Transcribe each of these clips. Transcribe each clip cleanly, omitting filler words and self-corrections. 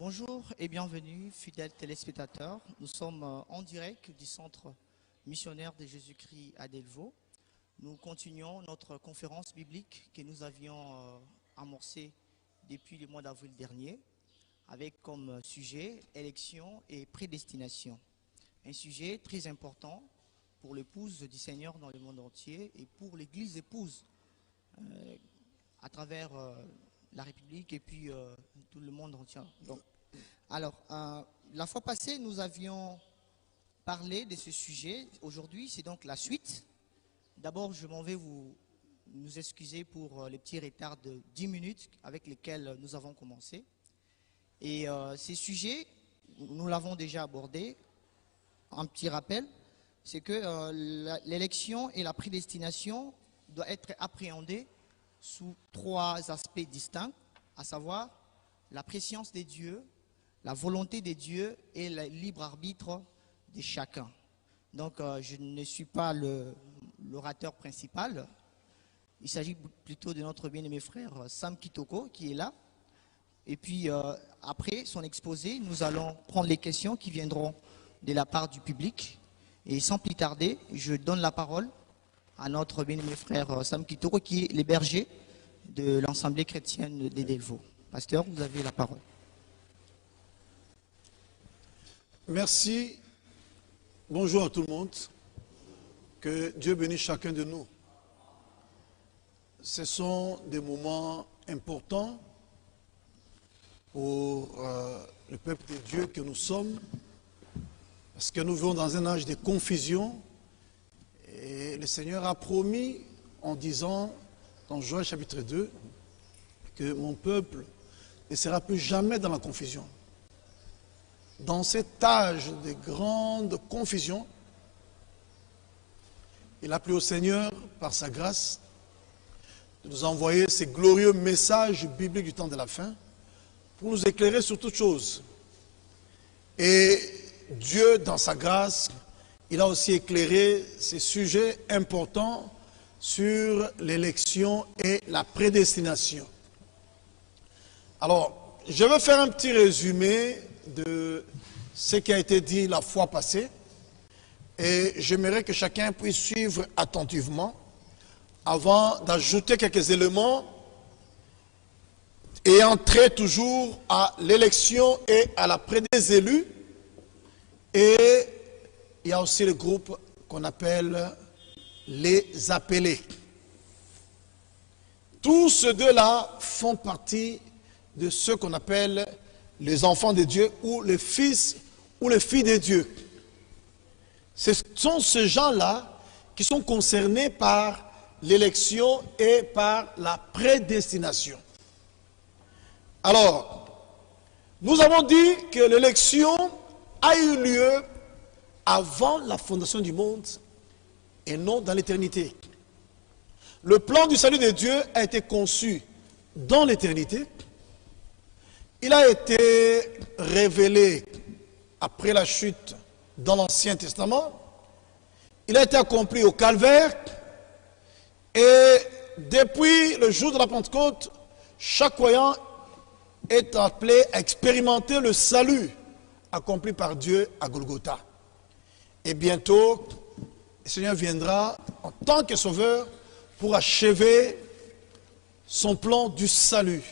Bonjour et bienvenue, fidèles téléspectateurs. Nous sommes en direct du Centre missionnaire de Jésus-Christ à Delvaux. Nous continuons notre conférence biblique que nous avions amorcée depuis le mois d'avril dernier, avec comme sujet élection et prédestination. Un sujet très important pour l'épouse du Seigneur dans le monde entier et pour l'Église épouse à travers la République et puis tout le monde entier. Donc, alors, la fois passée, nous avions parlé de ce sujet. Aujourd'hui, c'est donc la suite. D'abord, je m'en vais nous excuser pour les petits retards de 10 minutes avec lesquels nous avons commencé. Et ces sujets, nous l'avons déjà abordé. Un petit rappel, c'est que l'élection et la prédestination doivent être appréhendées sous trois aspects distincts, à savoir la préscience des dieux, la volonté des dieux et le libre arbitre de chacun. Donc, je ne suis pas l'orateur principal. Il s'agit plutôt de notre bien-aimé frère Sam Kitoko qui est là. Et puis, après son exposé, nous allons prendre les questions qui viendront de la part du public. Et sans plus tarder, je donne la parole à notre bien-aimé frère Sam Kitoko, qui est le berger de l'Assemblée chrétienne de Delvaux. Pasteur, vous avez la parole. Merci. Bonjour à tout le monde. Que Dieu bénisse chacun de nous. Ce sont des moments importants pour le peuple de Dieu que nous sommes, parce que nous vivons dans un âge de confusion. Et le Seigneur a promis en disant dans Joël chapitre 2 que mon peuple ne sera plus jamais dans la confusion. Dans cet âge de grande confusion, il a plu au Seigneur, par sa grâce, de nous envoyer ces glorieux messages bibliques du temps de la fin pour nous éclairer sur toutes choses. Et Dieu, dans sa grâce, il a aussi éclairé ces sujets importants sur l'élection et la prédestination. Alors, je vais faire un petit résumé de ce qui a été dit la fois passée et j'aimerais que chacun puisse suivre attentivement avant d'ajouter quelques éléments et entrer toujours à l'élection et à la prédestination des élus. Et il y a aussi le groupe qu'on appelle les appelés. Tous ces deux-là font partie de ceux qu'on appelle les enfants de Dieu ou les fils ou les filles de Dieu. Ce sont ces gens-là qui sont concernés par l'élection et par la prédestination. Alors, nous avons dit que l'élection a eu lieu avant la fondation du monde et non dans l'éternité. Le plan du salut de Dieu a été conçu dans l'éternité. Il a été révélé après la chute dans l'Ancien Testament. Il a été accompli au Calvaire. Et depuis le jour de la Pentecôte, chaque croyant est appelé à expérimenter le salut accompli par Dieu à Golgotha. Et bientôt, le Seigneur viendra en tant que sauveur pour achever son plan du salut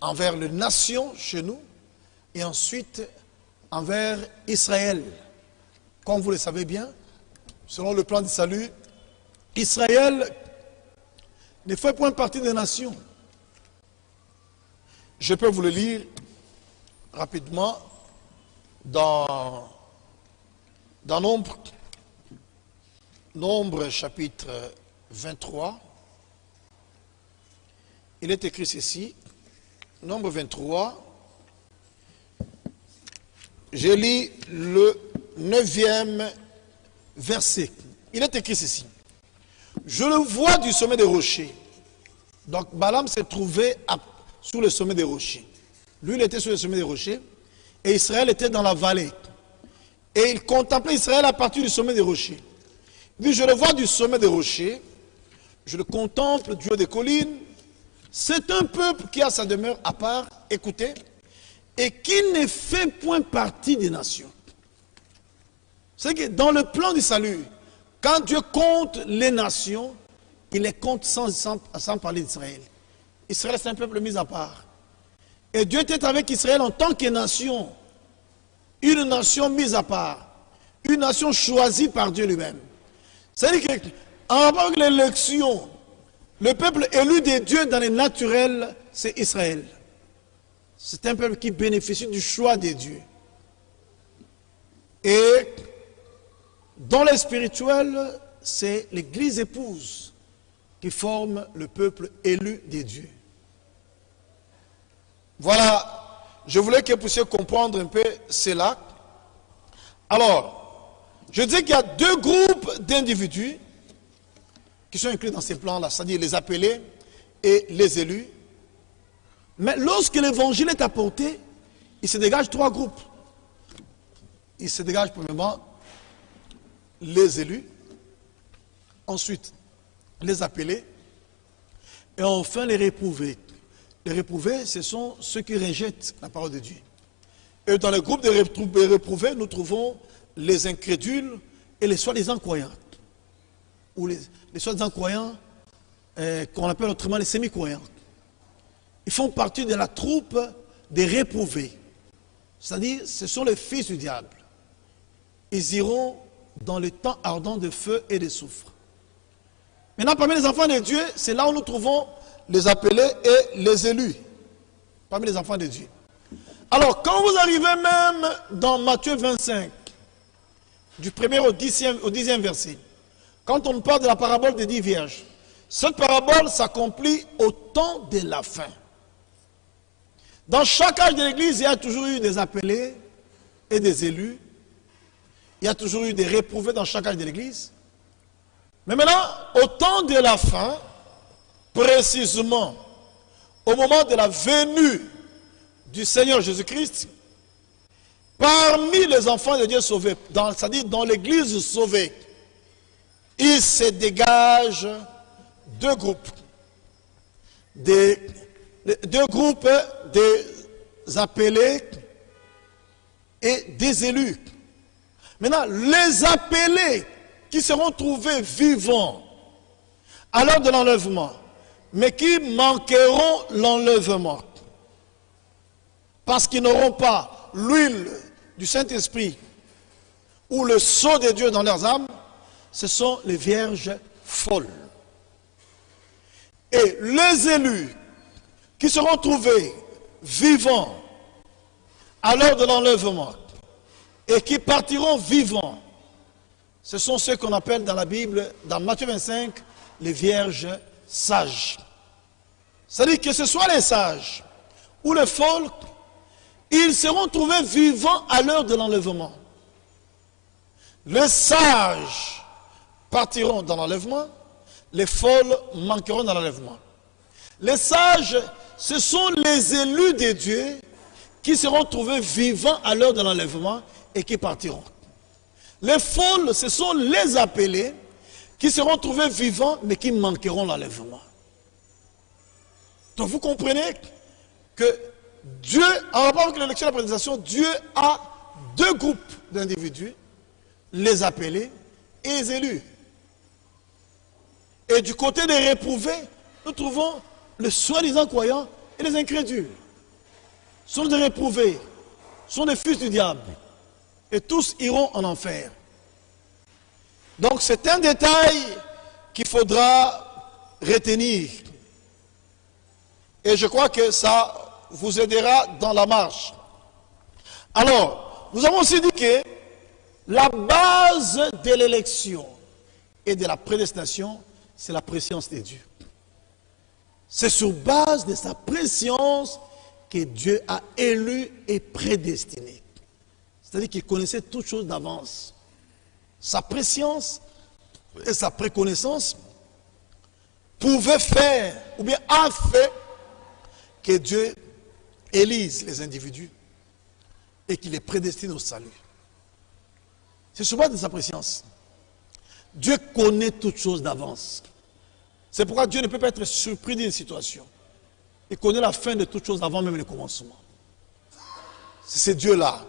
envers les nations chez nous et ensuite envers Israël. Comme vous le savez bien, selon le plan du salut, Israël ne fait point partie des nations. Je peux vous le lire rapidement dans Nombre chapitre 23. Il est écrit ceci, Nombre 23. Je lis le 9e verset. Il est écrit ceci. Je le vois du sommet des rochers. Donc Balaam s'est trouvé sur le sommet des rochers. Lui, il était sur le sommet des rochers. Et Israël était dans la vallée. Et il contemplait Israël à partir du sommet des rochers. Il dit, je le vois du sommet des rochers. Je le contemple du haut des collines. C'est un peuple qui a sa demeure à part écoutez, et qui ne fait point partie des nations. C'est que dans le plan du salut, quand Dieu compte les nations, il les compte sans parler d'Israël. Israël, c'est un peuple mis à part. Et Dieu était avec Israël en tant que nation, une nation mise à part, une nation choisie par Dieu lui-même. C'est-à-dire qu'en rapport avec l'élection, le peuple élu de Dieu dans le naturel, c'est Israël. C'est un peuple qui bénéficie du choix de Dieu. Et dans le spirituel, c'est l'église épouse qui forme le peuple élu de Dieu. Voilà, je voulais que vous puissiez comprendre un peu cela. Alors, je dis qu'il y a deux groupes d'individus qui sont inclus dans ces plans-là, c'est-à-dire les appelés et les élus. Mais lorsque l'évangile est apporté, il se dégage trois groupes. Il se dégage premièrement les élus, ensuite les appelés, et enfin les réprouvés. Les réprouvés, ce sont ceux qui rejettent la parole de Dieu. Et dans le groupe des réprouvés, nous trouvons les incrédules et les soi-disant croyants. Ou les soi-disant croyants, qu'on appelle autrement les semi-croyants. Ils font partie de la troupe des réprouvés. C'est-à-dire, ce sont les fils du diable. Ils iront dans le temps ardent de feu et de soufre. Maintenant, parmi les enfants de Dieu, c'est là où nous trouvons les appelés et les élus. Parmi les enfants de Dieu. Alors, quand vous arrivez même dans Matthieu 25, du 1er au 10e verset, quand on parle de la parabole des 10 vierges, cette parabole s'accomplit au temps de la fin. Dans chaque âge de l'Église, il y a toujours eu des appelés et des élus. Il y a toujours eu des réprouvés dans chaque âge de l'Église. Mais maintenant, au temps de la fin, précisément au moment de la venue du Seigneur Jésus-Christ, parmi les enfants de Dieu sauvés, c'est-à-dire dans l'Église sauvée, il se dégage deux groupes. Deux groupes des appelés et des élus. Maintenant, les appelés qui seront trouvés vivants à l'heure de l'enlèvement, mais qui manqueront l'enlèvement, parce qu'ils n'auront pas l'huile du Saint-Esprit ou le sceau de Dieu dans leurs âmes, ce sont les vierges folles. Et les élus qui seront trouvés vivants à l'heure de l'enlèvement et qui partiront vivants, ce sont ceux qu'on appelle dans la Bible, dans Matthieu 25, les vierges sages. C'est-à-dire que ce soit les sages ou les folles, ils seront trouvés vivants à l'heure de l'enlèvement. Les sages partiront dans l'enlèvement, les folles manqueront dans l'enlèvement. Les sages, ce sont les élus de Dieu qui seront trouvés vivants à l'heure de l'enlèvement et qui partiront. Les folles, ce sont les appelés qui seront trouvés vivants mais qui manqueront l'enlèvement. Donc vous comprenez que Dieu, en rapport avec l'élection et la prédication, Dieu a deux groupes d'individus, les appelés et les élus. Et du côté des réprouvés, nous trouvons les soi-disant croyants et les incrédules. Ce sont des réprouvés, ce sont des fils du diable. Et tous iront en enfer. Donc c'est un détail qu'il faudra retenir. Et je crois que ça vous aidera dans la marche. Alors, nous avons aussi dit que la base de l'élection et de la prédestination, c'est la préscience de Dieu. C'est sur base de sa préscience que Dieu a élu et prédestiné. C'est-à-dire qu'il connaissait toutes choses d'avance. Sa préscience et sa préconnaissance pouvaient faire, ou bien a fait, que Dieu élise les individus et qu'il les prédestine au salut. C'est sur base de sa préscience. Dieu connaît toutes choses d'avance. C'est pourquoi Dieu ne peut pas être surpris d'une situation. Il connaît la fin de toutes choses avant même le commencement. C'est Dieu-là.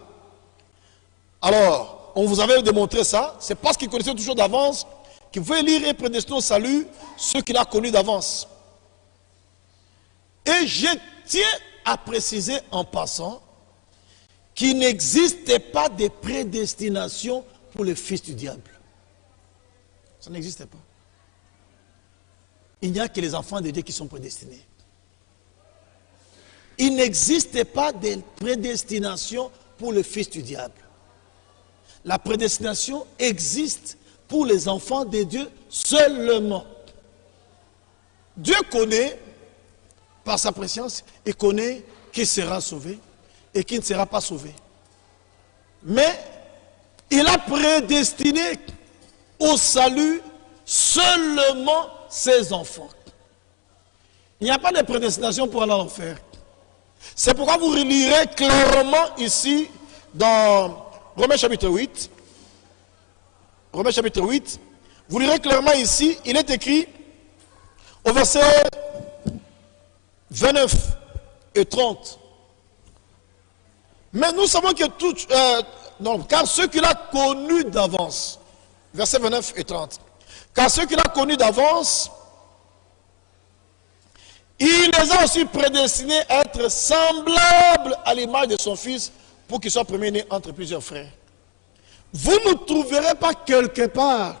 Alors, on vous avait démontré ça. C'est parce qu'il connaissait toujours d'avance qu'il pouvait lire et prédestiner au salut ceux qu'il a connus d'avance. Et je tiens à préciser en passant qu'il n'existait pas de prédestination pour le fils du diable. Ça n'existait pas. Il n'y a que les enfants de Dieu qui sont prédestinés. Il n'existe pas de prédestination pour le fils du diable. La prédestination existe pour les enfants de Dieu seulement. Dieu connaît, par sa préscience, il connaît qui sera sauvé et qui ne sera pas sauvé. Mais il a prédestiné au salut seulement ses enfants. Il n'y a pas de prédestination pour aller en enfer. C'est pourquoi vous lirez clairement ici dans Romains chapitre 8. Romains chapitre 8. Vous lirez clairement ici, il est écrit au verset 29 et 30. Mais nous savons que tout... non, car ceux qu'il a connus d'avance, versets 29 et 30, car ceux qu'il a connus d'avance, il les a aussi prédestinés à être semblables à l'image de son fils pour qu'il soit premier-né entre plusieurs frères. Vous ne trouverez pas quelque part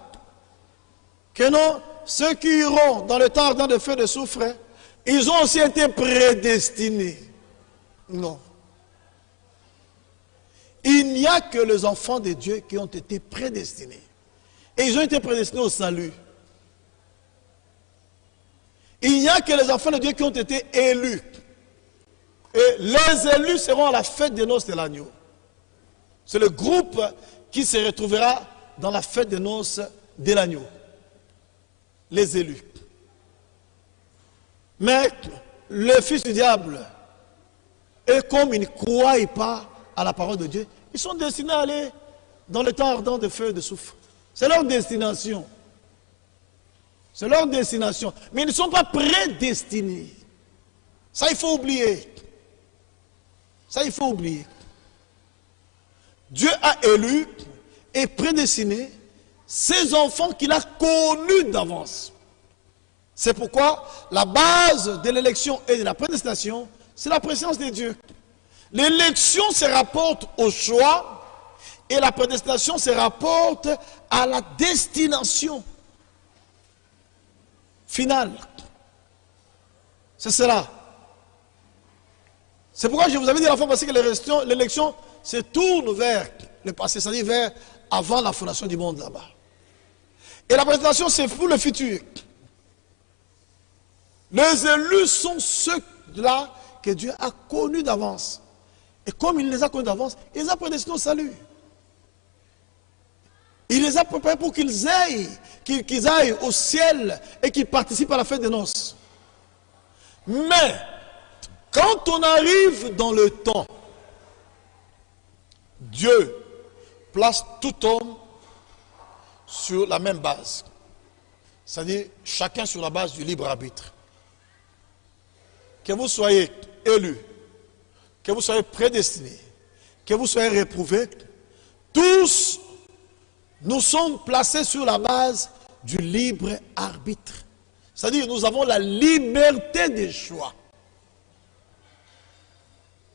que non, ceux qui iront dans le temps ardent de feu de soufre, ils ont aussi été prédestinés. Non. Il n'y a que les enfants de Dieu qui ont été prédestinés. Et ils ont été prédestinés au salut. Il n'y a que les enfants de Dieu qui ont été élus. Et les élus seront à la fête des noces de l'agneau. C'est le groupe qui se retrouvera dans la fête des noces de l'agneau. Les élus. Mais le fils du diable, et comme ils ne croient pas à la parole de Dieu, ils sont destinés à aller dans le temps ardent de feu et de soufre. C'est leur destination. C'est leur destination. Mais ils ne sont pas prédestinés. Ça, il faut oublier. Ça, il faut oublier. Dieu a élu et prédestiné ses enfants qu'il a connus d'avance. C'est pourquoi la base de l'élection et de la prédestination, c'est la présence de Dieu. L'élection se rapporte au choix et la prédestination se rapporte à la destination finale. C'est cela. C'est pourquoi je vous avais dit à la fois passée que l'élection se tourne vers le passé, c'est-à-dire vers avant la fondation du monde là-bas. Et la prédestination, c'est pour le futur. Les élus sont ceux-là que Dieu a connus d'avance. Et comme il les a connus d'avance, il les a prédestinés au salut. Il les a préparés pour qu'ils aillent au ciel et qu'ils participent à la fête des noces. Mais, quand on arrive dans le temps, Dieu place tout homme sur la même base. C'est-à-dire, chacun sur la base du libre arbitre. Que vous soyez élu, que vous soyez prédestiné, que vous soyez réprouvé, tous nous sommes placés sur la base du libre arbitre. C'est-à-dire nous avons la liberté des choix.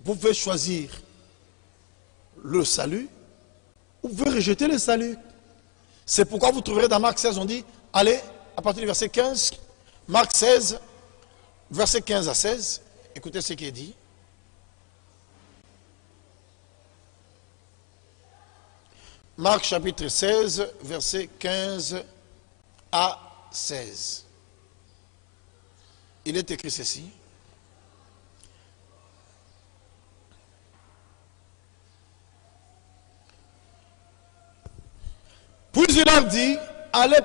Vous pouvez choisir le salut ou vous pouvez rejeter le salut. C'est pourquoi vous trouverez dans Marc 16, on dit, allez, à partir du verset 15, Marc 16, verset 15 à 16, écoutez ce qui est dit. Marc chapitre 16, verset 15 à 16. Il est écrit ceci. Puis il leur dit, allez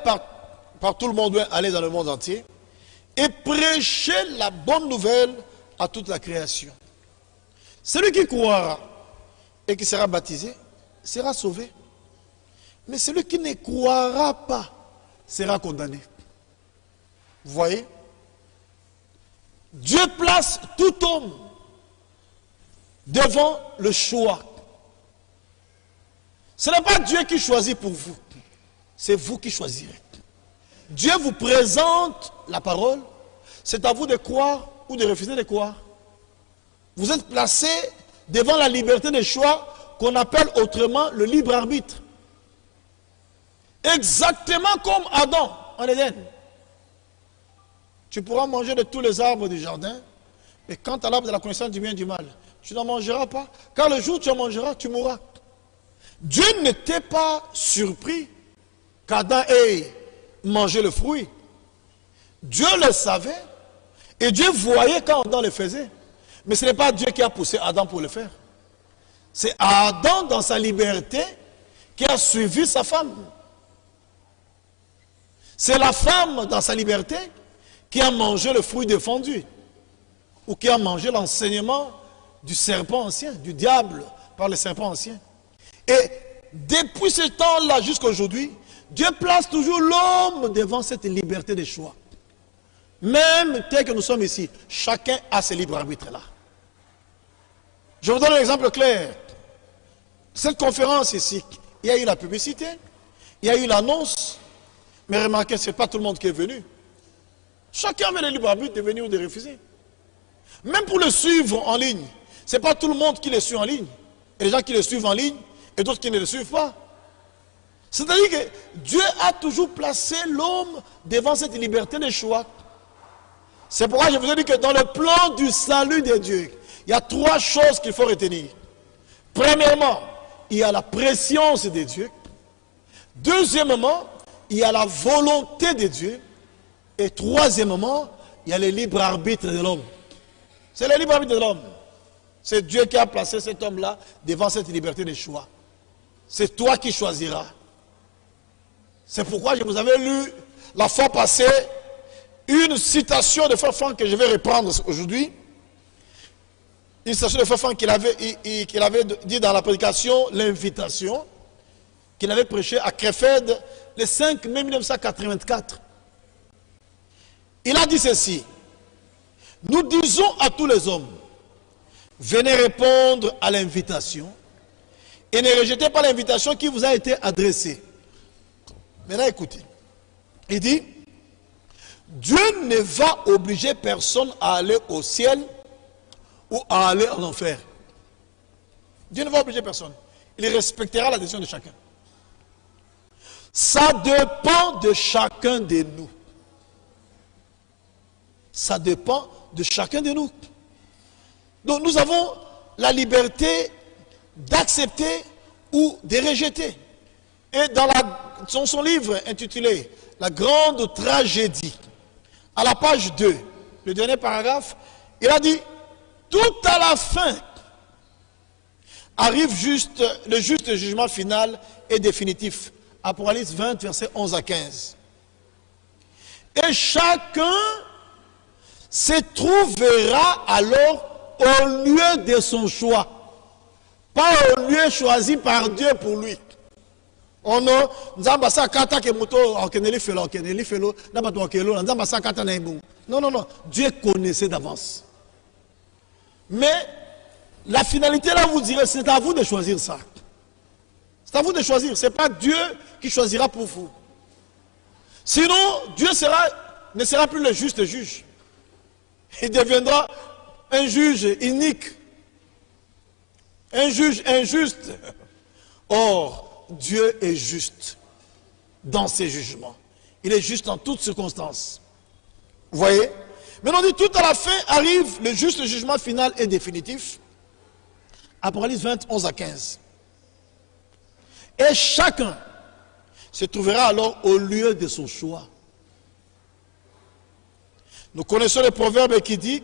par tout le monde, allez dans le monde entier, et prêchez la bonne nouvelle à toute la création. Celui qui croira et qui sera baptisé sera sauvé. Mais celui qui ne croira pas sera condamné. Vous voyez? Dieu place tout homme devant le choix. Ce n'est pas Dieu qui choisit pour vous, c'est vous qui choisirez. Dieu vous présente la parole, c'est à vous de croire ou de refuser de croire. Vous êtes placé devant la liberté de choix qu'on appelle autrement le libre arbitre. Exactement comme Adam en Éden. Tu pourras manger de tous les arbres du jardin, mais quant à l'arbre de la connaissance du bien et du mal, tu n'en mangeras pas, car le jour où tu en mangeras, tu mourras. Dieu n'était pas surpris qu'Adam ait mangé le fruit. Dieu le savait, et Dieu voyait quand Adam le faisait. Mais ce n'est pas Dieu qui a poussé Adam pour le faire. C'est Adam dans sa liberté qui a suivi sa femme. C'est la femme dans sa liberté qui a mangé le fruit défendu, ou qui a mangé l'enseignement du serpent ancien, du diable par le serpent ancien. Et depuis ce temps-là jusqu'à aujourd'hui, Dieu place toujours l'homme devant cette liberté de choix. Même tel que nous sommes ici, chacun a ce libre arbitre-là. Je vous donne un exemple clair. Cette conférence ici, il y a eu la publicité, il y a eu l'annonce, mais remarquez, ce n'est pas tout le monde qui est venu. Chacun avait le libre arbitre de venir ou de refuser. Même pour le suivre en ligne, ce n'est pas tout le monde qui le suit en ligne. Il y a des gens qui le suivent en ligne et d'autres qui ne le suivent pas. C'est-à-dire que Dieu a toujours placé l'homme devant cette liberté de choix. C'est pourquoi je vous ai dit que dans le plan du salut de Dieu, il y a trois choses qu'il faut retenir. Premièrement, il y a la préscience de Dieu. Deuxièmement, il y a la volonté de Dieu. Et troisièmement, il y a le libre arbitre de l'homme. C'est le libre arbitre de l'homme. C'est Dieu qui a placé cet homme-là devant cette liberté de choix. C'est toi qui choisiras. C'est pourquoi je vous avais lu la fois passée une citation de Frère Franck que je vais reprendre aujourd'hui. Une citation de Frère Franck qu'il avait dit dans la prédication, l'invitation, qu'il avait prêché à Krefeld le 5 mai 1984. Il a dit ceci: nous disons à tous les hommes, venez répondre à l'invitation et ne rejetez pas l'invitation qui vous a été adressée. Maintenant écoutez, il dit, Dieu ne va obliger personne à aller au ciel ou à aller en enfer. Dieu ne va obliger personne. Il respectera la décision de chacun. Ça dépend de chacun de nous. Ça dépend de chacun de nous. Donc nous avons la liberté d'accepter ou de rejeter. Et dans son livre intitulé « La grande tragédie », à la page 2, le dernier paragraphe, il a dit « Tout à la fin arrive le juste jugement final et définitif. » Apocalypse 20, versets 11 à 15. Et chacun se trouvera alors au lieu de son choix, pas au lieu choisi par Dieu pour lui. Non, non, Dieu connaissait d'avance. Mais la finalité là, vous direz, c'est à vous de choisir ça. C'est à vous de choisir, ce n'est pas Dieu qui choisira pour vous. Sinon, Dieu ne sera plus le juste juge. Il deviendra un juge inique, un juge injuste. Or, Dieu est juste dans ses jugements. Il est juste en toutes circonstances. Vous voyez? Mais on dit tout à la fin arrive le juste jugement final et définitif. Apocalypse 20, 11 à 15. Et chacun se trouvera alors au lieu de son choix. Nous connaissons le proverbe qui dit,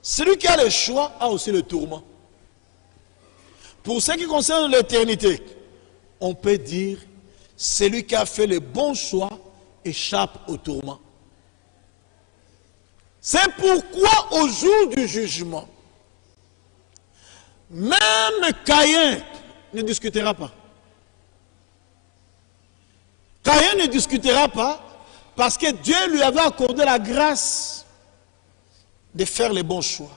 celui qui a le choix a aussi le tourment. Pour ce qui concerne l'éternité, on peut dire, celui qui a fait le bon choix échappe au tourment. C'est pourquoi au jour du jugement, même Caïn ne discutera pas. Caïn ne discutera pas parce que Dieu lui avait accordé la grâce de faire les bons choix.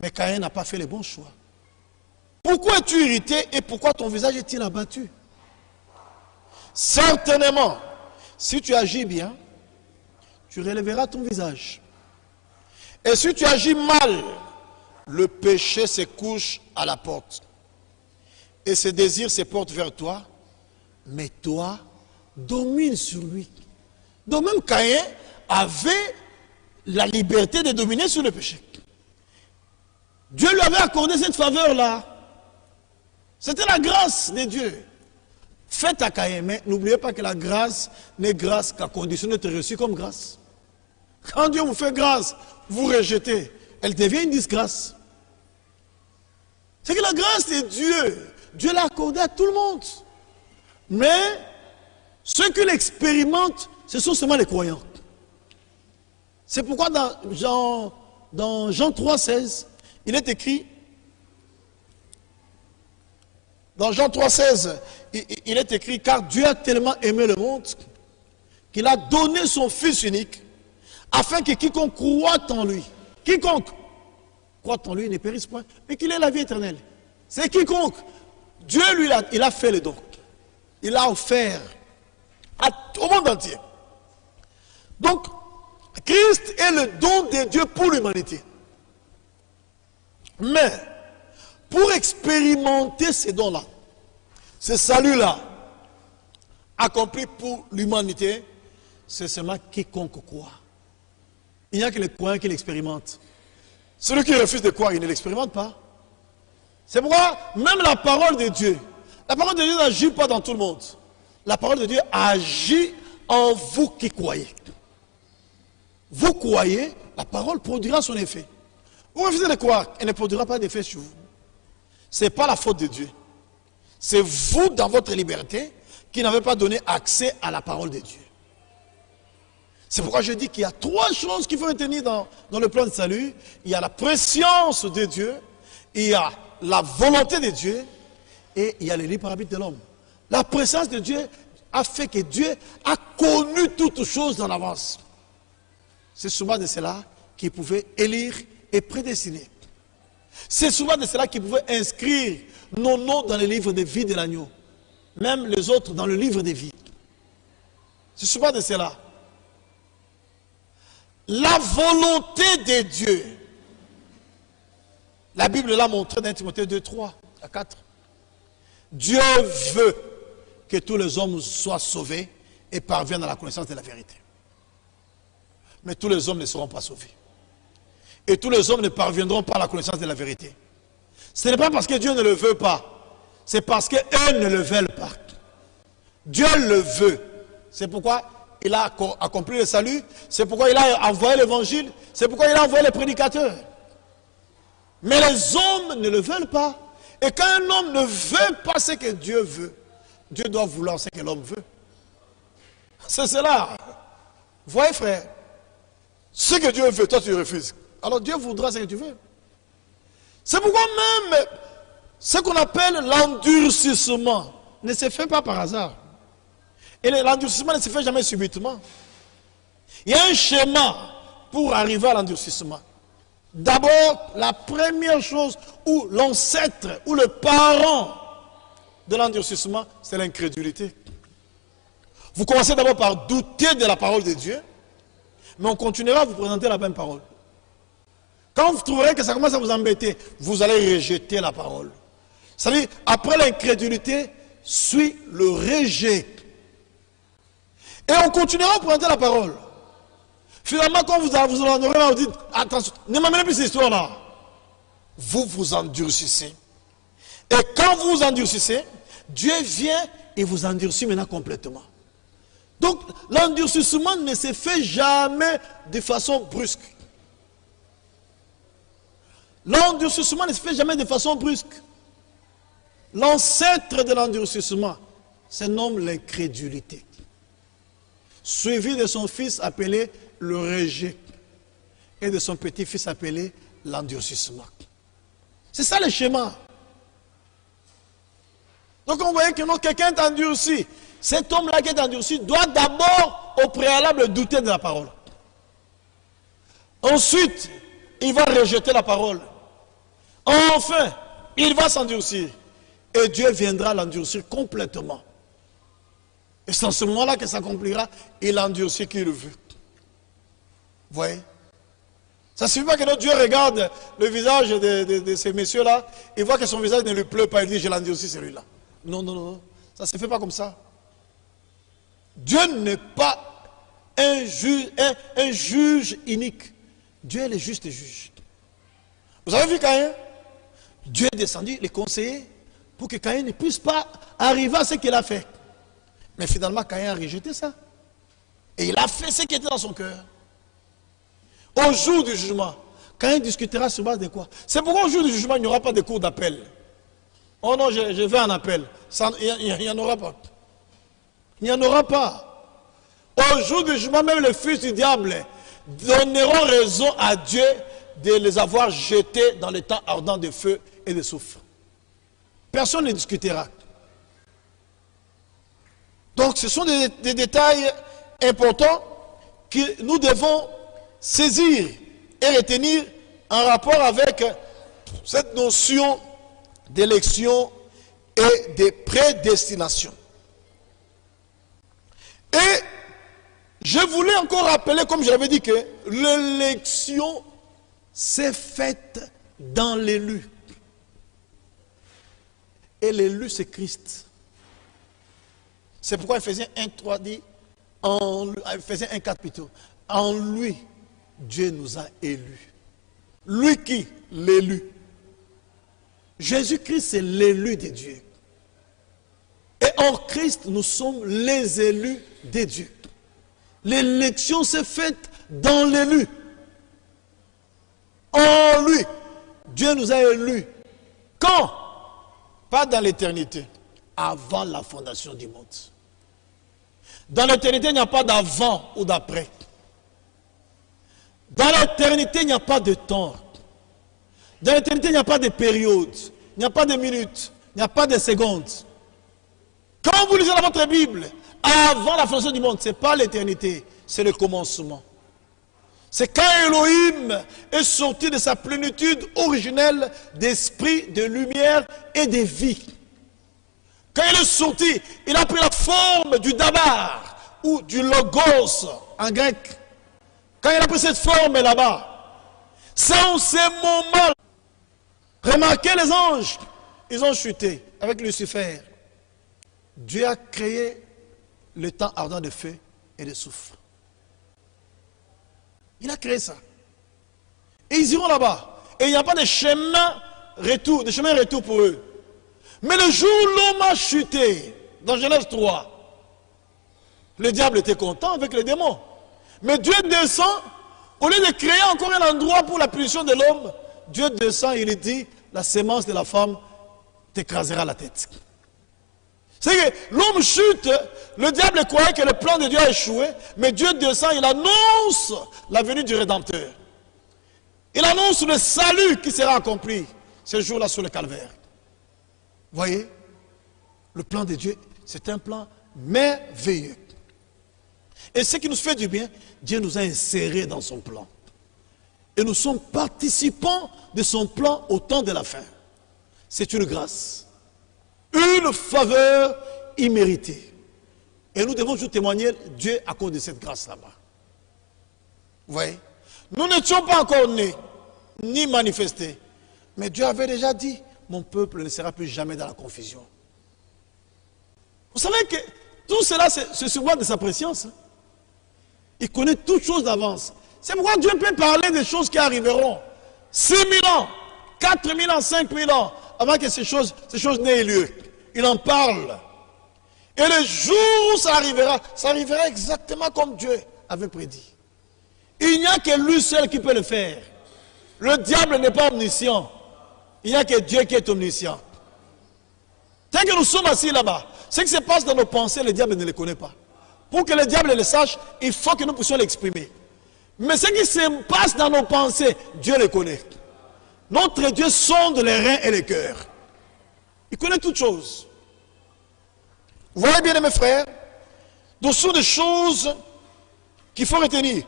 Mais Caïn n'a pas fait les bons choix. Pourquoi es-tu irrité et pourquoi ton visage est-il abattu? Certainement, si tu agis bien, tu relèveras ton visage. Et si tu agis mal, le péché se couche à la porte. Et ses désirs se portent vers toi, mais toi, domine sur lui. Donc même Caïn avait la liberté de dominer sur le péché. Dieu lui avait accordé cette faveur-là. C'était la grâce de Dieu. Faites à Caïn, mais n'oubliez pas que la grâce n'est grâce qu'à condition d'être reçue comme grâce. Quand Dieu vous fait grâce, vous rejetez, elle devient une disgrâce. C'est que la grâce de Dieu, Dieu l'a accordée à tout le monde. Mais ceux qui l'expérimentent, ce sont seulement les croyants. C'est pourquoi dans Jean 3,16, il est écrit, dans Jean 3,16, il est écrit, car Dieu a tellement aimé le monde qu'il a donné son Fils unique, afin que quiconque croit en lui, quiconque croit en lui ne périsse point, mais qu'il ait la vie éternelle. C'est quiconque. Dieu, lui, il a fait le don. Il a offert au monde entier. Donc, Christ est le don de Dieu pour l'humanité. Mais, pour expérimenter ces dons-là, ce salut-là, accompli pour l'humanité, c'est seulement quiconque croit. Il n'y a que les croyants qui l'expérimentent. Celui qui refuse de croire, il ne l'expérimente pas. C'est pourquoi même la parole de Dieu n'agit pas dans tout le monde. La parole de Dieu agit en vous qui croyez. Vous croyez, la parole produira son effet. Vous refusez de croire, elle ne produira pas d'effet sur vous. Ce n'est pas la faute de Dieu. C'est vous, dans votre liberté, qui n'avez pas donné accès à la parole de Dieu. C'est pourquoi je dis qu'il y a trois choses qu'il faut retenir dans le plan de salut. Il y a la préscience de Dieu, il y a la volonté de Dieu, et il y a le libre arbitre de l'homme. La présence de Dieu a fait que Dieu a connu toutes choses dans l'avance. C'est souvent de cela qu'il pouvait élire et prédestiner. C'est souvent de cela qu'il pouvait inscrire nos noms dans le livre de vie de l'agneau. Même les autres dans le livre de vie. C'est souvent de cela. La volonté de Dieu. La Bible l'a montré dans Timothée 2, 3 à 4. Dieu veut que tous les hommes soient sauvés et parviennent à la connaissance de la vérité. Mais tous les hommes ne seront pas sauvés. Et tous les hommes ne parviendront pas à la connaissance de la vérité. Ce n'est pas parce que Dieu ne le veut pas. C'est parce qu'eux ne le veulent pas. Dieu le veut. C'est pourquoi il a accompli le salut. C'est pourquoi il a envoyé l'évangile. C'est pourquoi il a envoyé les prédicateurs. Mais les hommes ne le veulent pas. Et quand un homme ne veut pas ce que Dieu veut, Dieu doit vouloir ce que l'homme veut. C'est cela. Voyez, frère, ce que Dieu veut, toi tu refuses. Alors Dieu voudra ce que tu veux. C'est pourquoi même ce qu'on appelle l'endurcissement ne se fait pas par hasard. Et l'endurcissement ne se fait jamais subitement. Il y a un schéma pour arriver à l'endurcissement. D'abord, la première chose, ou l'ancêtre, ou le parent de l'endurcissement, c'est l'incrédulité. Vous commencez d'abord par douter de la parole de Dieu, mais on continuera à vous présenter la même parole. Quand vous trouverez que ça commence à vous embêter, vous allez rejeter la parole. C'est-à-dire, après l'incrédulité, suit le rejet. Et on continuera à présenter la parole. Finalement, quand vous en aurez là, vous dites, attention, ne m'amenez plus cette histoire-là. Vous vous endurcissez. Et quand vous vous endurcissez, Dieu vient et vous endurcit maintenant complètement. Donc, l'endurcissement ne se fait jamais de façon brusque. L'endurcissement ne se fait jamais de façon brusque. L'ancêtre de l'endurcissement se nomme l'incrédulité. Suivi de son fils appelé le rejet et de son petit-fils appelé l'endurcissement. C'est ça le schéma. Donc on voyait que non, quelqu'un est endurci. Cet homme-là qui est endurci doit d'abord, au préalable, douter de la parole. Ensuite, il va rejeter la parole. Enfin, il va s'endurcir. Et Dieu viendra l'endurcir complètement. Et c'est en ce moment-là que s'accomplira, il endurcit qui le veut. Vous voyez? Ça ne suffit pas que notre Dieu regarde le visage de ces messieurs-là, et voit que son visage ne lui pleut pas, il dit, je l'endurcis celui-là. Non, non, non, ça ne se fait pas comme ça. Dieu n'est pas un juge unique. Dieu est le juste juge. Vous avez vu Caïn? Dieu est descendu, les conseillers, pour que Caïn ne puisse pas arriver à ce qu'il a fait. Mais finalement, Caïn a rejeté ça. Et il a fait ce qui était dans son cœur. Au jour du jugement, Caïn discutera sur base de quoi? C'est pourquoi au jour du jugement, il n'y aura pas de cours d'appel. Oh non, je vais en appel. Il n'y en aura pas. Il n'y en aura pas. Au jour du jugement, même les fils du diable donneront raison à Dieu de les avoir jetés dans le temps ardent de feu et de soufre. Personne ne discutera. Donc ce sont des détails importants que nous devons saisir et retenir en rapport avec cette notion d'élection et de prédestination. Et je voulais encore rappeler, comme je l'avais dit, que l'élection s'est faite dans l'élu. Et l'élu, c'est Christ. C'est pourquoi Ephésiens 1:3 dit, Ephésiens 1:4 plutôt, en lui, Dieu nous a élus. Lui qui? L'élu. Jésus-Christ, c'est l'élu de Dieu. Et en Christ, nous sommes les élus de Dieu. L'élection s'est faite dans l'élu. En lui, Dieu nous a élus. Quand? Pas dans l'éternité, avant la fondation du monde. Dans l'éternité, il n'y a pas d'avant ou d'après. Dans l'éternité, il n'y a pas de temps. Dans l'éternité, il n'y a pas de période, il n'y a pas de minutes, il n'y a pas de secondes. Quand vous lisez dans votre Bible, avant la fondation du monde, ce n'est pas l'éternité, c'est le commencement. C'est quand Elohim est sorti de sa plénitude originelle d'esprit, de lumière et de vie. Quand il est sorti, il a pris la forme du dabar ou du logos en grec. Quand il a pris cette forme là-bas, c'est en ce moment, remarquez les anges, ils ont chuté avec Lucifer. Dieu a créé le temps ardent de feu et de soufre. Il a créé ça. Et ils iront là-bas. Et il n'y a pas de chemin retour pour eux. Mais le jour où l'homme a chuté, dans Genèse 3, le diable était content avec les démons. Mais Dieu descend, au lieu de créer encore un endroit pour la punition de l'homme, Dieu descend et il dit, la sémence de la femme t'écrasera la tête. C'est que l'homme chute, le diable croyait que le plan de Dieu a échoué, mais Dieu descend, il annonce la venue du Rédempteur. Il annonce le salut qui sera accompli ce jour-là sur le calvaire. Vous voyez, le plan de Dieu, c'est un plan merveilleux. Et ce qui nous fait du bien, Dieu nous a insérés dans son plan. Et nous sommes participants de son plan au temps de la fin. C'est une grâce, une faveur imméritée. Et nous devons toujours témoigner Dieu à cause de cette grâce là-bas. Vous voyez? Nous n'étions pas encore nés, ni manifestés. Mais Dieu avait déjà dit, mon peuple ne sera plus jamais dans la confusion. Vous savez que tout cela, c'est se voit de sa préscience. Il connaît toutes choses d'avance. C'est pourquoi Dieu peut parler des choses qui arriveront. 6 000 ans, 4 000 ans, 5 000 ans, avant que ces choses n'aient lieu. Il en parle. Et le jour où ça arrivera exactement comme Dieu avait prédit. Il n'y a que lui seul qui peut le faire. Le diable n'est pas omniscient. Il n'y a que Dieu qui est omniscient. Tant que nous sommes assis là-bas, ce qui se passe dans nos pensées, le diable ne le connaît pas. Pour que le diable le sache, il faut que nous puissions l'exprimer. Mais ce qui se passe dans nos pensées, Dieu le connaît. Notre Dieu sonde les reins et les cœurs. Il connaît toutes choses. Vous voyez bien, mes frères, ce sont des choses qu'il faut retenir.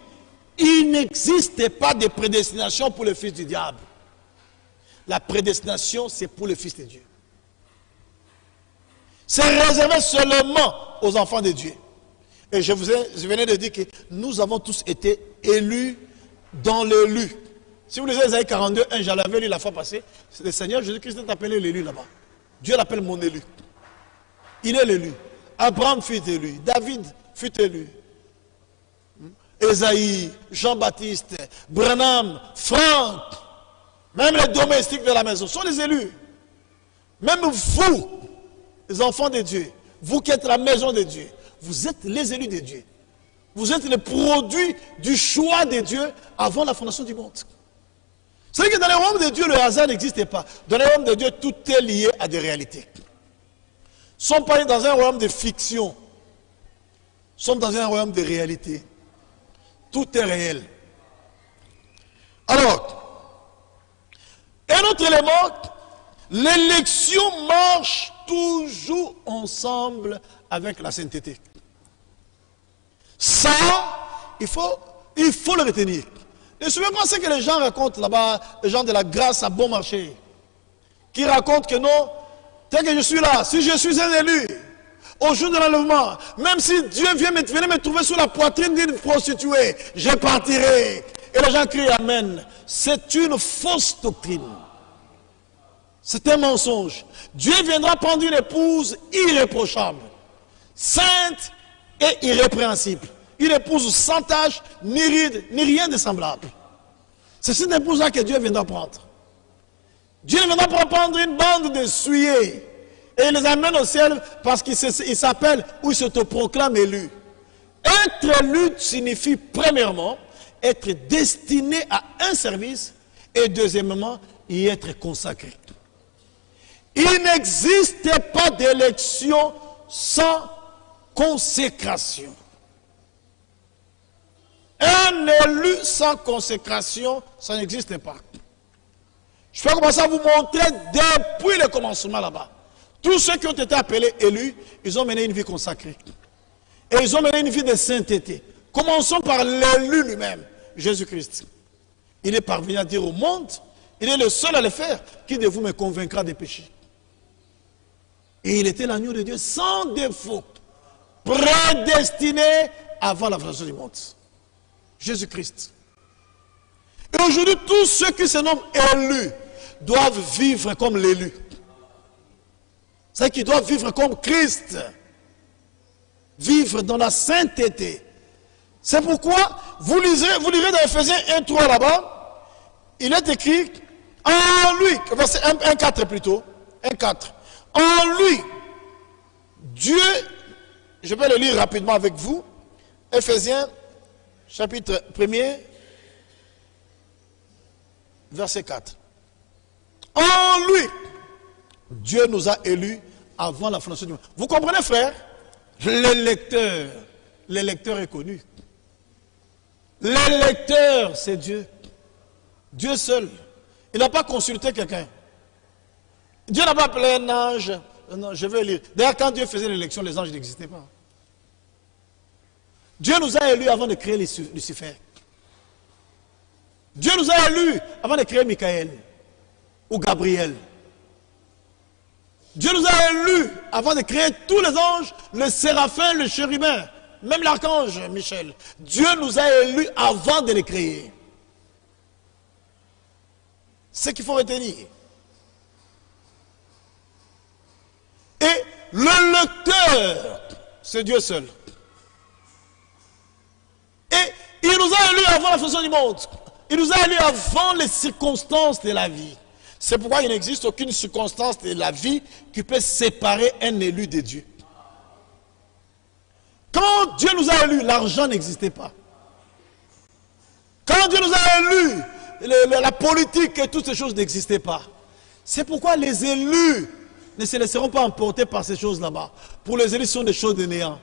Il n'existe pas de prédestination pour le fils du diable. La prédestination, c'est pour le fils de Dieu. C'est réservé seulement aux enfants de Dieu. Et je venais de dire que nous avons tous été élus dans l'élu. Si vous lisez Isaïe 42, 1, je l'avais lu la fois passée, le Seigneur Jésus-Christ est appelé l'élu là-bas. Dieu l'appelle mon élu. Il est l'élu. Abraham fut élu. David fut élu. Esaïe, Jean-Baptiste, Branham, Franck, même les domestiques de la maison sont des élus. Même vous, les enfants de Dieu, vous qui êtes la maison de Dieu, vous êtes les élus de Dieu. Vous êtes le produit du choix de Dieu avant la fondation du monde. C'est-à-dire que dans le royaume de Dieu, le hasard n'existe pas. Dans le royaume de Dieu, tout est lié à des réalités. Nous ne sommes pas dans un royaume de fiction. Nous sommes dans un royaume de réalité. Tout est réel. Alors, un autre élément, l'élection marche toujours ensemble avec la sainteté. Ça, il faut le retenir. Ne souvenez pas ce que les gens racontent là-bas, les gens de la grâce à bon marché, qui racontent que non, tel que je suis là, si je suis un élu, au jour de l'enlèvement, même si Dieu vient me trouver sur la poitrine d'une prostituée, je partirai. Et les gens crient Amen. C'est une fausse doctrine. C'est un mensonge. Dieu viendra prendre une épouse irréprochable, sainte et irrépréhensible. Une épouse sans tache, ni ride, ni rien de semblable. C'est cette épouse-là que Dieu viendra prendre. Dieu viendra prendre une bande de souillés et il les amène au ciel parce qu'il s'appelle ou il s'autoproclame élu. Être élu signifie premièrement être destiné à un service et deuxièmement y être consacré. Il n'existe pas d'élection sans consécration. Un élu sans consécration, ça n'existe pas. Je vais commencer à vous montrer depuis le commencement là-bas. Tous ceux qui ont été appelés élus, ils ont mené une vie consacrée. Et ils ont mené une vie de sainteté. Commençons par l'élu lui-même, Jésus-Christ. Il est parvenu à dire au monde, il est le seul à le faire, qui de vous me convaincra des péchés. Et il était l'agneau de Dieu sans défaut, prédestiné avant la fondation du monde. Jésus-Christ. Et aujourd'hui, tous ceux qui se nomment élus doivent vivre comme l'élu. C'est-à-dire qu'ils doivent vivre comme Christ. Vivre dans la sainteté. C'est pourquoi, vous lirez dans Ephésiens 1,3 là-bas, il est écrit, en lui, verset 1,4 plutôt, 1,4. En lui, Dieu, je vais le lire rapidement avec vous, Ephésiens, chapitre 1er, verset 4. En lui, Dieu nous a élus avant la fondation du monde. Vous comprenez, frère? L'électeur est connu. L'électeur, c'est Dieu. Dieu seul. Il n'a pas consulté quelqu'un. Dieu n'a pas appelé un ange. Non, je vais lire. D'ailleurs, quand Dieu faisait l'élection, les anges n'existaient pas. Dieu nous a élus avant de créer Lucifer. Dieu nous a élus avant de créer Michael ou Gabriel. Dieu nous a élus avant de créer tous les anges, le séraphin, le chérubin, même l'archange Michel. Dieu nous a élus avant de les créer. C'est ce qu'il faut retenir. Et le lecteur, c'est Dieu seul. Et il nous a élus avant la fondation du monde. Il nous a élus avant les circonstances de la vie. C'est pourquoi il n'existe aucune circonstance de la vie qui peut séparer un élu de Dieu. Quand Dieu nous a élus, l'argent n'existait pas. Quand Dieu nous a élus, la politique et toutes ces choses n'existaient pas. C'est pourquoi les élus ne se laisseront pas emporter par ces choses là-bas. Pour les élus, ce sont des choses de néant.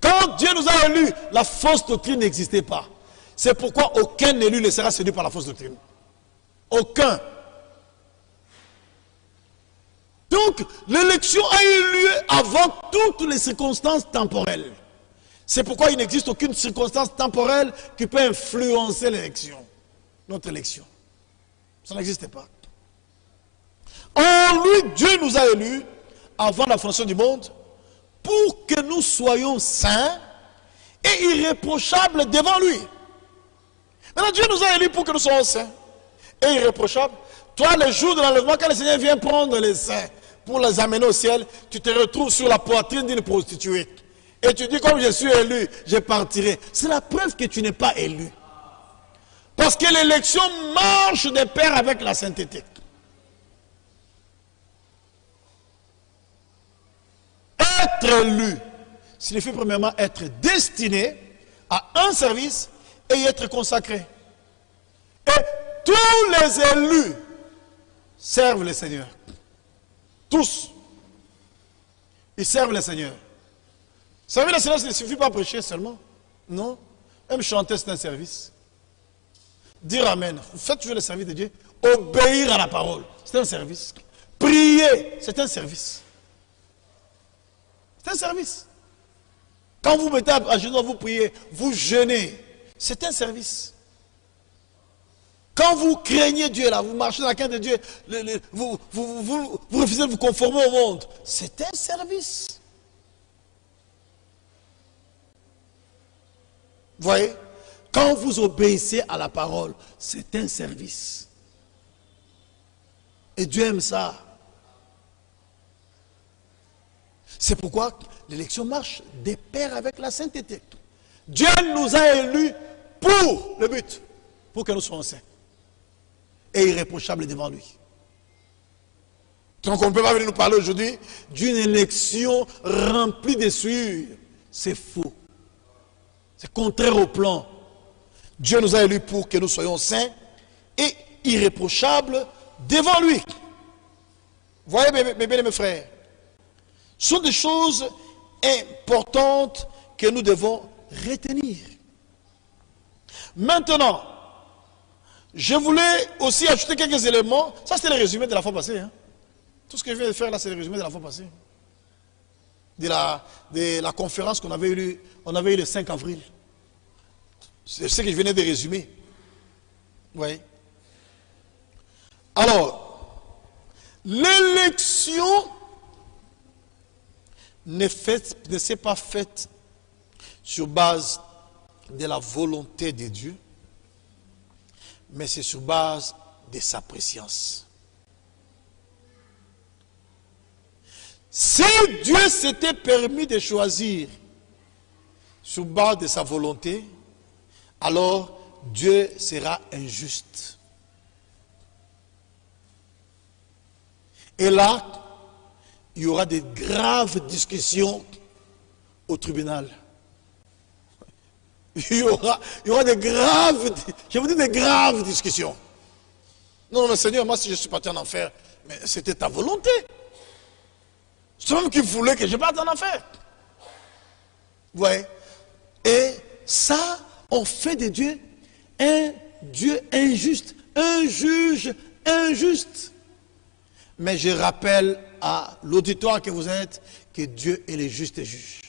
Quand Dieu nous a élus, la fausse doctrine n'existait pas. C'est pourquoi aucun élu ne sera séduit par la fausse doctrine. Aucun. Donc, l'élection a eu lieu avant toutes les circonstances temporelles. C'est pourquoi il n'existe aucune circonstance temporelle qui peut influencer l'élection, notre élection. Ça n'existe pas. En lui, Dieu nous a élus avant la fondation du monde pour que nous soyons saints et irréprochables devant lui. Maintenant, Dieu nous a élus pour que nous soyons saints et irréprochables. Toi, le jour de l'enlèvement, quand le Seigneur vient prendre les saints pour les amener au ciel, tu te retrouves sur la poitrine d'une prostituée. Et tu dis, comme je suis élu, je partirai. C'est la preuve que tu n'es pas élu. Parce que l'élection marche de pair avec la sainteté. Être élu signifie premièrement être destiné à un service et y être consacré. Et tous les élus servent le Seigneur. Tous. Ils servent le Seigneur. Servir le Seigneur, ça ne suffit pas à prêcher seulement. Non. Même chanter, c'est un service. Dire Amen. Faites toujours le service de Dieu. Obéir à la parole, c'est un service. Prier, c'est un service. C'est un service. Quand vous mettez à genoux, vous priez, vous jeûnez, c'est un service. Quand vous craignez Dieu, là, vous marchez dans la crainte de Dieu, vous refusez de vous conformer au monde, c'est un service. Vous voyez? Quand vous obéissez à la parole, c'est un service. Et Dieu aime ça. C'est pourquoi l'élection marche de pair avec la sainteté. Dieu nous a élus pour le but, pour que nous soyons saints et irréprochables devant lui. Donc on ne peut pas venir nous parler aujourd'hui d'une élection remplie de souillures. C'est faux. C'est contraire au plan. Dieu nous a élus pour que nous soyons saints et irréprochables devant lui. Voyez, mes bien mes frères, ce sont des choses importantes que nous devons retenir. Maintenant, je voulais aussi ajouter quelques éléments. Ça, c'était le résumé de la fois passée. Hein. Tout ce que je viens de faire là, c'est le résumé de la fois passée. De la conférence qu'on avait eue le 5 avril. C'est ce que je venais de résumer. Oui. Alors, l'élection ne s'est pas faite sur base de la volonté de Dieu, mais c'est sur base de sa préscience. Si Dieu s'était permis de choisir sur base de sa volonté, alors Dieu sera injuste. Et là, il y aura de graves discussions au tribunal. Il y aura de graves, je vous dis de graves discussions. Non, mais Seigneur, moi si je suis parti en enfer, mais c'était ta volonté. C'est toi-même qui voulais que je parte en enfer. Vous voyez? Et ça, on fait de Dieu un Dieu injuste, un juge injuste. Mais je rappelle à l'auditoire que vous êtes que Dieu est le juste juge.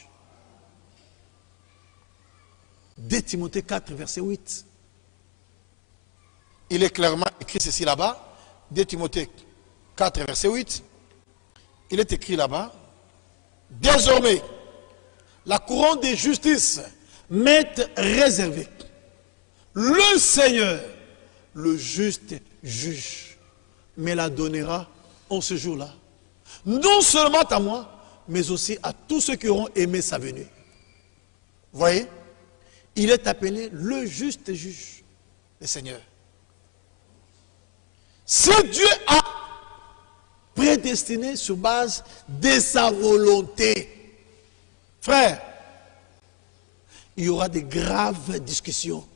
2 Timothée 4, verset 8. Il est clairement écrit ceci là-bas. 2 Timothée 4, verset 8. Il est écrit là-bas. Désormais, la couronne de justice m'est réservée. Le Seigneur, le juste juge, me la donnera en ce jour-là. Non seulement à moi, mais aussi à tous ceux qui auront aimé sa venue. Vous voyez? Il est appelé le juste juge, le Seigneur. Si Dieu a prédestiné sur base de sa volonté, frère, il y aura de graves discussions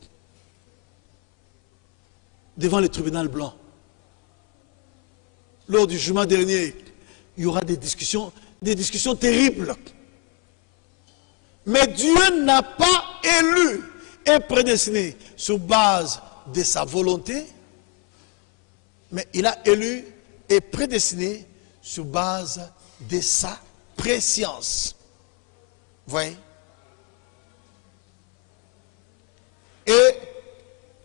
devant le tribunal blanc. Lors du jugement dernier, il y aura des discussions terribles. Mais Dieu n'a pas élu et prédestiné sur base de sa volonté, mais il a élu et prédestiné sur base de sa préscience. Vous voyez? Et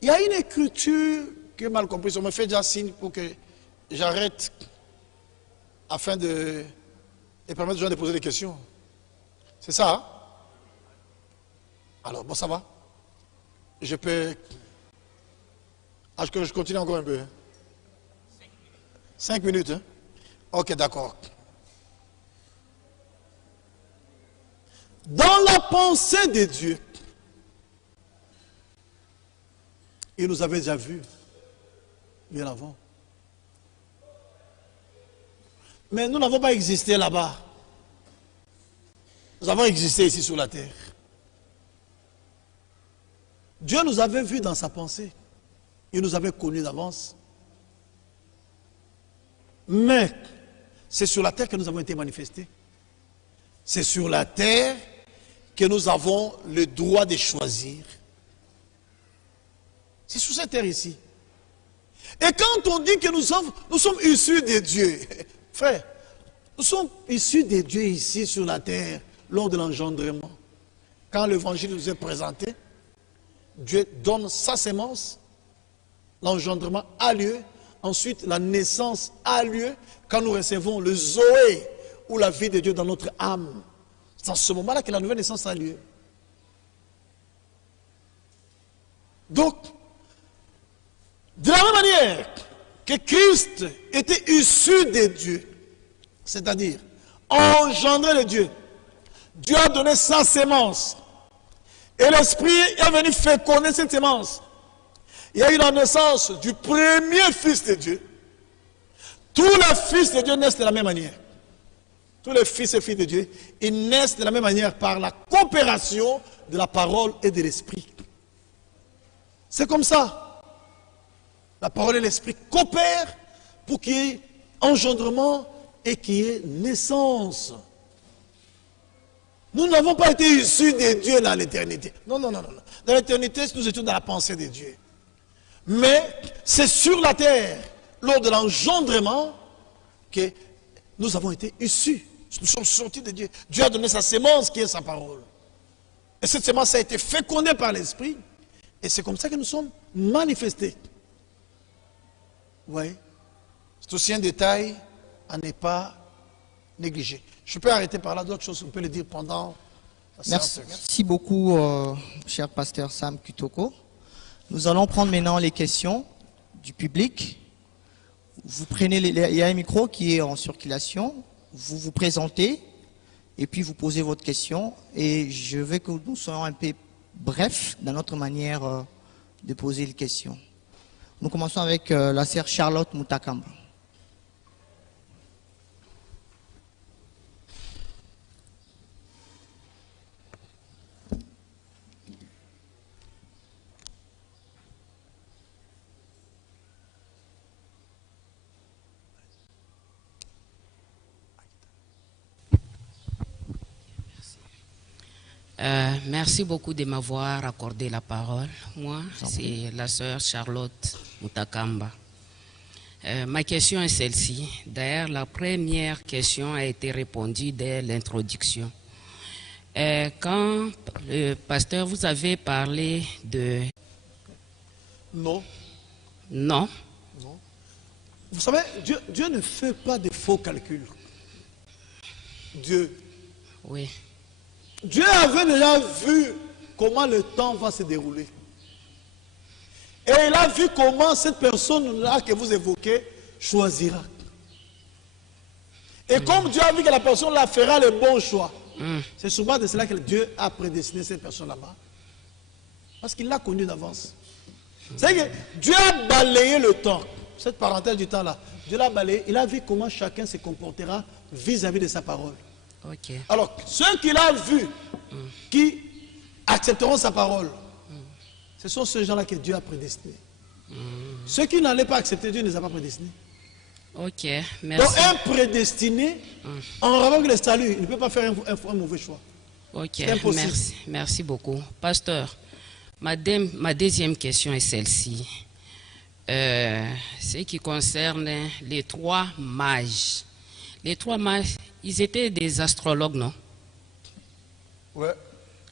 il y a une écriture qui est mal comprise. On me fait déjà signe pour que j'arrête afin de permettre aux gens de poser des questions. C'est ça, hein? Alors, bon, ça va. Je peux... Ah, je continue encore un peu. 5 minutes, hein? Ok, d'accord. Dans la pensée de Dieu, il nous avait déjà vus bien avant. Mais nous n'avons pas existé là-bas. Nous avons existé ici sur la terre. Dieu nous avait vus dans sa pensée. Il nous avait connus d'avance. Mais c'est sur la terre que nous avons été manifestés. C'est sur la terre que nous avons le droit de choisir. C'est sur cette terre ici. Et quand on dit que nous sommes issus de Dieu, frère, nous sommes issus de Dieu ici sur la terre lors de l'engendrement. Quand l'évangile nous est présenté, Dieu donne sa sémence, l'engendrement a lieu, ensuite la naissance a lieu, quand nous recevons le Zoé ou la vie de Dieu dans notre âme. C'est en ce moment-là que la nouvelle naissance a lieu. Donc, de la même manière que Christ était issu de Dieu, c'est-à-dire engendré de Dieu, Dieu a donné sa sémence. Et l'Esprit est venu féconder cette sémence. Il y a eu la naissance du premier Fils de Dieu. Tous les fils de Dieu naissent de la même manière. Tous les fils et filles de Dieu, ils naissent de la même manière par la coopération de la parole et de l'Esprit. C'est comme ça. La parole et l'Esprit coopèrent pour qu'il y ait engendrement et qu'il y ait naissance. Nous n'avons pas été issus de Dieu dans l'éternité. Non, non, non, non. Dans l'éternité, nous étions dans la pensée de Dieu. Mais c'est sur la terre, lors de l'engendrement, que nous avons été issus. Nous sommes sortis de Dieu. Dieu a donné sa sémence qui est sa parole. Et cette sémence a été fécondée par l'Esprit. Et c'est comme ça que nous sommes manifestés. Vous voyez? C'est aussi un détail à ne pas négliger. Je peux arrêter par là, d'autres choses, on peut le dire pendant la séance. Merci beaucoup, cher pasteur Sam Kutoko. Nous allons prendre maintenant les questions du public. Vous prenez, il y a un micro qui est en circulation, vous vous présentez et puis vous posez votre question. Et je veux que nous soyons un peu brefs dans notre manière de poser les questions. Nous commençons avec la sœur Charlotte Mutakamba. Merci beaucoup de m'avoir accordé la parole. Moi, c'est la sœur Charlotte Mutakamba. Ma question est celle-ci. D'ailleurs, la première question a été répondue dès l'introduction. Quand le pasteur, vous avez parlé de... Non. Non. Non. Vous savez, Dieu ne fait pas de faux calculs. Dieu. Oui. Dieu avait déjà vu comment le temps va se dérouler. Et il a vu comment cette personne-là que vous évoquez choisira. Et comme Dieu a vu que la personne-là fera le bon choix, c'est souvent de cela que Dieu a prédestiné cette personne là-bas. Parce qu'il l'a connue d'avance. C'est que Dieu a balayé le temps. Cette parenthèse du temps-là, Dieu l'a balayé. Il a vu comment chacun se comportera vis-à-vis de sa parole. Okay. Alors, ceux qu'il a vus, qui accepteront sa parole, ce sont ces gens-là que Dieu a prédestinés. Ceux qui n'allaient pas accepter, Dieu ne les a pas prédestinés. Ok, merci. Donc, un prédestiné, en rapport avec le salut, il ne peut pas faire un mauvais choix. Ok, merci beaucoup. Pasteur, ma deuxième question est celle-ci. Ce qui concerne les 3 mages. Les 3 mages, ils étaient des astrologues, non? Ouais.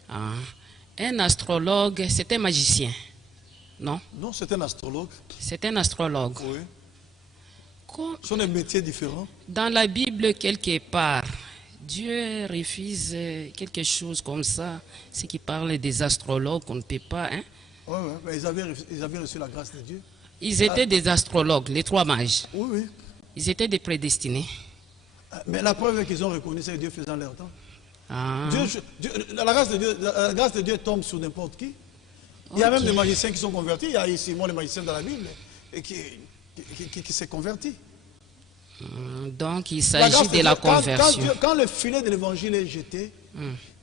Ah. Un astrologue, c'est un magicien, non? Non, c'est un astrologue. C'est un astrologue. Oui. Quand- Ce sont des métiers différents. Dans la Bible, quelque part, Dieu refuse quelque chose comme ça, ce qui parle des astrologues, qu'on ne peut pas. Hein? Oui, oui, mais ils avaient reçu la grâce de Dieu. Ils étaient des astrologues, les trois mages. Oui, oui. Ils étaient des prédestinés. Mais la preuve est qu'ils ont reconnu ce que Dieu faisait en leur temps. Ah, La grâce de Dieu tombe sur n'importe qui. Il y a même des magiciens qui sont convertis. Il y a ici, moi, les magiciens dans la Bible, et qui s'est converti. donc il La grâce s'agit de la Dieu, conversion. quand le filet de l'évangile est jeté,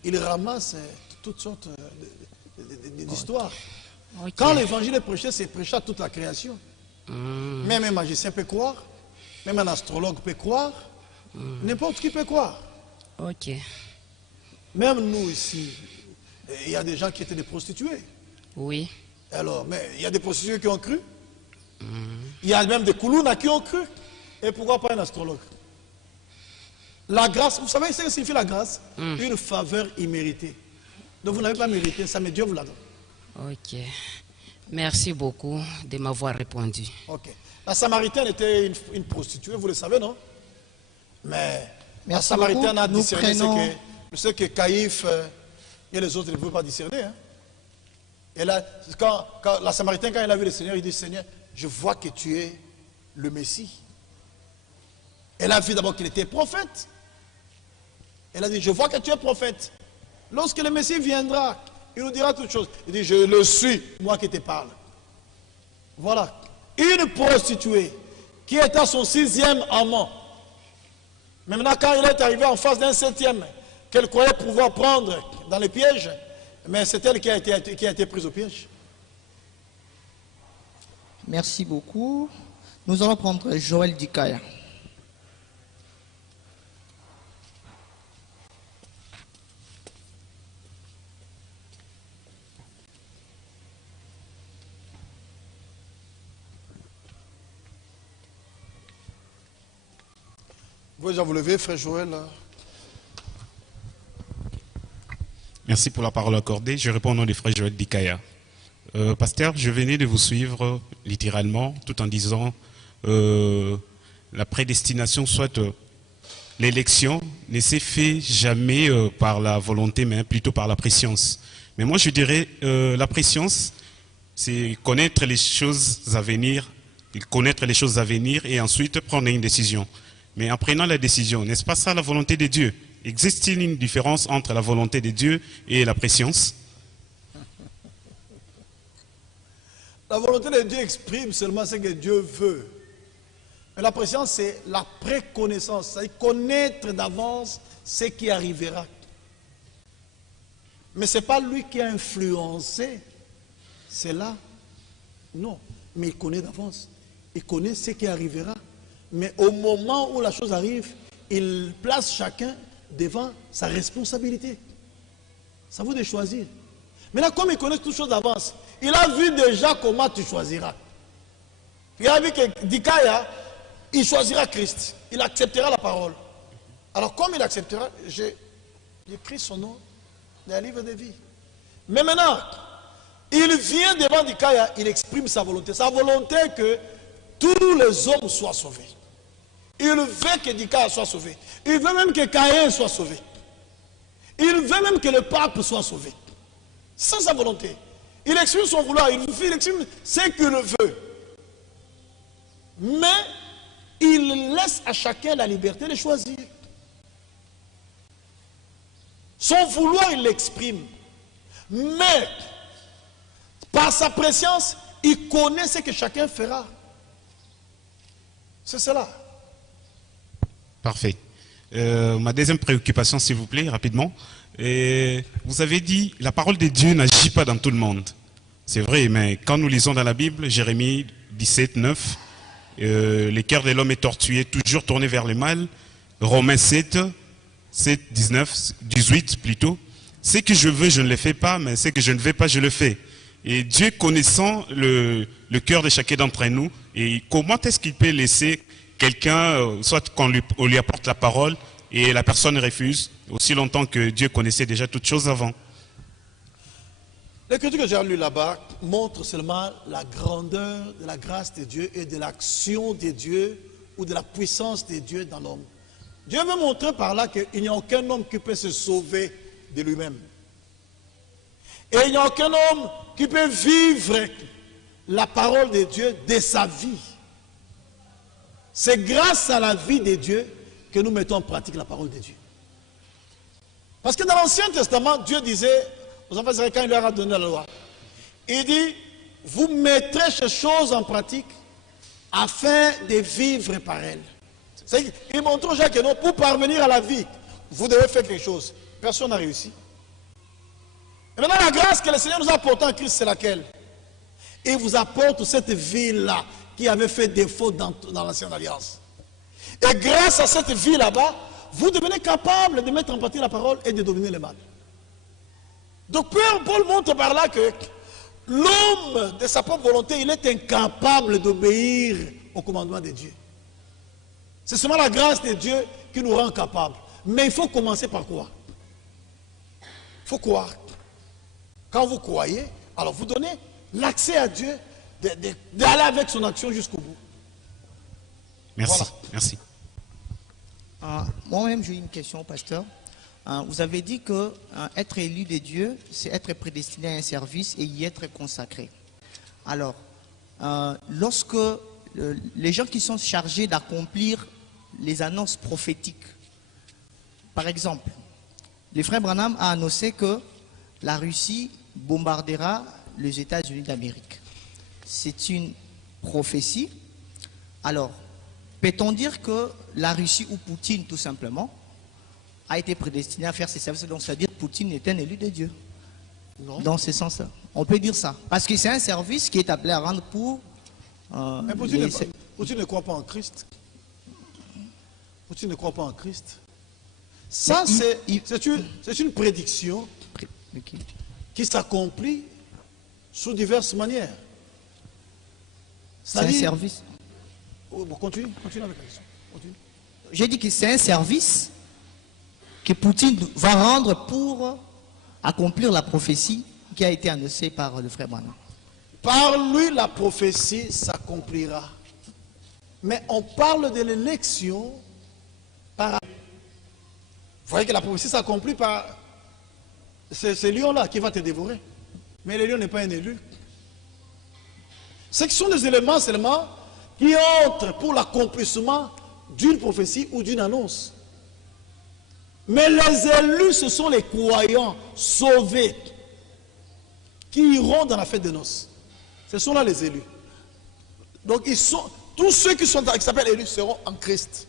il ramasse toutes sortes d'histoires. Ok. Quand l'évangile est prêché, c'est prêché à toute la création. Même un magicien peut croire, même un astrologue peut croire, n'importe qui peut croire. Ok. Même nous ici, il y a des gens qui étaient des prostituées. Oui. Alors, mais il y a des prostituées qui ont cru. Il y a même des koulounas qui ont cru. Et pourquoi pas un astrologue? La grâce, vous savez ce que signifie la grâce? Une faveur imméritée. Donc vous n'avez pas mérité ça, mais Dieu vous la donne. Ok. Merci beaucoup de m'avoir répondu. Ok. La Samaritaine était une prostituée, vous le savez, non? Mais la Merci Samaritaine beaucoup. a Nous discerné prenons- ce que Caïphe et les autres ne pouvaient pas discerner. Hein? Et là, quand la Samaritaine, quand elle a vu le Seigneur, il dit, Seigneur, je vois que tu es le Messie. Elle a vu d'abord qu'il était prophète. Elle a dit, je vois que tu es prophète. Lorsque le Messie viendra, il nous dira toutes choses. Il dit, je le suis, moi qui te parle. Voilà. Une prostituée qui était à son 6e amant. Maintenant, quand il est arrivé en face d'un 7e, qu'elle croyait pouvoir prendre dans les pièges, mais c'est elle qui a été prise au piège. Merci beaucoup. Nous allons prendre Joël Dikaya. Vous pouvez déjà vous lever, frère Joël. Là. Merci pour la parole accordée. Je réponds au nom du frère Joël Dikaya. Pasteur, je venais de vous suivre littéralement tout en disant la prédestination, soit l'élection, ne s'est fait jamais par la volonté, mais plutôt par la préscience. Mais moi, je dirais la préscience, c'est connaître les choses à venir, et ensuite prendre une décision. Mais en prenant la décision, n'est-ce pas ça la volonté de Dieu? Existe-t-il une différence entre la volonté de Dieu et la préscience? La volonté de Dieu exprime seulement ce que Dieu veut. Mais la préscience, c'est la préconnaissance, c'est connaître d'avance ce qui arrivera. Mais ce n'est pas lui qui a influencé. C'est là. Non. Mais il connaît d'avance. Il connaît ce qui arrivera. Mais au moment où la chose arrive, il place chacun devant sa responsabilité. Ça vous de choisir. Maintenant, comme il connaît toutes choses d'avance, il a vu déjà comment tu choisiras. Il a vu que Dikaya, il choisira Christ. Il acceptera la parole. Alors, comme il acceptera, j'écris son nom dans le livre de vie. Mais maintenant, il vient devant Dikaya, il exprime sa volonté. Sa volonté est que tous les hommes soient sauvés. Il veut que Dikaya soit sauvé. Il veut même que Caïn soit sauvé. Il veut même que le pape soit sauvé. C'est sa volonté. Il exprime son vouloir, il exprime ce qu'il veut. Mais il laisse à chacun la liberté de choisir. Son vouloir, il l'exprime. Mais, par sa préscience, il connaît ce que chacun fera. C'est cela. Parfait. Ma deuxième préoccupation, s'il vous plaît, rapidement. Vous avez dit, la parole de Dieu n'agit pas dans tout le monde. C'est vrai, mais quand nous lisons dans la Bible, Jérémie 17, 9, le cœur de l'homme est tortué, toujours tourné vers le mal. Romains 7, 19, 18 plutôt. Ce que je veux, je ne le fais pas, mais ce que je ne veux pas, je le fais. Et Dieu connaissant le cœur de chacun d'entre nous, et comment est-ce qu'il peut laisser quelqu'un, soit qu'on lui apporte la parole et la personne refuse, aussi longtemps que Dieu connaissait déjà toutes choses avant. L'écriture que j'ai lue là-bas montre seulement la grandeur de la grâce de Dieu et de l'action de Dieu ou de la puissance de Dieu dans l'homme. Dieu veut montrer par là qu'il n'y a aucun homme qui peut se sauver de lui-même. Et il n'y a aucun homme qui peut vivre la parole de Dieu de sa vie. C'est grâce à la vie de Dieu que nous mettons en pratique la parole de Dieu. Parce que dans l'Ancien Testament, Dieu disait aux enfants d'Israël, quand il leur a donné la loi, il dit, vous mettrez ces choses en pratique afin de vivre par elles. Il montre aux gens que non, pour parvenir à la vie, vous devez faire quelque chose. Personne n'a réussi. Et maintenant, la grâce que le Seigneur nous a apportée en Christ, c'est laquelle? Il vous apporte cette vie-là qui avait fait défaut dans l'ancienne alliance. Et grâce à cette vie là-bas, vous devenez capable de mettre en pratique la parole et de dominer le mal. Donc Paul montre par là que l'homme, de sa propre volonté, il est incapable d'obéir au commandement de Dieu. C'est seulement la grâce de Dieu qui nous rend capables. Mais il faut commencer par quoi? Il faut croire. Quand vous croyez, alors vous donnez l'accès à Dieu d'aller avec son action jusqu'au bout. Merci, Voilà. merci. Moi-même, j'ai une question, pasteur. Vous avez dit que être élu de Dieu, c'est être prédestiné à un service et y être consacré. Alors, lorsque les gens qui sont chargés d'accomplir les annonces prophétiques, par exemple, le frère Branham a annoncé que la Russie bombardera les États-Unis d'Amérique. C'est une prophétie. Alors, peut-on dire que la Russie ou Poutine, tout simplement, a été prédestiné à faire ces services? Donc, c'est-à-dire que Poutine est un élu de Dieu. Non. Dans ce sens-là. On peut dire ça. Parce que c'est un service qui est appelé à rendre pour... Mais Poutine ne croit pas en Christ. Poutine ne croit pas en Christ. Ça, c'est une prédiction qui s'accomplit sous diverses manières. C'est un service. Oh, bon, continue avec la question. Continue. J'ai dit que c'est un service que Poutine va rendre pour accomplir la prophétie qui a été annoncée par le frère Branham. Par lui, la prophétie s'accomplira. Mais on parle de l'élection par... Vous voyez que la prophétie s'accomplit par... C'est ce lion-là qui va te dévorer. Mais le lion n'est pas un élu. Ce sont des éléments seulement qui entrent pour l'accomplissement d'une prophétie ou d'une annonce. Mais les élus, ce sont les croyants sauvés qui iront dans la fête de noces. Ce sont là les élus. Donc tous ceux qui s'appellent élus seront en Christ.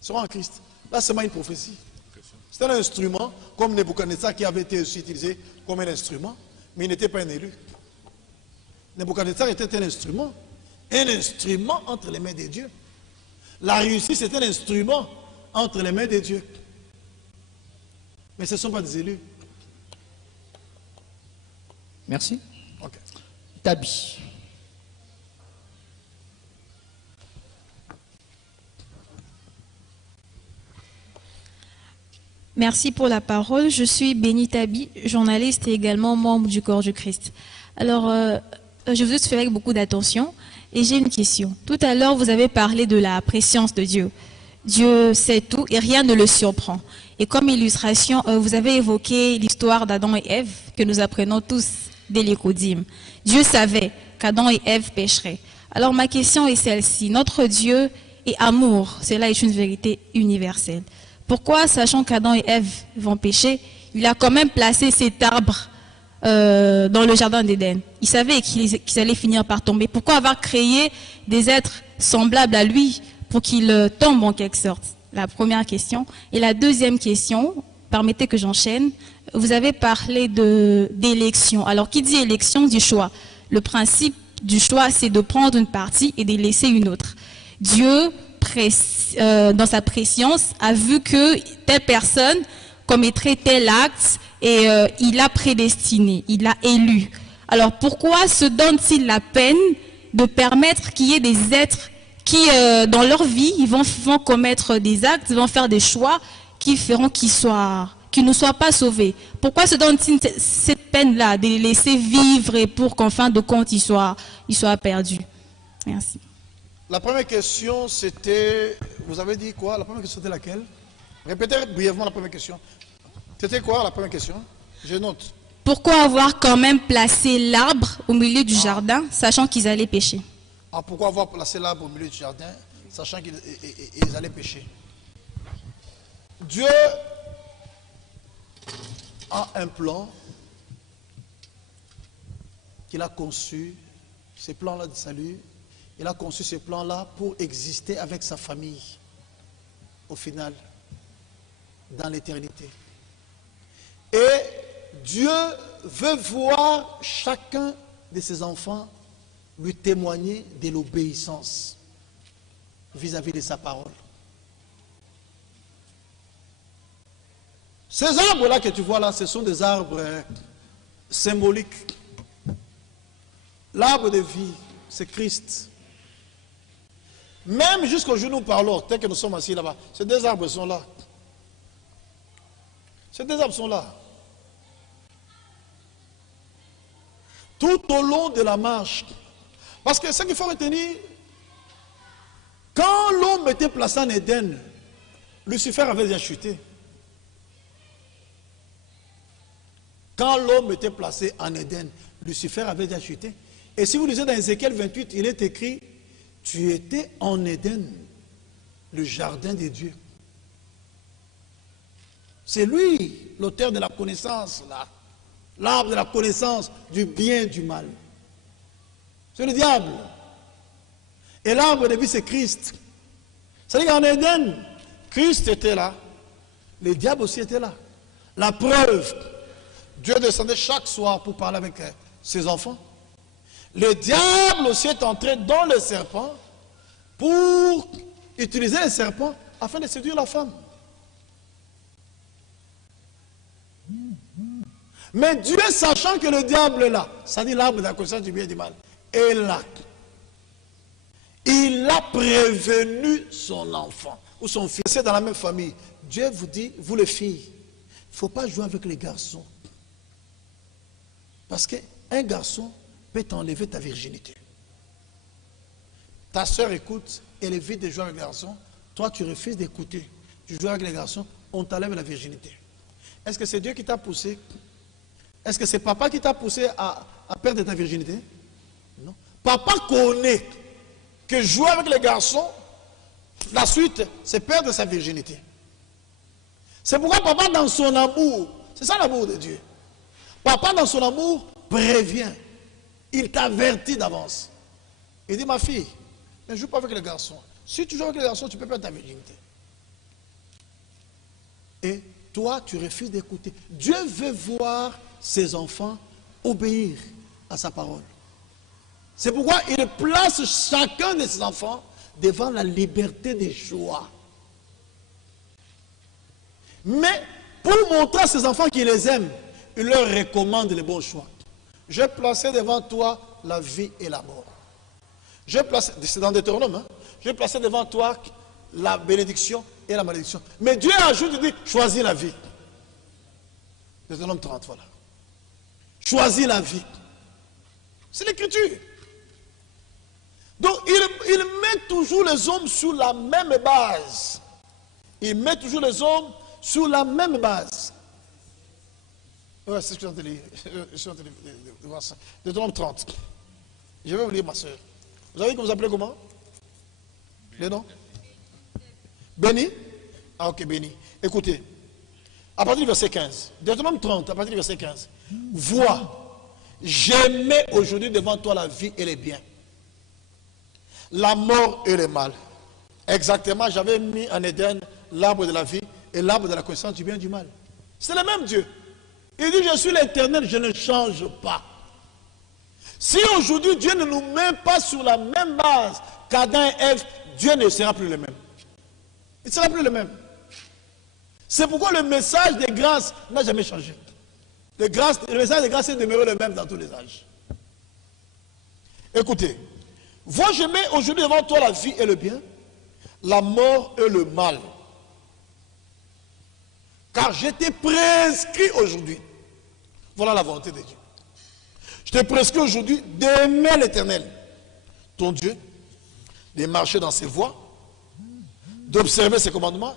Seront en Christ. Là, c'est une prophétie. C'est un instrument, comme Nebuchadnezzar qui avait été aussi utilisé comme un instrument, mais il n'était pas un élu. Nebuchadnezzar était un instrument entre les mains de Dieu. La Russie, c'est un instrument entre les mains de Dieu. Mais ce ne sont pas des élus. Merci. Ok. Tabi. Merci pour la parole. Je suis Béni Tabi, journaliste et également membre du Corps du Christ. Alors, je vous ai suivi avec beaucoup d'attention et j'ai une question. Tout à l'heure, vous avez parlé de la préscience de Dieu. Dieu sait tout et rien ne le surprend. Et comme illustration, vous avez évoqué l'histoire d'Adam et Ève que nous apprenons tous dès l'Écodime. Dieu savait qu'Adam et Ève pécheraient. Alors ma question est celle-ci. Notre Dieu est amour. Cela est une vérité universelle. Pourquoi, sachant qu'Adam et Ève vont pécher, il a quand même placé cet arbre dans le jardin d'Éden? Il savait qu'ils allaient finir par tomber. Pourquoi avoir créé des êtres semblables à lui pour qu'ils tombent en quelque sorte? La première question. Et la deuxième question, permettez que j'enchaîne. Vous avez parlé d'élection. Alors, qui dit élection dit choix. Le principe du choix, c'est de prendre une partie et de laisser une autre. Dieu, dans sa préscience, a vu que telle personne commettrait tel acte et il l'a prédestiné, il l'a élu. Alors, pourquoi se donne-t-il la peine de permettre qu'il y ait des êtres qui, dans leur vie, ils vont commettre des actes, ils vont faire des choix qui feront qu'ils qu'ils ne soient pas sauvés? Pourquoi se donne-t-il cette peine-là de les laisser vivre et pour qu'en fin de compte, ils soient perdus? Merci. La première question, c'était... Vous avez dit quoi? La première question, c'était laquelle? Répétez brièvement la première question. C'était quoi la première question? Je note. Pourquoi avoir quand même placé l'arbre au milieu du jardin, sachant qu'ils allaient pécher? Pourquoi avoir placé l'arbre au milieu du jardin, sachant qu'ils allaient pécher? Dieu a un plan qu'il a conçu, ces plans-là de salut. Il a conçu ce plan-là pour exister avec sa famille, au final, dans l'éternité. Et Dieu veut voir chacun de ses enfants lui témoigner de l'obéissance vis-à-vis de sa parole. Ces arbres-là que tu vois là, ce sont des arbres symboliques. L'arbre de vie, c'est Christ. Même jusqu'au jour où nous parlons, tel que nous sommes assis là-bas, ces deux arbres sont là. Ces deux arbres sont là. Tout au long de la marche. Parce que ce qu'il faut retenir, quand l'homme était placé en Éden, Lucifer avait déjà chuté. Quand l'homme était placé en Éden, Lucifer avait déjà chuté. Et si vous lisez dans Ézéchiel 28, il est écrit, tu étais en Éden, le jardin de Dieu. C'est lui, l'auteur de la connaissance, là. L'arbre de la connaissance du bien et du mal. C'est le diable. Et l'arbre de vie, c'est Christ. C'est-à-dire qu'en Éden, Christ était là. Le diable aussi était là. La preuve, Dieu descendait chaque soir pour parler avec ses enfants. Le diable aussi est entré dans le serpent pour utiliser le serpent afin de séduire la femme. Mais Dieu, sachant que le diable est là, ça dit l'arbre de la connaissance du bien et du mal, est là. Il a prévenu son enfant ou son fils. C'est dans la même famille. Dieu vous dit, vous les filles, il ne faut pas jouer avec les garçons. Parce qu'un garçon peut t'enlever ta virginité. Ta soeur écoute, elle évite de jouer avec les garçons. Toi, tu refuses d'écouter. Tu joues avec les garçons, on t'enlève la virginité. Est-ce que c'est Dieu qui t'a poussé? Est-ce que c'est papa qui t'a poussé à perdre ta virginité? Non. Papa connaît que jouer avec les garçons, la suite, c'est perdre sa virginité. C'est pourquoi papa, dans son amour, c'est ça l'amour de Dieu. Papa, dans son amour, prévient. Il t'avertit d'avance. Il dit, ma fille, ne joue pas avec les garçons. Si tu joues avec les garçons, tu peux perdre ta virginité. Et toi, tu refuses d'écouter. Dieu veut voir ses enfants obéir à sa parole. C'est pourquoi il place chacun de ses enfants devant la liberté des choix. Mais pour montrer à ses enfants qu'il les aime, il leur recommande les bons choix. J'ai placé devant toi la vie et la mort. J'ai placé, c'est dans Deutéronome, j'ai placé devant toi la bénédiction et la malédiction. Mais Dieu ajoute, il dit, choisis la vie. Deutéronome 30, voilà. Choisis la vie. C'est l'écriture. Donc, il met toujours les hommes sur la même base. Il met toujours les hommes sur la même base. Ouais, c'est ce que je suis en train de voir ça. Deutéronome 30. Je vais vous lire, ma soeur. Vous savez que vous appelez comment? Le nom? Béni? Ah, ok, béni. Écoutez. À partir du verset 15. Deutéronome 30, à partir du verset 15. Vois, j'ai mis aujourd'hui devant toi la vie et les biens, la mort et le mal. Exactement, j'avais mis en Éden l'arbre de la vie et l'arbre de la connaissance du bien et du mal. C'est le même Dieu. Il dit, je suis l'Éternel, je ne change pas. Si aujourd'hui Dieu ne nous met pas sur la même base qu'Adam et Ève, Dieu ne sera plus le même. Il ne sera plus le même. C'est pourquoi le message de grâce n'a jamais changé. Le message de grâce est demeuré le même dans tous les âges. Écoutez, vois, je mets aujourd'hui devant toi la vie et le bien, la mort et le mal. Car je t'ai prescrit aujourd'hui. Voilà la volonté de Dieu. Je t'ai prescrit aujourd'hui d'aimer l'Éternel, ton Dieu, de marcher dans ses voies, d'observer ses commandements,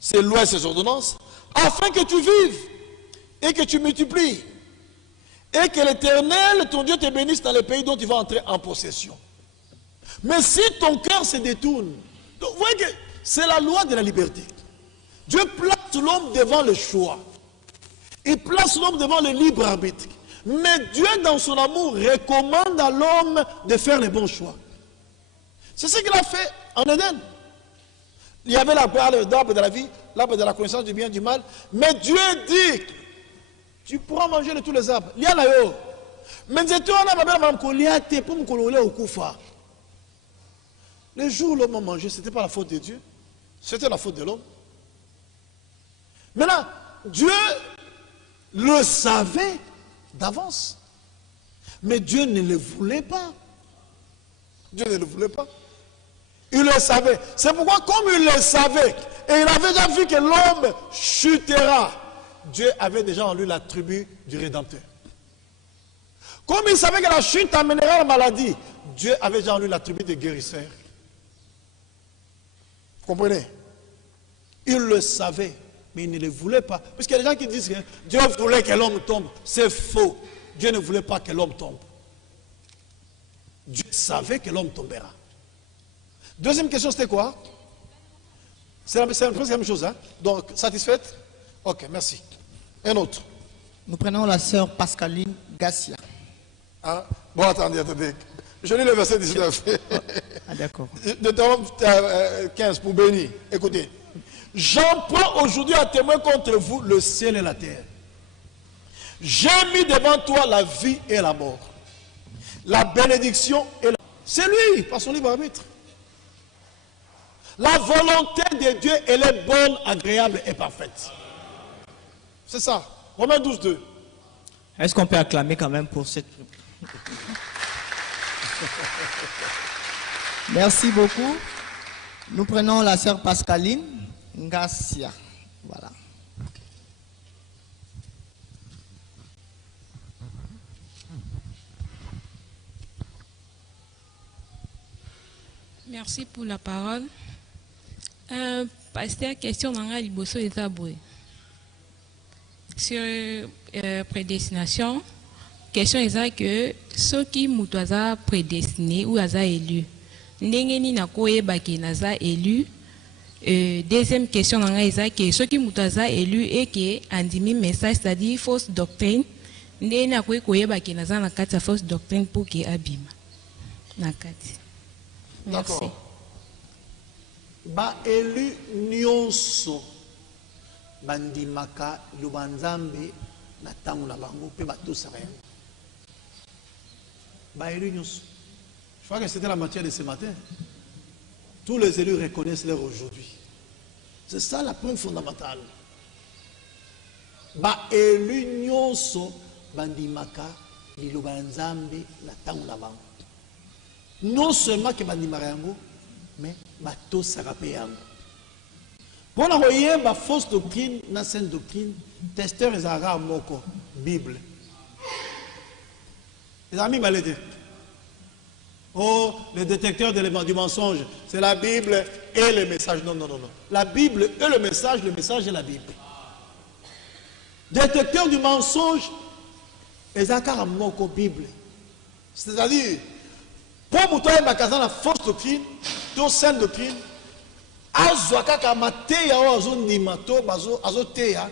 ses lois et ses ordonnances, afin que tu vives et que tu multiplies. Et que l'Éternel, ton Dieu, te bénisse dans le pays dont tu vas entrer en possession. Mais si ton cœur se détourne, donc vous voyez que c'est la loi de la liberté. Dieu place l'homme devant le choix. Il place l'homme devant le libre arbitre. Mais Dieu, dans son amour, recommande à l'homme de faire les bons choix. C'est ce qu'il a fait en Éden. Il y avait l'arbre de la vie, l'arbre de la connaissance du bien et du mal. Mais Dieu dit, tu pourras manger de tous les arbres. Il y a là. Mais Dieu, le jour où l'homme a mangé, ce n'était pas la faute de Dieu. C'était la faute de l'homme. Maintenant, Dieu le savait d'avance. Mais Dieu ne le voulait pas. Dieu ne le voulait pas. Il le savait. C'est pourquoi, comme il le savait, et il avait déjà vu que l'homme chutera, Dieu avait déjà en lui l'attribut du Rédempteur. Comme il savait que la chute amènerait la maladie, Dieu avait déjà en lui l'attribut de guérisseur. Vous comprenez? Il le savait, mais il ne le voulait pas. Parce qu'il y a des gens qui disent que Dieu voulait que l'homme tombe. C'est faux. Dieu ne voulait pas que l'homme tombe. Dieu savait que l'homme tombera. Deuxième question, c'était quoi? C'est presque la même chose, hein? Donc, satisfaite? Ok, merci. Un autre. Nous prenons la sœur Pascaline Gassia. Ah, bon, attendez. Je lis le verset 19. Ah, d'accord. Deutéronome 15 pour bénir. Écoutez. J'en prends aujourd'hui à témoin contre vous le ciel et la terre. J'ai mis devant toi la vie et la mort, la bénédiction et la... C'est lui, par son libre arbitre. La volonté de Dieu, elle est bonne, agréable et parfaite. C'est ça. Romains 12, 2. Est-ce qu'on peut acclamer quand même pour cette... Merci beaucoup. Nous prenons la sœur Pascaline Ngassia. Voilà. Merci pour la parole. Pasteur, question dans la liboso des aboués. Sur prédestination, question est que ceux qui sont prédestinés ou élu, n'engeni na koyeba ki naza élu. Deuxième question dans la que ceux qui sont élus et qui andimi message, c'est-à-dire fausse doctrine, n'engeni na koyeba ki naza na kati fausse doctrine pour qui abima na kati. D'accord. Ba élu nyonso bandimaka lubanzambe na tangu na bango pe batosaka yango. Ba élu nyonso. Je crois que c'était la matière de ce matin. Tous les élus reconnaissent leur aujourd'hui. C'est ça la point fondamentale. Ba élu nyonso bandimaka lubanzambe na tangu na bango. Non seulement que bandimaka yango, mais bato sarape yango. Pour la voyer ma fausse doctrine, na sainte doctrine, testeur ezara moko Bible. Les amis malédés. Oh, le détecteur du mensonge, c'est la Bible et le message. Non. La Bible et le message et la Bible. Détecteur du mensonge, ezara moko Bible. C'est-à-dire, pour moutoyer ma casa la fausse doctrine, to sainte doctrine, azwaka kamateya o azondima to bazo azoteya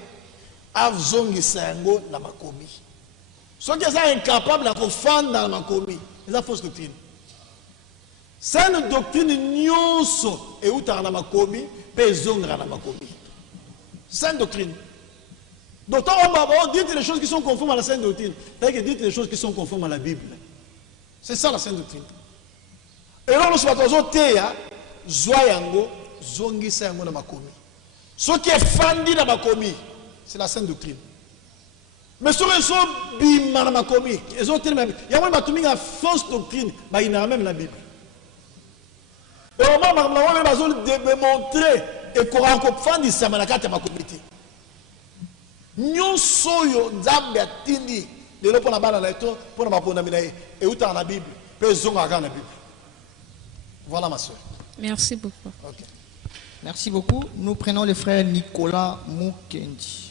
azongisa yango na makomi. Soki eza incapable de kofanda na makomi, eza fausse doctrine. Sainte doctrine nyonso eutaka na makomi pe ezongaka na makomi. Sainte doctrine. Donc on dit les choses qui sont conformes à la sainte doctrine, c'est-à-dire que dites les choses qui sont conformes à la Bible. C'est ça la sainte doctrine. Et là, nous avons teya zoyango zongisa yango na makomi. Ce qui est fandi na makomi, c'est la sainte doctrine. Mais ce qui est bima na makomi, ils ont tellement. Il y a une fausse doctrine, il y a même la Bible. Et au moment où nous avons démontré et qu'on a fandi ça na kati ya makomi. Nyonso yo nzambe atindi lelo pona bana na eto pona mapona mina e uta na Bible pe zonga na Bible. Voilà ma soeur. Merci beaucoup. OK. Merci beaucoup. Nous prenons le frère Nicolas Mukendi.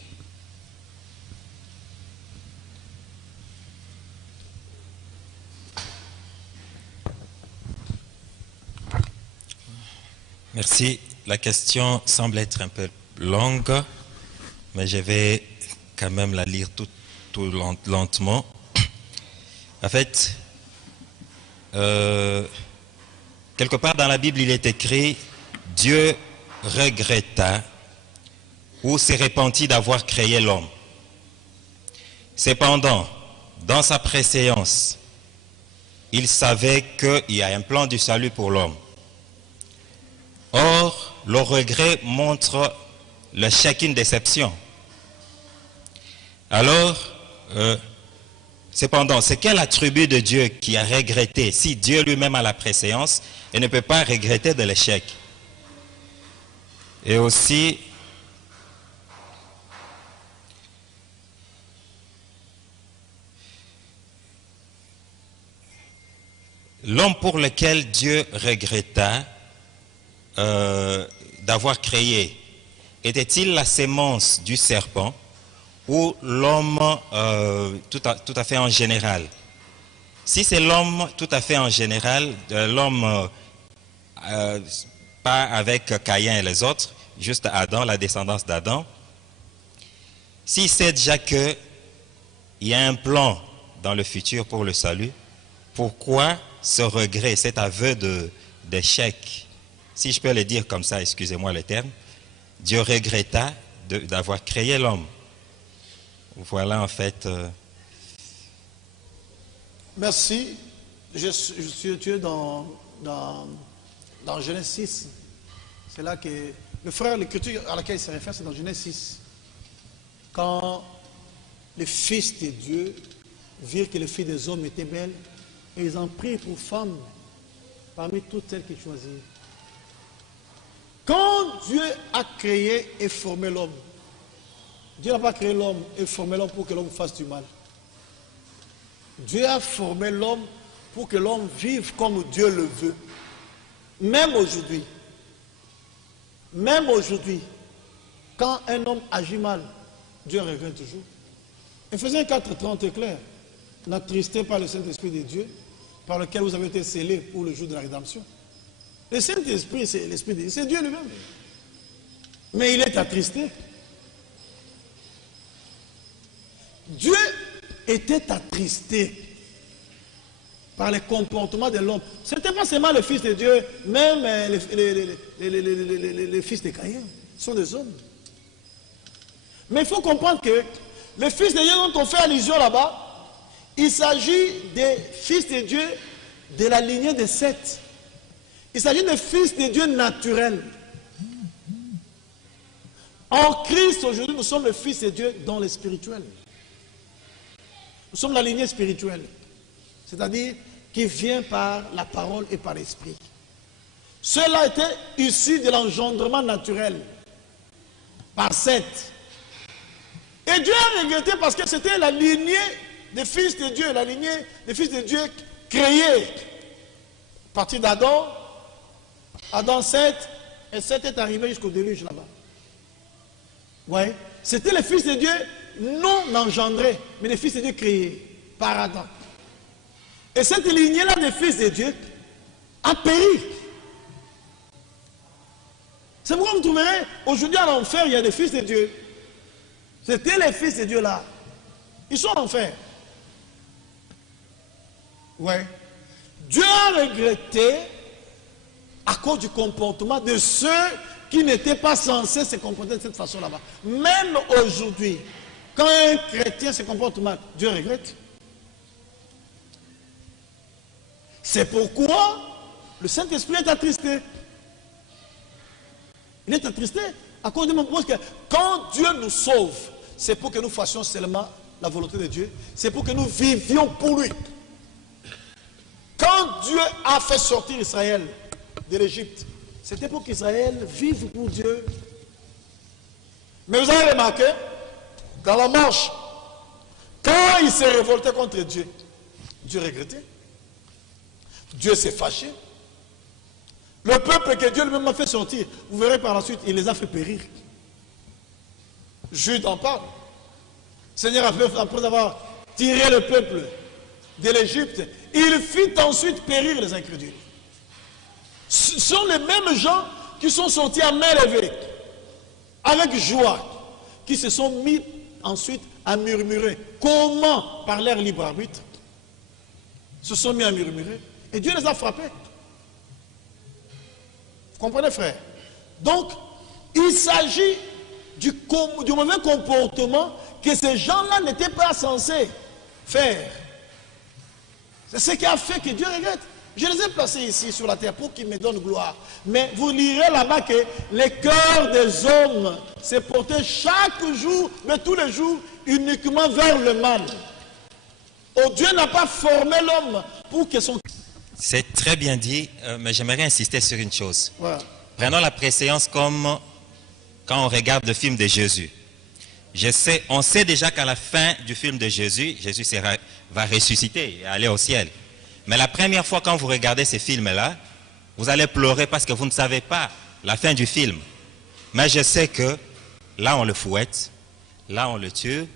Merci. La question semble être un peu longue, mais je vais quand même la lire tout lentement. En fait, quelque part dans la Bible, il est écrit « Dieu regretta ou s'est repenti d'avoir créé l'homme. Cependant, dans sa préséance, il savait qu'il y a un plan du salut pour l'homme. Or, le regret montre le chèque, une déception. Alors, cependant, c'est quel attribut de Dieu qui a regretté, si Dieu lui-même a la préséance et ne peut pas regretter de l'échec? Et aussi, l'homme pour lequel Dieu regretta d'avoir créé, était-il la sémence du serpent ou l'homme tout à fait en général? Si c'est l'homme tout à fait en général, l'homme pas avec Caïn et les autres, juste Adam, la descendance d'Adam, s'il sait déjà qu'il y a un plan dans le futur pour le salut, pourquoi ce regret, cet aveu d'échec? Si je peux le dire comme ça, excusez-moi le terme, Dieu regretta d'avoir créé l'homme. Voilà en fait. Merci. Je suis dans Genèse 6. C'est là que le frère, l'écriture à laquelle il se réfère, c'est dans Genèse 6. Quand les fils de Dieu virent que les filles des hommes étaient belles, et ils en prirent pour femmes parmi toutes celles qu'ils choisirent. Quand Dieu a créé et formé l'homme, Dieu n'a pas créé l'homme et formé l'homme pour que l'homme fasse du mal. Dieu a formé l'homme pour que l'homme vive comme Dieu le veut. Même aujourd'hui, quand un homme agit mal, Dieu regrette toujours. Éphésiens 4:30 est clair. N'attristez pas le Saint-Esprit de Dieu, par lequel vous avez été scellés pour le jour de la rédemption. Le Saint-Esprit, c'est l'Esprit de Dieu, c'est Dieu lui-même. Mais il est attristé. Dieu était attristé par les comportements de l'homme. Ce n'était pas seulement le Fils de Dieu, même les fils de Caïn sont des hommes. Mais il faut comprendre que le Fils de Dieu dont on fait allusion là-bas, il s'agit des fils de Dieu de la lignée de Seth. Il s'agit des fils de Dieu naturels. En Christ, aujourd'hui, nous sommes les fils de Dieu dans le spirituel. Nous sommes la lignée spirituelle. C'est-à-dire qui vient par la parole et par l'esprit. Cela était issu de l'engendrement naturel par Seth. Et Dieu a regretté parce que c'était la lignée des fils de Dieu, la lignée des fils de Dieu créés à partir d'Adam, Adam 7, et 7 est arrivé jusqu'au déluge là-bas. Ouais. C'était les fils de Dieu non engendrés, mais les fils de Dieu créés par Adam. Et cette lignée-là des fils de Dieu a péri. C'est pourquoi vous trouverez aujourd'hui à l'enfer, il y a des fils de Dieu. C'était les fils de Dieu là. Ils sont en enfer. Ouais. Dieu a regretté à cause du comportement de ceux qui n'étaient pas censés se comporter de cette façon là-bas. Même aujourd'hui, quand un chrétien se comporte mal, Dieu regrette. C'est pourquoi le Saint-Esprit est attristé. Il est attristé à cause de mon propos que quand Dieu nous sauve, c'est pour que nous fassions seulement la volonté de Dieu. C'est pour que nous vivions pour lui. Quand Dieu a fait sortir Israël de l'Égypte, c'était pour qu'Israël vive pour Dieu. Mais vous avez remarqué, dans la marche, quand il s'est révolté contre Dieu, Dieu regrettait. Dieu s'est fâché. Le peuple que Dieu lui-même a fait sortir, vous verrez par la suite, il les a fait périr. Jude en parle. Seigneur, après avoir tiré le peuple de l'Égypte, il fit ensuite périr les incrédules. Ce sont les mêmes gens qui sont sortis à main levée, avec joie, qui se sont mis ensuite à murmurer. Comment? Par leur libre arbitre. Se sont mis à murmurer. Et Dieu les a frappés. Vous comprenez, frère? Donc, il s'agit du mauvais comportement que ces gens-là n'étaient pas censés faire. C'est ce qui a fait que Dieu regrette. Je les ai placés ici sur la terre pour qu'ils me donnent gloire. Mais vous lirez là-bas que le cœur des hommes s'est porté chaque jour, mais tous les jours, uniquement vers le mal. Oh, Dieu n'a pas formé l'homme pour que son... C'est très bien dit, mais j'aimerais insister sur une chose. Ouais. Prenons la préséance comme quand on regarde le film de Jésus. On sait déjà qu'à la fin du film de Jésus, Jésus va ressusciter et aller au ciel. Mais la première fois quand vous regardez ces films-là, vous allez pleurer parce que vous ne savez pas la fin du film. Mais je sais que là on le fouette, là on le tue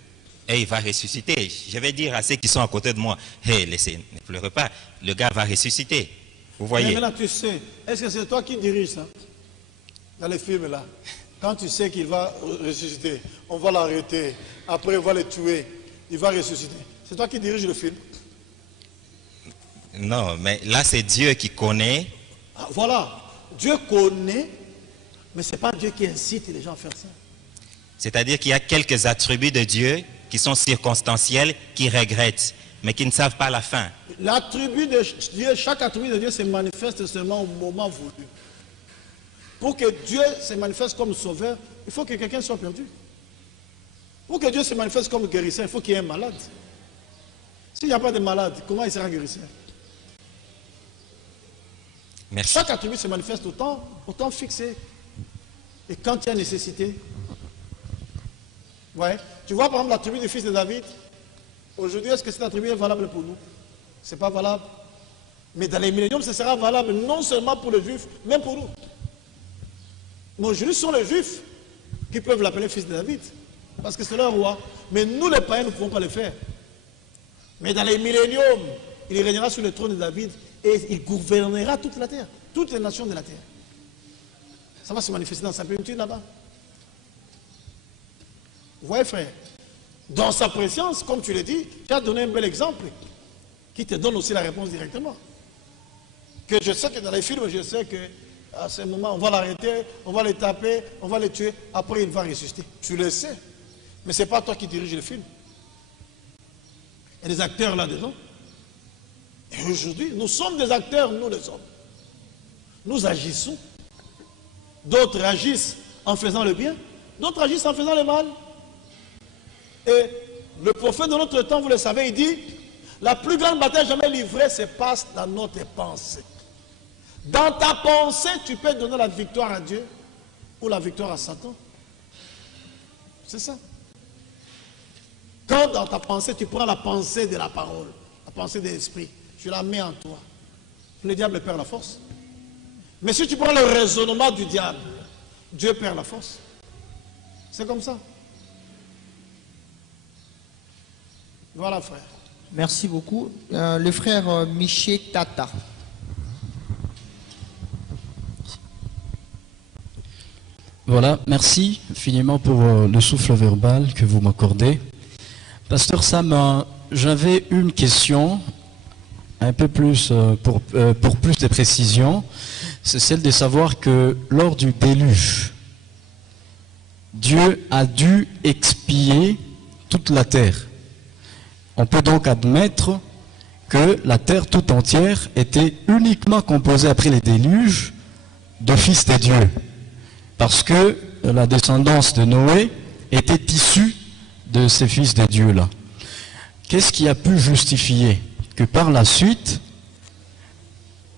et il va ressusciter. Je vais dire à ceux qui sont à côté de moi, hey, laissez, ne pleurez pas, le gars va ressusciter. Vous voyez? Mais maintenant tu sais, est-ce que c'est toi qui diriges ça? Dans les films là, quand tu sais qu'il va ressusciter, on va l'arrêter, après on va le tuer, il va ressusciter. C'est toi qui diriges le film? Non, mais là c'est Dieu qui connaît. Ah, voilà, Dieu connaît, mais ce n'est pas Dieu qui incite les gens à faire ça. C'est-à-dire qu'il y a quelques attributs de Dieu qui sont circonstanciels, qui regrettent, mais qui ne savent pas la fin. L'attribut de Dieu, chaque attribut de Dieu se manifeste seulement au moment voulu. Pour que Dieu se manifeste comme sauveur, il faut que quelqu'un soit perdu. Pour que Dieu se manifeste comme guérisseur, il faut qu'il y ait un malade. S'il n'y a pas de malade, comment il sera guérisseur? Merci. Chaque attribut se manifeste au temps fixé. Et quand il y a nécessité. Ouais. Tu vois par exemple l'attribut du fils de David. Aujourd'hui, est-ce que cet attribut est valable pour nous? Ce n'est pas valable. Mais dans les milléniums, ce sera valable non seulement pour les juifs, même pour nous. Mais aujourd'hui, ce sont les juifs qui peuvent l'appeler fils de David. Parce que c'est leur roi. Mais nous, les païens, nous ne pouvons pas le faire. Mais dans les milléniums, il régnera sur le trône de David et il gouvernera toute la terre, toutes les nations de la terre. Ça va se manifester dans sa plénitude là-bas. Vous voyez, frère, dans sa présence, comme tu l'as dit, tu as donné un bel exemple qui te donne aussi la réponse directement. Que je sais que dans les films, je sais que à ce moment, on va l'arrêter, on va le taper, on va le tuer, après il va ressusciter. Tu le sais. Mais ce n'est pas toi qui dirige le film. Il y a des acteurs là-dedans. Et aujourd'hui, nous sommes des acteurs, nous les hommes. Nous agissons. D'autres agissent en faisant le bien, d'autres agissent en faisant le mal. Et le prophète de notre temps, vous le savez, il dit, la plus grande bataille jamais livrée se passe dans notre pensée. Dans ta pensée, tu peux donner la victoire à Dieu ou la victoire à Satan. C'est ça. Quand dans ta pensée, tu prends la pensée de la parole, la pensée de l'esprit, tu la mets en toi. Le diable perd la force. Mais si tu prends le raisonnement du diable, Dieu perd la force. C'est comme ça. Voilà, frère. Merci beaucoup. Le frère Miché Tata. Voilà, merci infiniment pour le souffle verbal que vous m'accordez. Pasteur Sam, j'avais une question, un peu plus, pour plus de précision. C'est celle de savoir que lors du déluge, Dieu a dû expier toute la terre. On peut donc admettre que la terre tout entière était uniquement composée après les déluges de fils de Dieu. Parce que la descendance de Noé était issue de ces fils de Dieu-là. Qu'est-ce qui a pu justifier que par la suite,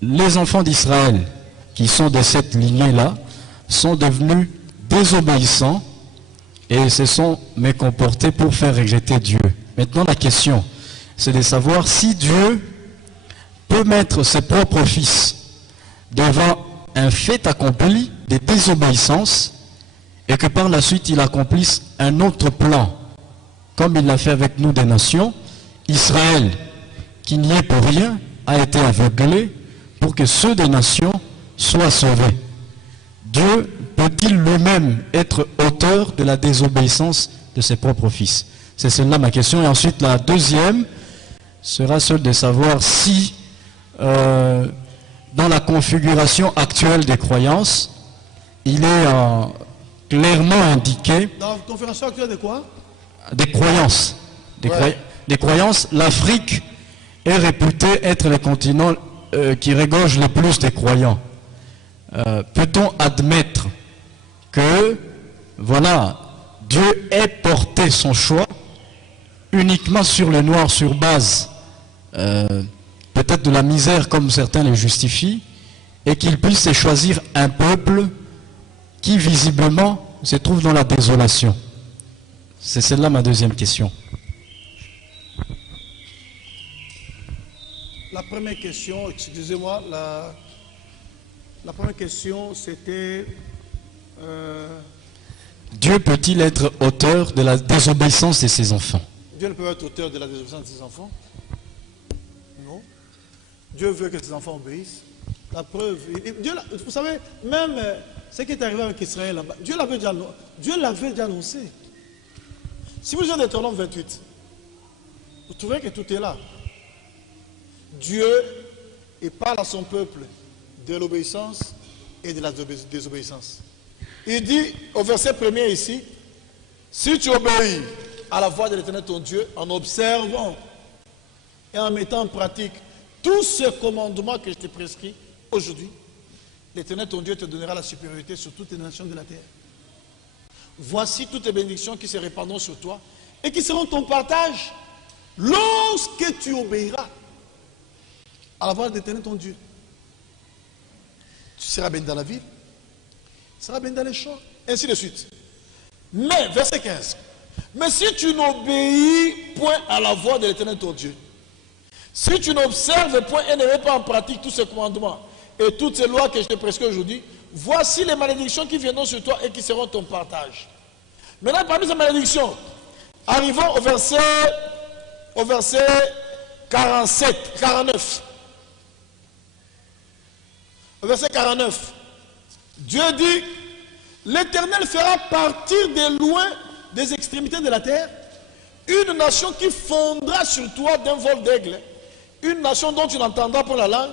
les enfants d'Israël, qui sont de cette lignée-là, sont devenus désobéissants et se sont mécomportés pour faire regretter Dieu. Maintenant, la question, c'est de savoir si Dieu peut mettre ses propres fils devant un fait accompli de désobéissance et que par la suite il accomplisse un autre plan, comme il l'a fait avec nous des nations. Israël, qui n'y est pour rien, a été aveuglé pour que ceux des nations soient sauvés. Dieu peut-il lui-même être auteur de la désobéissance de ses propres fils? C'est celle-là ma question. Et ensuite, la deuxième sera celle de savoir si, dans la configuration actuelle des croyances, il est clairement indiqué... Dans la configuration actuelle de quoi? Des croyances. Des croyances. L'Afrique est réputée être le continent qui regorge le plus des croyants. Peut-on admettre que, voilà, Dieu ait porté son choix uniquement sur les Noirs sur base peut-être de la misère comme certains le justifient, et qu'il puisse choisir un peuple qui visiblement se trouve dans la désolation? C'est celle-là ma deuxième question. La première question, excusez-moi, la première question c'était... Dieu peut-il être auteur de la désobéissance de ses enfants? Dieu ne peut pas être auteur de la désobéissance de ses enfants. Non. Dieu veut que ses enfants obéissent. La preuve, Dieu, vous savez, même ce qui est arrivé avec Israël là-bas, Dieu l'avait déjà annoncé. Si vous lisez Deutéronome 28, vous trouverez que tout est là. Dieu parle à son peuple de l'obéissance et de la désobéissance. Il dit au verset 1er ici, si tu obéis à la voix de l'Éternel ton Dieu en observant et en mettant en pratique tous ces commandements que je t'ai prescrits aujourd'hui, l'Éternel ton Dieu te donnera la supériorité sur toutes les nations de la terre. Voici toutes les bénédictions qui se répandront sur toi et qui seront ton partage lorsque tu obéiras à la voix de l'Éternel ton Dieu. Tu seras béni dans la ville, tu seras béni dans les champs, ainsi de suite. Mais, verset 15, mais si tu n'obéis point à la voix de l'Éternel ton Dieu, si tu n'observes point et ne mets pas en pratique tous ces commandements et toutes ces lois que je te prescris aujourd'hui, voici les malédictions qui viendront sur toi et qui seront ton partage. Maintenant, parmi ces malédictions, arrivons au verset 49. Au verset 49, Dieu dit, l'Éternel fera partir de loin des extrémités de la terre une nation qui fondra sur toi d'un vol d'aigle, une nation dont tu n'entendras pas la langue,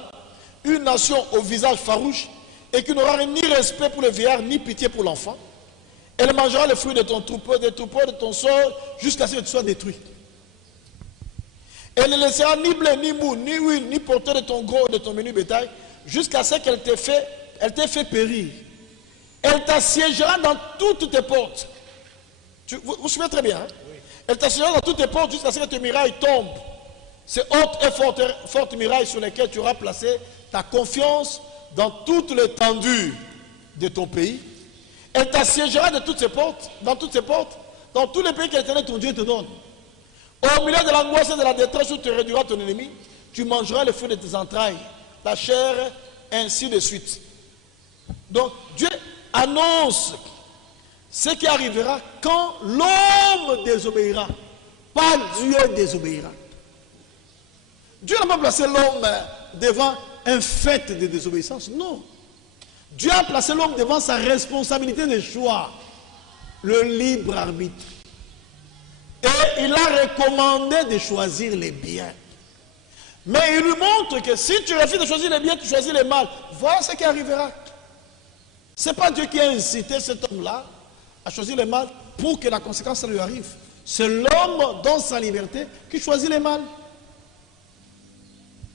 une nation au visage farouche et qui n'aura ni respect pour le vieillard ni pitié pour l'enfant. Elle mangera les fruits de ton troupeau, des troupeaux de ton sol, jusqu'à ce que tu sois détruit. Elle ne laissera ni blé, ni mou, ni huile, ni porter de ton gros, de ton menu bétail, jusqu'à ce qu'elle t'ait fait périr. Elle t'assiégera dans toutes tes portes. Vous vous suivez très bien, hein? Oui. Elle t'assiégera dans toutes tes portes jusqu'à ce que tes murailles tombent. Ces hautes et fortes murailles sur lesquelles tu auras placé ta confiance dans toute l'étendue de ton pays. Elle t'assiégera de toutes ces portes, dans toutes ces portes, dans tous les pays que l'Éternel ton Dieu te donne. Au milieu de l'angoisse et de la détresse où tu réduiras ton ennemi, tu mangeras les fruits de tes entrailles, la chair, ainsi de suite. Donc, Dieu annonce ce qui arrivera quand l'homme désobéira, pas Dieu désobéira. Dieu n'a pas placé l'homme devant un fait de désobéissance, non. Dieu a placé l'homme devant sa responsabilité de choix, le libre arbitre. Et il a recommandé de choisir les biens. Mais il lui montre que si tu refuses de choisir les biens, tu choisis les mal. Voilà ce qui arrivera. Ce n'est pas Dieu qui a incité cet homme-là à choisir les mal pour que la conséquence lui arrive. C'est l'homme dans sa liberté qui choisit les mal.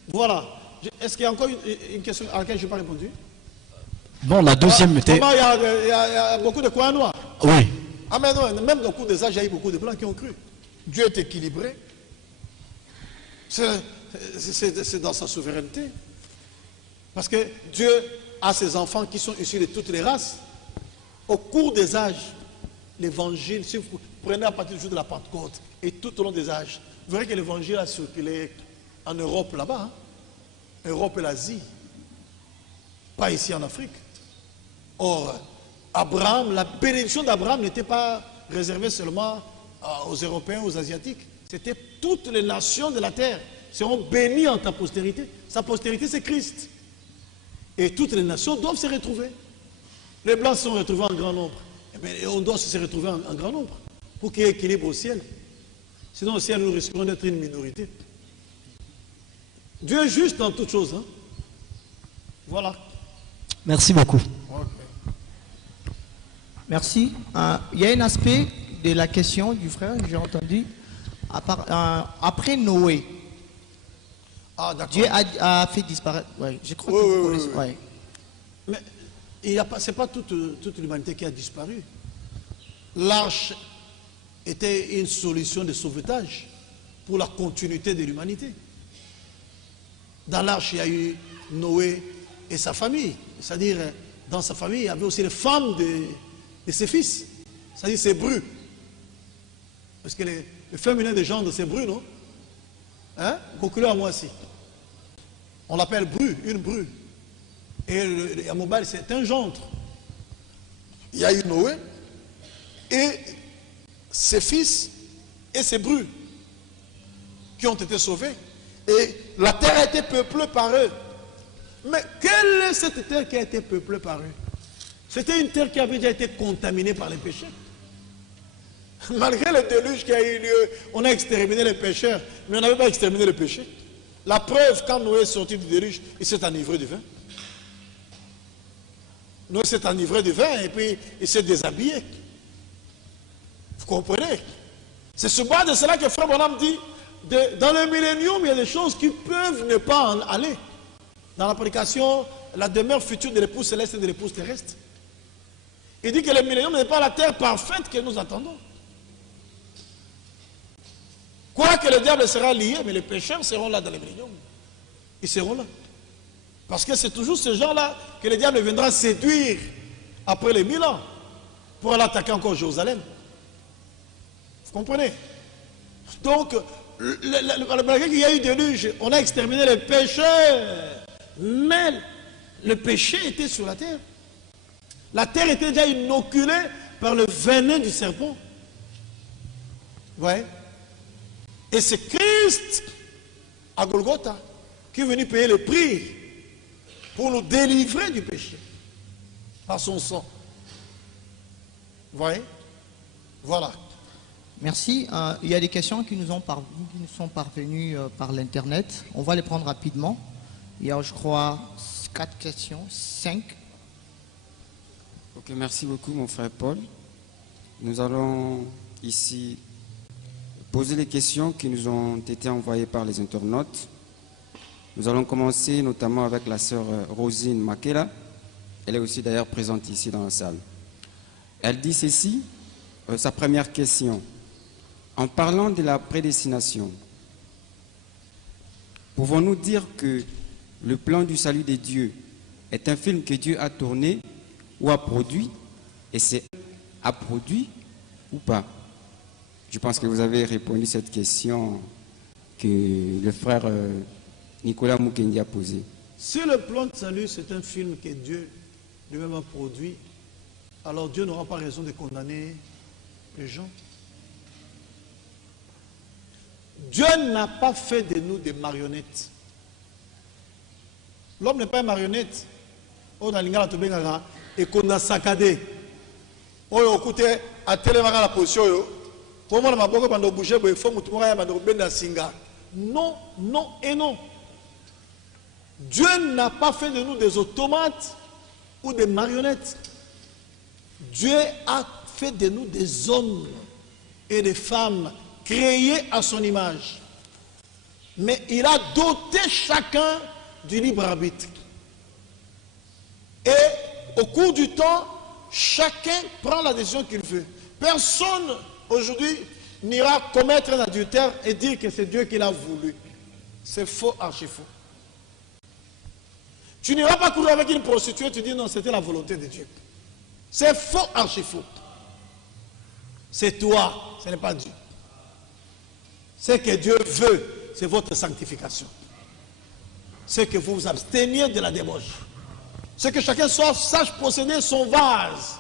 Voilà. Est-ce qu'il y a encore une question à laquelle je n'ai pas répondu? Bon, la deuxième était... Il y a beaucoup de coins noirs. Oui. Ah mais non, même au cours des âges, il y a eu beaucoup de blancs qui ont cru. Dieu est équilibré. C'est dans sa souveraineté. Parce que Dieu a ses enfants qui sont issus de toutes les races. Au cours des âges, l'évangile, si vous prenez à partir du jour de la Pentecôte et tout au long des âges, vous verrez que l'évangile a circulé en Europe là-bas, hein? Europe et l'Asie, pas ici en Afrique. Or, Abraham, la bénédiction d'Abraham n'était pas réservée seulement aux Européens, aux Asiatiques. C'était toutes les nations de la terre seront bénies en ta postérité. Sa postérité, c'est Christ. Et toutes les nations doivent se retrouver. Les Blancs se sont retrouvés en grand nombre. Eh bien, on doit se retrouver en grand nombre pour qu'il y ait équilibre au ciel. Sinon, au ciel, nous risquons d'être une minorité. Dieu est juste dans toutes choses. Hein? Voilà. Merci beaucoup. Merci. Il y a un aspect de la question du frère, j'ai entendu. Après Noé, Dieu a fait disparaître. Ouais, je crois que vous connaissez. Ouais. Mais ce n'est pas toute l'humanité qui a disparu. L'arche était une solution de sauvetage pour la continuité de l'humanité. Dans l'arche, il y a eu Noé et sa famille. C'est-à-dire, dans sa famille, il y avait aussi les femmes de ses fils. C'est-à-dire ses brus. Parce que le féminin des gendres, c'est bru, non? Hein? Conclu à moi aussi. On l'appelle bru, une bru. Et à Mobile, c'est un gendre. Il y a eu Noé et ses fils et ses brus qui ont été sauvés. Et la terre a été peuplée par eux. Mais quelle est cette terre qui a été peuplée par eux? C'était une terre qui avait déjà été contaminée par les péchés. Malgré le déluge qui a eu lieu, on a exterminé les pécheurs, mais on n'avait pas exterminé le péché. La preuve, quand Noé est sorti du déluge, il s'est enivré du vin. Noé s'est enivré du vin et puis il s'est déshabillé. Vous comprenez? C'est sur base de cela que Frère Branham dit, dans le millénium, il y a des choses qui peuvent ne pas en aller. Dans la prédication, la demeure future de l'épouse céleste et de l'épouse terrestre. Il dit que le millénium n'est pas la terre parfaite que nous attendons. Quoique le diable sera lié, mais les pécheurs seront là dans le millénium. Ils seront là. Parce que c'est toujours ces gens-là que le diable viendra séduire après les 1000 ans pour aller attaquer encore Jérusalem. Vous comprenez? Donc, malgré qu'il y a eu déluge, on a exterminé les pécheurs. Mais le péché était sur la terre. La terre était déjà inoculée par le venin du serpent. Ouais. Et c'est Christ à Golgotha qui est venu payer le prix pour nous délivrer du péché par son sang. Vous voyez? Voilà. Merci. Il y a des questions qui nous sont parvenues par l'Internet. On va les prendre rapidement. Il y a, je crois, 4 questions, 5. Ok, merci beaucoup, mon frère Paul. Nous allons ici poser les questions qui nous ont été envoyées par les internautes. Nous allons commencer notamment avec la sœur Rosine Makela. Elle est aussi d'ailleurs présente ici dans la salle. Elle dit ceci, sa première question. En parlant de la prédestination, pouvons-nous dire que le plan du salut de Dieu est un film que Dieu a tourné ou a produit, et c'est a produit ou pas? Je pense que vous avez répondu à cette question que le frère Nicolas Mukendi a posée. Si le plan de salut, c'est un film que Dieu lui-même a produit, alors Dieu n'aura pas raison de condamner les gens. Dieu n'a pas fait de nous des marionnettes. L'homme n'est pas une marionnette. On a l'ingala tobengaka et qu'on a saccadé. On a écouté à télémara la position. Pour moi, je vais bouger, il faut que je non, non et non. Dieu n'a pas fait de nous des automates ou des marionnettes. Dieu a fait de nous des hommes et des femmes créés à son image. Mais il a doté chacun du libre arbitre. Et au cours du temps, chacun prend la décision qu'il veut. Personne aujourd'hui n'ira commettre un adultère et dire que c'est Dieu qui l'a voulu. C'est faux, archi faux. Tu n'iras pas courir avec une prostituée et tu dis non, c'était la volonté de Dieu. C'est faux, archi faux. C'est toi, ce n'est pas Dieu. Ce que Dieu veut, c'est votre sanctification. C'est que vous vous absteniez de la débauche. C'est que chacun sache posséder son vase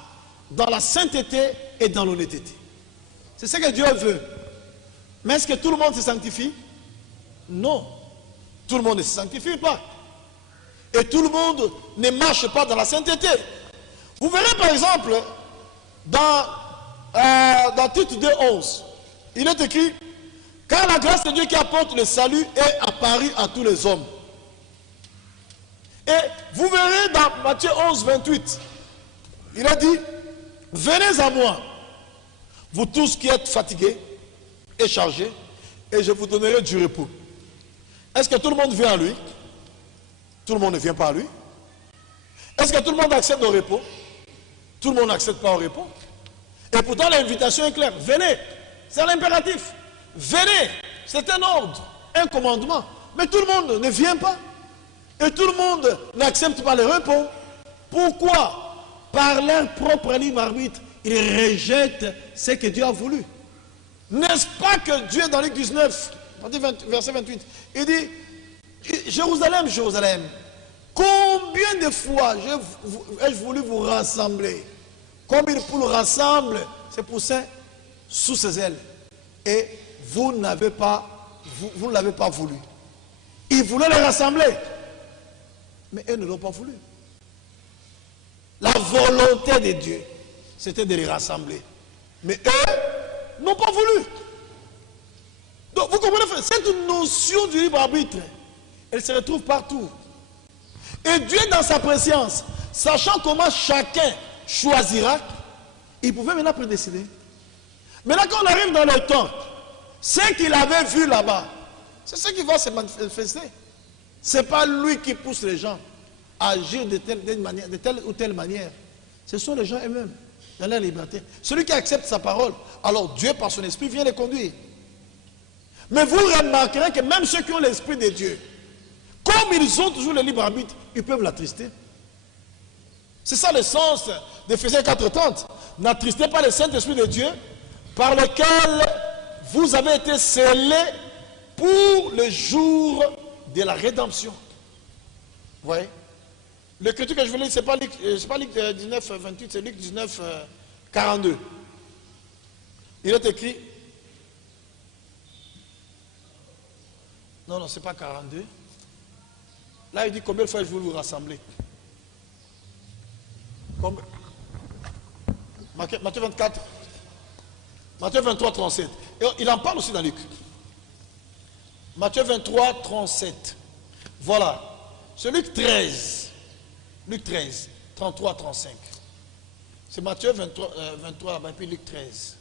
dans la sainteté et dans l'honnêteté. C'est ce que Dieu veut. Mais est-ce que tout le monde se sanctifie? Non. Tout le monde ne se sanctifie pas. Et tout le monde ne marche pas dans la sainteté. Vous verrez par exemple, dans Tite 2:11, il est écrit, car la grâce de Dieu qui apporte le salut est apparue à tous les hommes. Et vous verrez dans Matthieu 11:28, il a dit, venez à moi, vous tous qui êtes fatigués et chargés, et je vous donnerai du repos. Est-ce que tout le monde vient à lui? Tout le monde ne vient pas à lui. Est-ce que tout le monde accède au repos? Tout le monde n'accède pas au repos. Et pourtant l'invitation est claire. Venez, c'est l'impératif. Venez, c'est un ordre, un commandement. Mais tout le monde ne vient pas. Et tout le monde n'accepte pas le repos. Pourquoi? Par leur propre libre arbitre, ils rejettent ce que Dieu a voulu. N'est-ce pas que Dieu, dans Luc 19, verset 28, il dit, Jérusalem, Jérusalem, combien de fois ai-je voulu vous rassembler? Comme une poule rassemble ses poussins sous ses ailes. Et vous ne l'avez pas voulu. Ils voulaient les rassembler. Mais eux ne l'ont pas voulu. La volonté de Dieu, c'était de les rassembler. Mais eux n'ont pas voulu. Donc vous comprenez, cette notion du libre arbitre, elle se retrouve partout. Et Dieu, dans sa préscience, sachant comment chacun choisira, il pouvait maintenant prédéciner. Maintenant, quand on arrive dans le temps, ce qu'il avait vu là-bas, c'est ce qui va se manifester. Ce n'est pas lui qui pousse les gens à agir de telle ou telle manière. Ce sont les gens eux-mêmes, dans leur liberté. Celui qui accepte sa parole, alors Dieu, par son esprit, vient les conduire. Mais vous remarquerez que même ceux qui ont l'esprit de Dieu, comme ils ont toujours le libre arbitre, ils peuvent l'attrister. C'est ça le sens d'Éphésiens 4:30. N'attristez pas le Saint-Esprit de Dieu, par lequel vous avez été scellés pour le jour de la rédemption. Vous voyez? L'écriture que je voulais lire, ce n'est pas Luc 19, 28, c'est Luc 19, 42. Il est écrit... Non, ce n'est pas 42. Là, il dit combien de fois je veux vous rassembler. Matthieu 24. Matthieu 23, 37. Et il en parle aussi dans Luc. Matthieu 23, 37. Voilà. C'est Luc 13. Luc 13, 33, 35. C'est Matthieu 23 et puis Luc 13.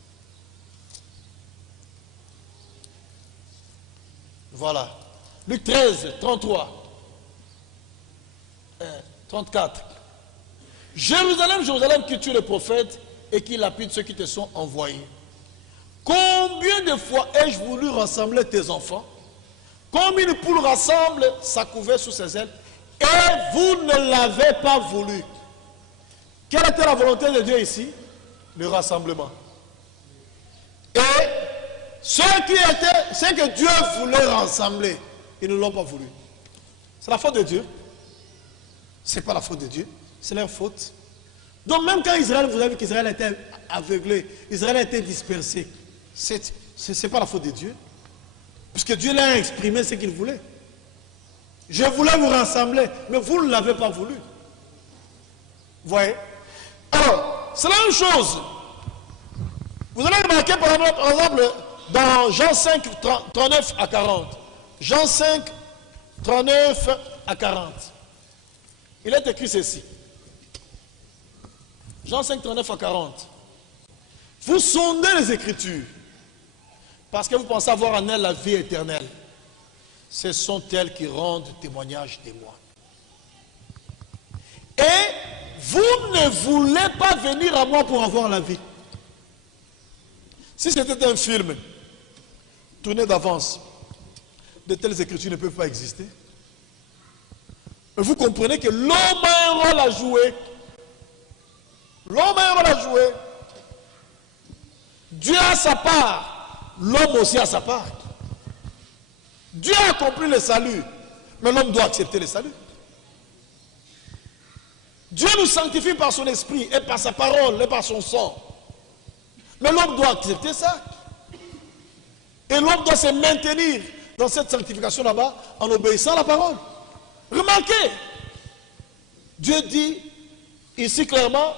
Voilà. Luc 13, 33. 34. Jérusalem, Jérusalem, qui tue les prophètes et qui lapide ceux qui te sont envoyés. Combien de fois ai-je voulu rassembler tes enfants, comme une poule rassemble sa couverte sous ses ailes, et vous ne l'avez pas voulu. Quelle était la volonté de Dieu ici? Le rassemblement. Et ceux que Dieu voulait rassembler, ils ne l'ont pas voulu. C'est la faute de Dieu. Ce n'est pas la faute de Dieu, c'est leur faute. Donc même quand Israël, vous avez vu qu'Israël était aveuglé, Israël a été dispersé, ce n'est pas la faute de Dieu. Puisque Dieu l'a exprimé ce qu'il voulait. Je voulais vous rassembler, mais vous ne l'avez pas voulu. Vous voyez? Alors, c'est la même chose. Vous allez remarquer par exemple dans Jean 5, 39 à 40. Jean 5, 39 à 40. Il est écrit ceci. Jean 5, 39 à 40. Vous sondez les Écritures, parce que vous pensez avoir en elles la vie éternelle. Ce sont elles qui rendent témoignage de moi. Et vous ne voulez pas venir à moi pour avoir la vie. Si c'était un film tourné d'avance, de telles écritures ne peuvent pas exister. Mais vous comprenez que l'homme a un rôle à jouer. L'homme a un rôle à jouer Dieu a sa part, l'homme aussi a sa part. Dieu a accompli le salut, mais l'homme doit accepter le salut. Dieu nous sanctifie par son esprit et par sa parole et par son sang. Mais l'homme doit accepter ça. Et l'homme doit se maintenir dans cette sanctification là-bas en obéissant à la parole. Remarquez, Dieu dit ici clairement,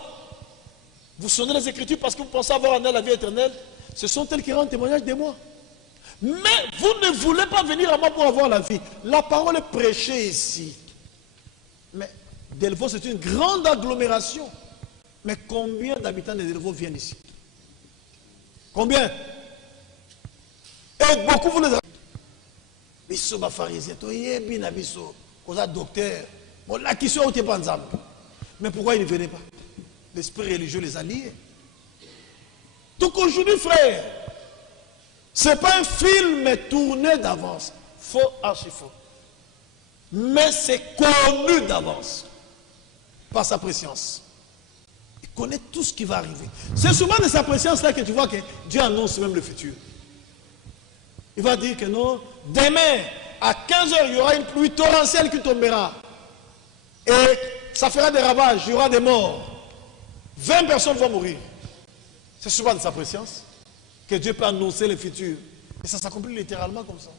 vous sonnez les Écritures parce que vous pensez avoir en elle la vie éternelle. Ce sont elles qui rendent témoignage de moi. Mais vous ne voulez pas venir à moi pour avoir la vie. La parole est prêchée ici. Mais Delvaux, c'est une grande agglomération. Mais combien d'habitants de Delvaux viennent ici? Combien? Et beaucoup vous les avez. Bisso ba pharisien, to yebi na bisso, koza docteur. Bon, la question était pas ensemble. Mais pourquoi ils ne venaient pas? L'esprit religieux les a liés. Donc aujourd'hui, frère, ce n'est pas un film tourné d'avance. Faux, archi faux. Mais c'est connu d'avance. Par sa préscience. Il connaît tout ce qui va arriver. C'est souvent de sa préscience-là que tu vois que Dieu annonce même le futur. Il va dire que non, demain, à 15 h, il y aura une pluie torrentielle qui tombera. Et ça fera des ravages, il y aura des morts. 20 personnes vont mourir. C'est souvent de sa préscience que Dieu peut annoncer le futur. Et ça s'accomplit littéralement comme ça.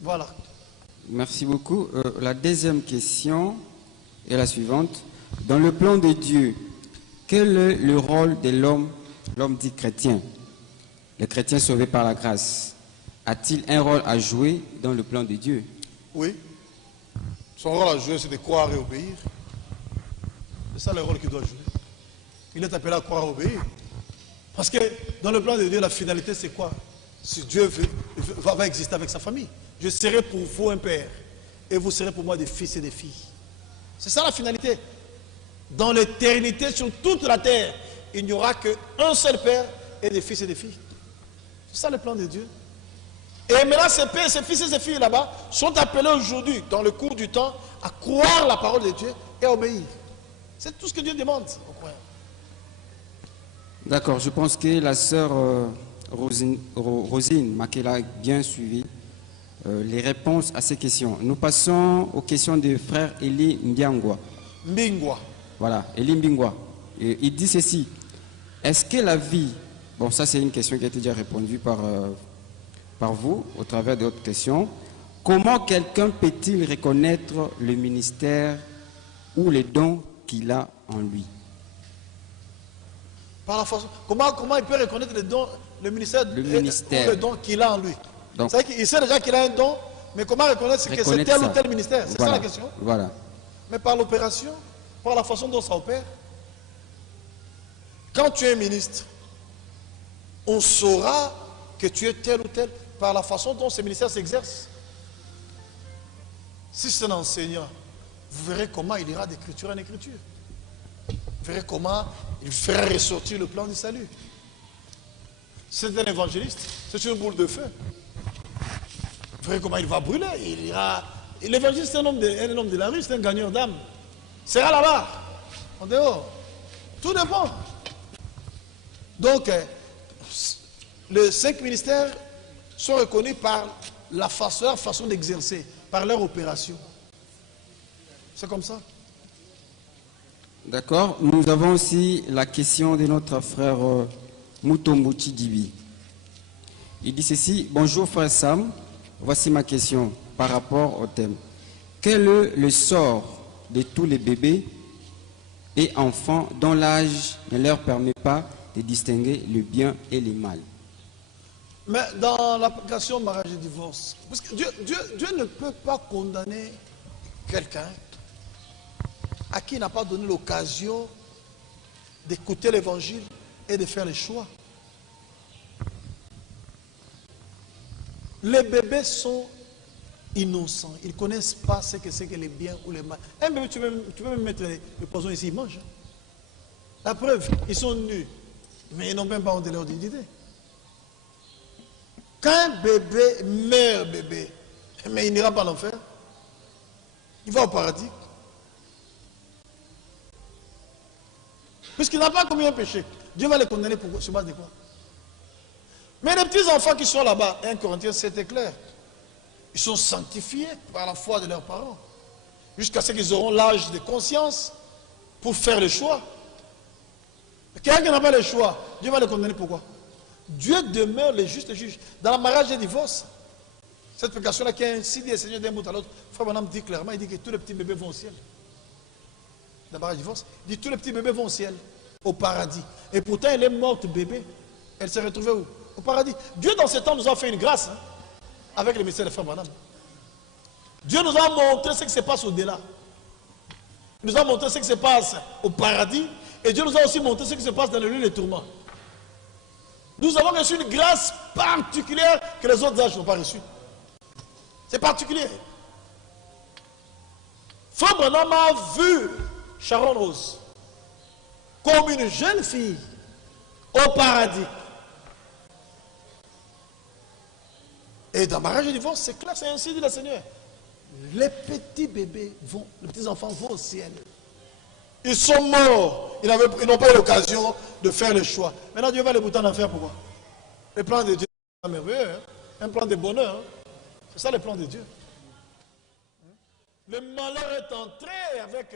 Voilà. Merci beaucoup. La deuxième question est la suivante. Dans le plan de Dieu, quel est le rôle de l'homme dit chrétien, le chrétien sauvé par la grâce? A-t-il un rôle à jouer dans le plan de Dieu? Oui. Son rôle à jouer, c'est de croire et obéir. C'est ça le rôle qu'il doit jouer. Il est appelé à croire et obéir. Parce que dans le plan de Dieu, la finalité, c'est quoi? Si Dieu va exister avec sa famille. Je serai pour vous un père. Et vous serez pour moi des fils et des filles. C'est ça la finalité. Dans l'éternité, sur toute la terre, il n'y aura qu'un seul père et des fils et des filles. C'est ça le plan de Dieu. Et maintenant, ces pères, ces fils et ces filles là-bas sont appelés aujourd'hui, dans le cours du temps, à croire la parole de Dieu et à obéir. C'est tout ce que Dieu demande aux croyants. D'accord, je pense que la sœur Rosine Makela a bien suivi les réponses à ces questions. Nous passons aux questions du frère Eli Mbiangwa. Mbingwa. Voilà, Eli Mbingwa. Et il dit ceci. Est-ce que la vie... Bon, ça c'est une question qui a été déjà répondue par vous au travers d'autres questions. Comment quelqu'un peut-il reconnaître le ministère ou les dons qu'il a en lui? Par la façon, comment il peut reconnaître les dons, le ministère. Ou les dons qu'il a en lui? C'est-à-dire qu'il sait déjà qu'il a un don, mais comment reconnaître que c'est tel ou tel ministère? C'est ça la question? Voilà. Mais par l'opération, par la façon dont ça opère. Quand tu es ministre, on saura que tu es tel ou tel par la façon dont ce ministère s'exerce. Si c'est un enseignant, vous verrez comment il ira d'écriture en écriture. Vous verrez comment il fera ressortir le plan du salut. C'est un évangéliste, c'est une boule de feu. Vous verrez comment il va brûler. Il ira. L'évangéliste, c'est un homme de la rue, c'est un gagneur d'âme. C'est là-bas, en dehors. Tout dépend. Donc, les 5 ministères sont reconnus par leur façon d'exercer, par leur opération. C'est comme ça. D'accord. Nous avons aussi la question de notre frère Mutombuchi Dibi. Il dit ceci. Bonjour frère Sam, voici ma question par rapport au thème. Quel est le sort de tous les bébés et enfants dont l'âge ne leur permet pas de distinguer le bien et le mal? Mais dans l'application mariage et divorce, parce que Dieu ne peut pas condamner quelqu'un à qui il n'a pas donné l'occasion d'écouter l'évangile et de faire les choix. Les bébés sont innocents. Ils ne connaissent pas ce que c'est que les biens ou les mal. Un bébé, tu peux même mettre le poison ici, il mange. La preuve, ils sont nus, mais ils n'ont même pas honte de leur dignité. Quand un bébé meurt, mais il n'ira pas en enfer, il va au paradis. Puisqu'il n'a pas commis un péché, Dieu va les condamner sur base de quoi? Mais les petits enfants qui sont là-bas, 1 Corinthiens 7 est clair. Ils sont sanctifiés par la foi de leurs parents. Jusqu'à ce qu'ils auront l'âge de conscience pour faire le choix. Quelqu'un qui n'a pas le choix, Dieu va les condamner pourquoi? Dieu demeure le juste juge. Dans le mariage et le divorce, cette prédication-là qui a ainsi dit le Seigneur d'un bout à l'autre, Frère Branham dit clairement, il dit que tous les petits bébés vont au ciel. Dans le mariage et le divorce, il dit tous les petits bébés vont au ciel, au paradis. Et pourtant, elle est morte bébé. Elle s'est retrouvée où? Au paradis. Dieu dans ce temps nous a fait une grâce avec le mystère de Frère Branham. Dieu nous a montré ce qui se passe au-delà. Il nous a montré ce qui se passe au paradis. Et Dieu nous a aussi montré ce qui se passe dans le lieu de tourment. Nous avons reçu une grâce particulière que les autres âges n'ont pas reçue. C'est particulier. Frère Branham a vu Sharon Rose comme une jeune fille au paradis. Et dans mariage et divorce, c'est clair, c'est ainsi dit le Seigneur. Les petits bébés vont, les petits enfants vont au ciel. Ils sont morts. Ils n'ont pas eu l'occasion de faire le choix. Maintenant, Dieu va les bouter en enfer. Pourquoi? Le plan de Dieu est merveilleux. Hein? Un plan de bonheur. Hein? C'est ça le plan de Dieu. Le malheur est entré avec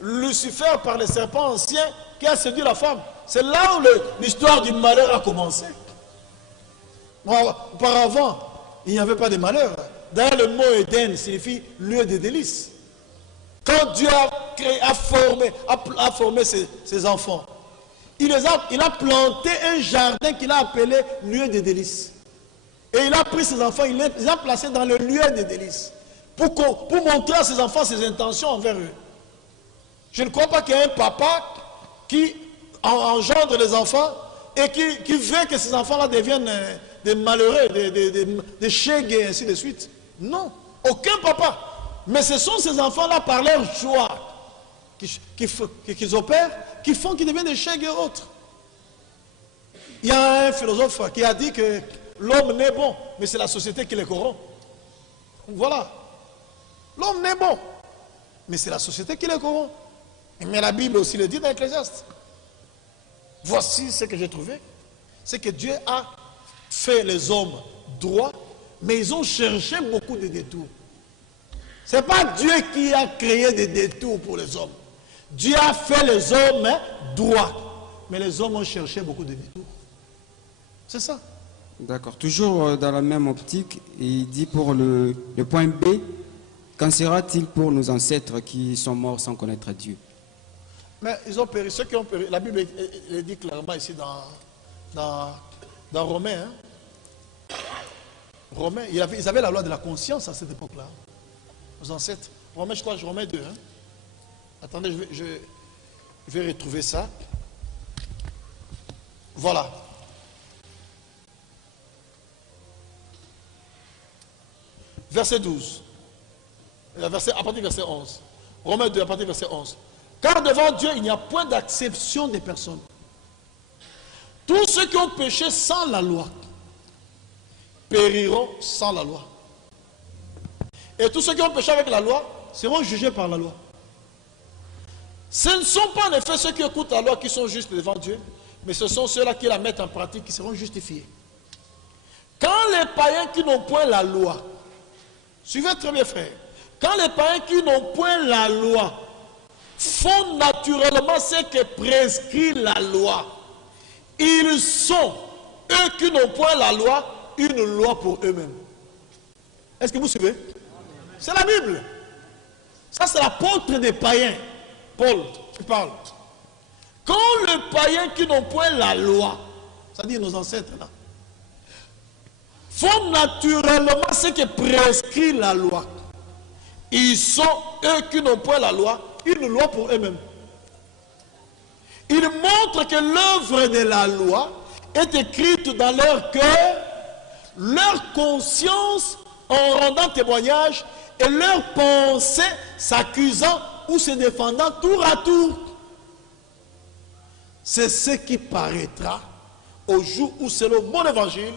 Lucifer par le serpent ancien qui a séduit la femme. C'est là où l'histoire du malheur a commencé. Bon, auparavant, il n'y avait pas de malheur. D'ailleurs, le mot Éden signifie lieu de délices. Quand Dieu a formé ses enfants, il a planté un jardin qu'il a appelé lieu de délices. Et il a pris ses enfants, il les a placés dans le lieu de délices. Pour montrer à ses enfants ses intentions envers eux. Je ne crois pas qu'il y ait un papa qui engendre les enfants et qui veut que ces enfants-là deviennent des malheureux, des chègues et ainsi de suite. Non, aucun papa. Mais ce sont ces enfants-là, par leur joie qu'ils opèrent, qui font qu'ils deviennent des chègues et autres. Il y a un philosophe qui a dit que l'homme n'est bon, mais c'est la société qui les corrompt. Voilà. L'homme n'est bon, mais c'est la société qui les corrompt. Mais la Bible aussi le dit dans Ecclésiaste. Voici ce que j'ai trouvé. C'est que Dieu a fait les hommes droits, mais ils ont cherché beaucoup de détours. Ce n'est pas Dieu qui a créé des détours pour les hommes. Dieu a fait les hommes droits, mais les hommes ont cherché beaucoup de détours. C'est ça. D'accord. Toujours dans la même optique, il dit pour le point B, qu'en sera-t-il pour nos ancêtres qui sont morts sans connaître Dieu? Mais ils ont péri. Ceux qui ont péri, la Bible le dit clairement ici dans Romains. Hein? Romains, ils avaient la loi de la conscience à cette époque-là. Nos ancêtres. Romains, je crois, Romains 2. Hein? Attendez, je vais retrouver ça. Voilà. Verset 12. À partir du verset 11. Romains 2, à partir du verset 11. Car devant Dieu, il n'y a point d'acception des personnes. Tous ceux qui ont péché sans la loi périront sans la loi. Et tous ceux qui ont péché avec la loi seront jugés par la loi. Ce ne sont pas en effet ceux qui écoutent la loi qui sont justes devant Dieu, mais ce sont ceux-là qui la mettent en pratique qui seront justifiés. Quand les païens qui n'ont point la loi, suivez très bien frère, quand les païens qui n'ont point la loi font naturellement ce que prescrit la loi, ils sont, eux qui n'ont point la loi, une loi pour eux-mêmes. Est-ce que vous suivez? C'est la Bible. Ça, c'est l'apôtre des païens, Paul, qui parle. Quand les païens qui n'ont point la loi, c'est-à-dire nos ancêtres là, font naturellement ce que prescrit la loi, ils sont, eux qui n'ont point la loi, une loi pour eux-mêmes. Ils montrent que l'œuvre de la loi est écrite dans leur cœur, leur conscience en rendant témoignage et leur pensée s'accusant ou se défendant tour à tour. C'est ce qui paraîtra au jour où, selon mon évangile,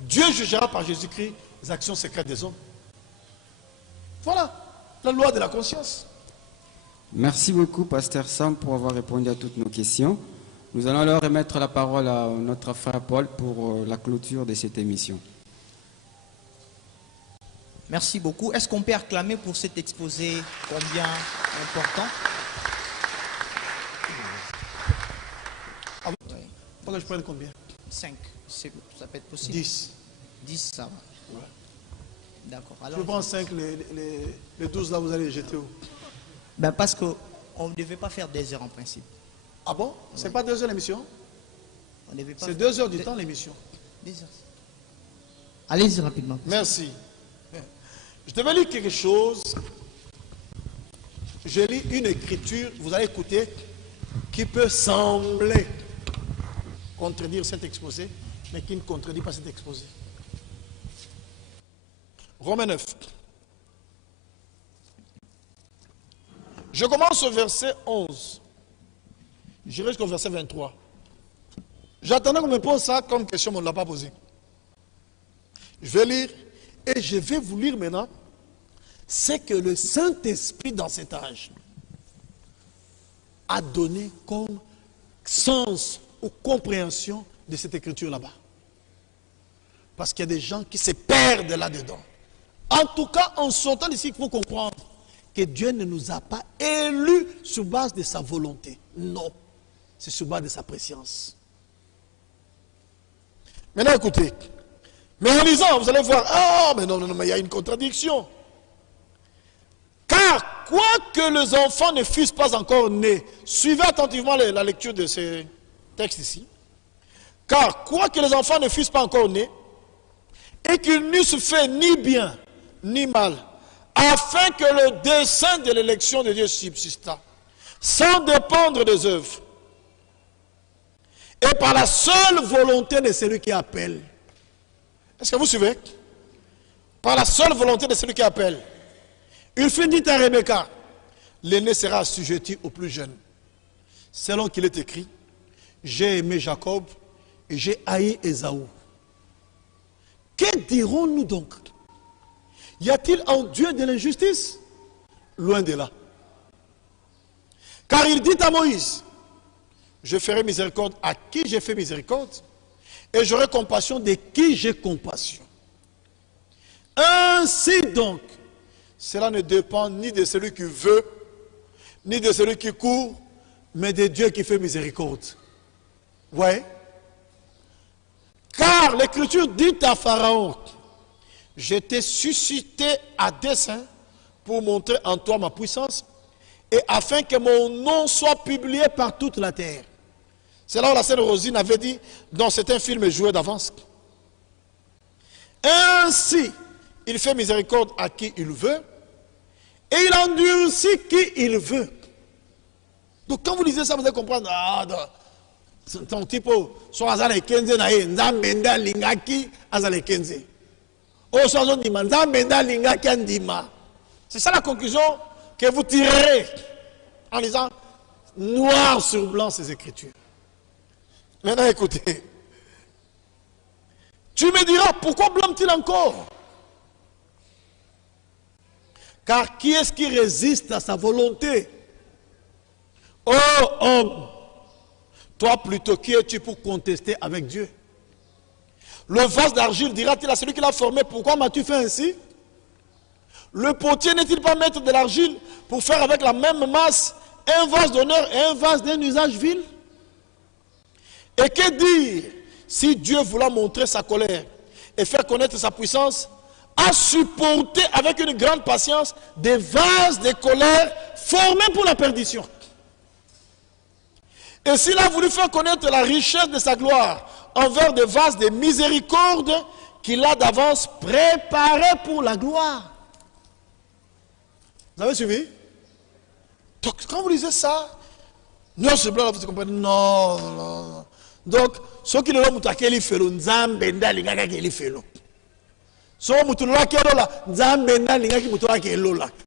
Dieu jugera par Jésus-Christ les actions secrètes des hommes. Voilà la loi de la conscience. Merci beaucoup, Pasteur Sam, pour avoir répondu à toutes nos questions. Nous allons alors remettre la parole à notre frère Paul pour la clôture de cette émission. Merci beaucoup. Est-ce qu'on peut acclamer pour cet exposé combien important? Ah, oui. Faut que je prenne combien? 5. Ça peut être possible. 10. 10, ça va. Ouais. D'accord. Je prends 5, les 12 là, vous allez les jeter où? Ben parce qu'on ne devait pas faire des heures en principe. Ah bon? C'est pas 2 heures l'émission? C'est 2 heures du temps l'émission. 2 heures. Allez-y rapidement. Merci. Je devais lire quelque chose. Je lis une écriture, vous allez écouter, qui peut sembler contredire cet exposé, mais qui ne contredit pas cet exposé. Romains 9. Je commence au verset 11. J'irai jusqu'au verset 23. J'attendais qu'on me pose ça comme question, mais on ne l'a pas posé. Je vais lire, et je vais vous lire maintenant ce que le Saint-Esprit dans cet âge a donné comme sens ou compréhension de cette écriture là-bas. Parce qu'il y a des gens qui se perdent là-dedans. En tout cas, en sortant d'ici, il faut comprendre que Dieu ne nous a pas élus sur base de sa volonté. Non, c'est sur base de sa préscience. Maintenant, écoutez. Mais en lisant, vous allez voir, ah, mais non, mais il y a une contradiction. Car, quoique les enfants ne fussent pas encore nés, suivez attentivement la lecture de ce texte ici. Car, quoique les enfants ne fussent pas encore nés, et qu'ils n'eussent fait ni bien, ni mal, afin que le dessein de l'élection de Dieu subsistât, sans dépendre des œuvres, et par la seule volonté de celui qui appelle. Est-ce que vous suivez? Par la seule volonté de celui qui appelle. Il fut dit à Rebecca, l'aîné sera assujetti au plus jeune. Selon qu'il est écrit, j'ai aimé Jacob et j'ai haï Ésaü. Que dirons-nous donc? Y a-t-il en Dieu de l'injustice? Loin de là. Car il dit à Moïse, je ferai miséricorde à qui j'ai fait miséricorde, et j'aurai compassion de qui j'ai compassion. Ainsi donc, cela ne dépend ni de celui qui veut, ni de celui qui court, mais de Dieu qui fait miséricorde. Ouais. Car l'Écriture dit à Pharaon, je t'ai suscité à dessein pour montrer en toi ma puissance et afin que mon nom soit publié par toute la terre. C'est là où la sœur Rosine avait dit, dans certains films joués d'avance. Ainsi, il fait miséricorde à qui il veut et il endurcit qui il veut. Donc quand vous lisez ça, vous allez comprendre, ah, ton type, soit azale kenze na ye, nzambenda lingaki azale kenze. Oh, soit ondima, nzambenda lingaki andima. C'est ça la conclusion que vous tirerez en lisant noir sur blanc ces écritures. Maintenant, écoutez. Tu me diras, pourquoi blâme-t-il encore? Car qui est-ce qui résiste à sa volonté? Oh homme, toi plutôt qui es-tu pour contester avec Dieu? Le vase d'argile dira-t-il à celui qui l'a formé, pourquoi m'as-tu fait ainsi? Le potier n'est-il pas maître de l'argile pour faire avec la même masse un vase d'honneur et un vase d'un usage vil? Et que dire si Dieu voulait montrer sa colère et faire connaître sa puissance, a supporté avec une grande patience des vases de colère formés pour la perdition? Et s'il a voulu faire connaître la richesse de sa gloire envers des vases de miséricorde qu'il a d'avance préparés pour la gloire. Vous avez suivi? Donc quand vous lisez ça, non, ce blanc, vous comprenez? Non, non, non. Donc, ceux qui ne l'ont pas fait,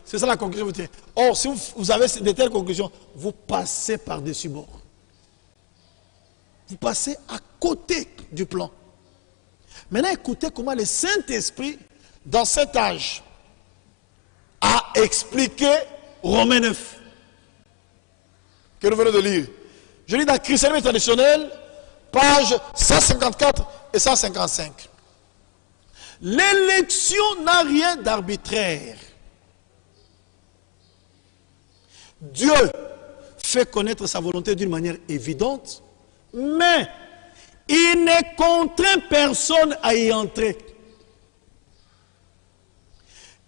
c'est ça la conclusion. Or, si vous avez de telles conclusions, vous passez par-dessus bord. Vous passez à côté du plan. Maintenant, écoutez comment le Saint-Esprit, dans cet âge, a expliqué Romains 9. que nous venons de lire. Je lis dans Christianisme traditionnel, page 154 et 155. L'élection n'a rien d'arbitraire. Dieu fait connaître sa volonté d'une manière évidente, mais il ne contraint personne à y entrer.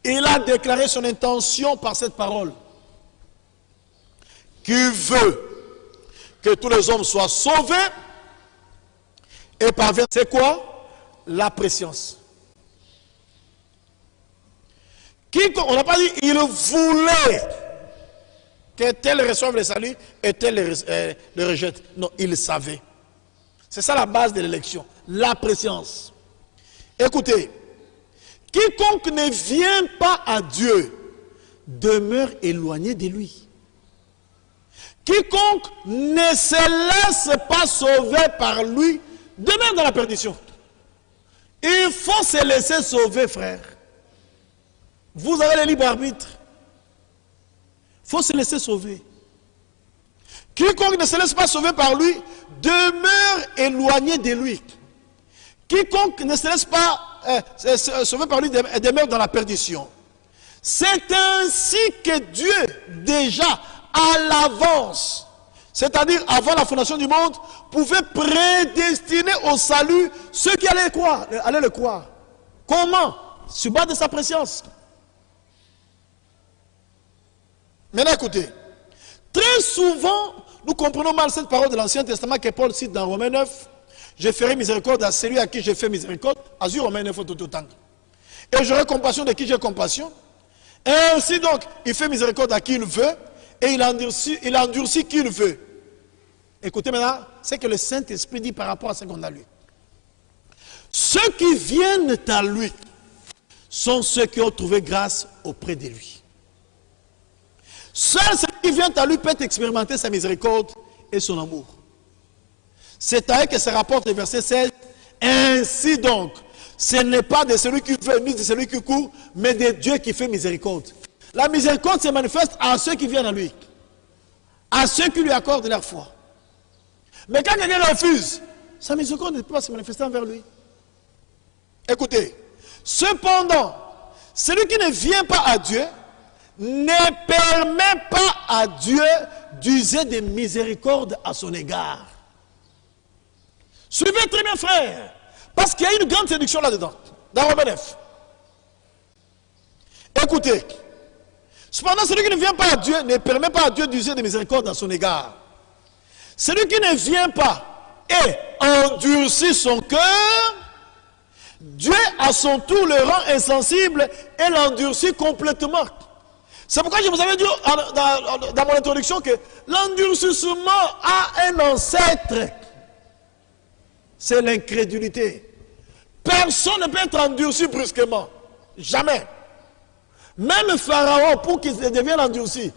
Il a déclaré son intention par cette parole, qui veut que tous les hommes soient sauvés et parviennent. C'est quoi? La préscience. On n'a pas dit il voulait que tel reçoive le salut et tel le rejette. Non, il savait. C'est ça la base de l'élection, la préscience. Écoutez, quiconque ne vient pas à Dieu demeure éloigné de lui. Quiconque ne se laisse pas sauver par lui demeure dans la perdition. Il faut se laisser sauver, frère. Vous avez le libre arbitre. Il faut se laisser sauver. Quiconque ne se laisse pas sauver par lui demeure éloigné de lui. Quiconque ne se laisse pas sauver par lui demeure dans la perdition. C'est ainsi que Dieu, déjà à l'avance, c'est-à-dire avant la fondation du monde, pouvait prédestiner au salut ceux qui allaient le croire. Comment? Sur base de sa préscience. Maintenant, écoutez. Très souvent, nous comprenons mal cette parole de l'Ancien Testament que Paul cite dans Romains 9. Je ferai miséricorde à celui à qui je fais miséricorde. Azur Romains 9 tout temps. Et j'aurai compassion de qui j'ai compassion. Et ainsi donc, il fait miséricorde à qui il veut. Et il endurcit qui il veut. Écoutez maintenant, c'est que le Saint-Esprit dit par rapport à ce qu'on a lu. Ceux qui viennent à lui sont ceux qui ont trouvé grâce auprès de lui. Seul celui qui vient à lui peut expérimenter sa miséricorde et son amour. C'est à eux que se rapporte le verset 16. Ainsi donc, ce n'est pas de celui qui veut ni de celui qui court, mais de Dieu qui fait miséricorde. La miséricorde se manifeste à ceux qui viennent à lui, à ceux qui lui accordent leur foi. Mais quand quelqu'un refuse, sa miséricorde ne peut pas se manifester envers lui. Écoutez, cependant, celui qui ne vient pas à Dieu ne permet pas à Dieu d'user de miséricorde à son égard. Suivez très bien, frère, parce qu'il y a une grande séduction là-dedans, dans Romains 9. Écoutez, cependant, celui qui ne vient pas à Dieu ne permet pas à Dieu d'user de miséricorde à son égard. Celui qui ne vient pas et endurcit son cœur, Dieu à son tour le rend insensible et l'endurcit complètement. C'est pourquoi je vous avais dit dans mon introduction que l'endurcissement a un ancêtre. C'est l'incrédulité. Personne ne peut être endurci brusquement. Jamais. Même Pharaon, pour qu'il devienne endurci,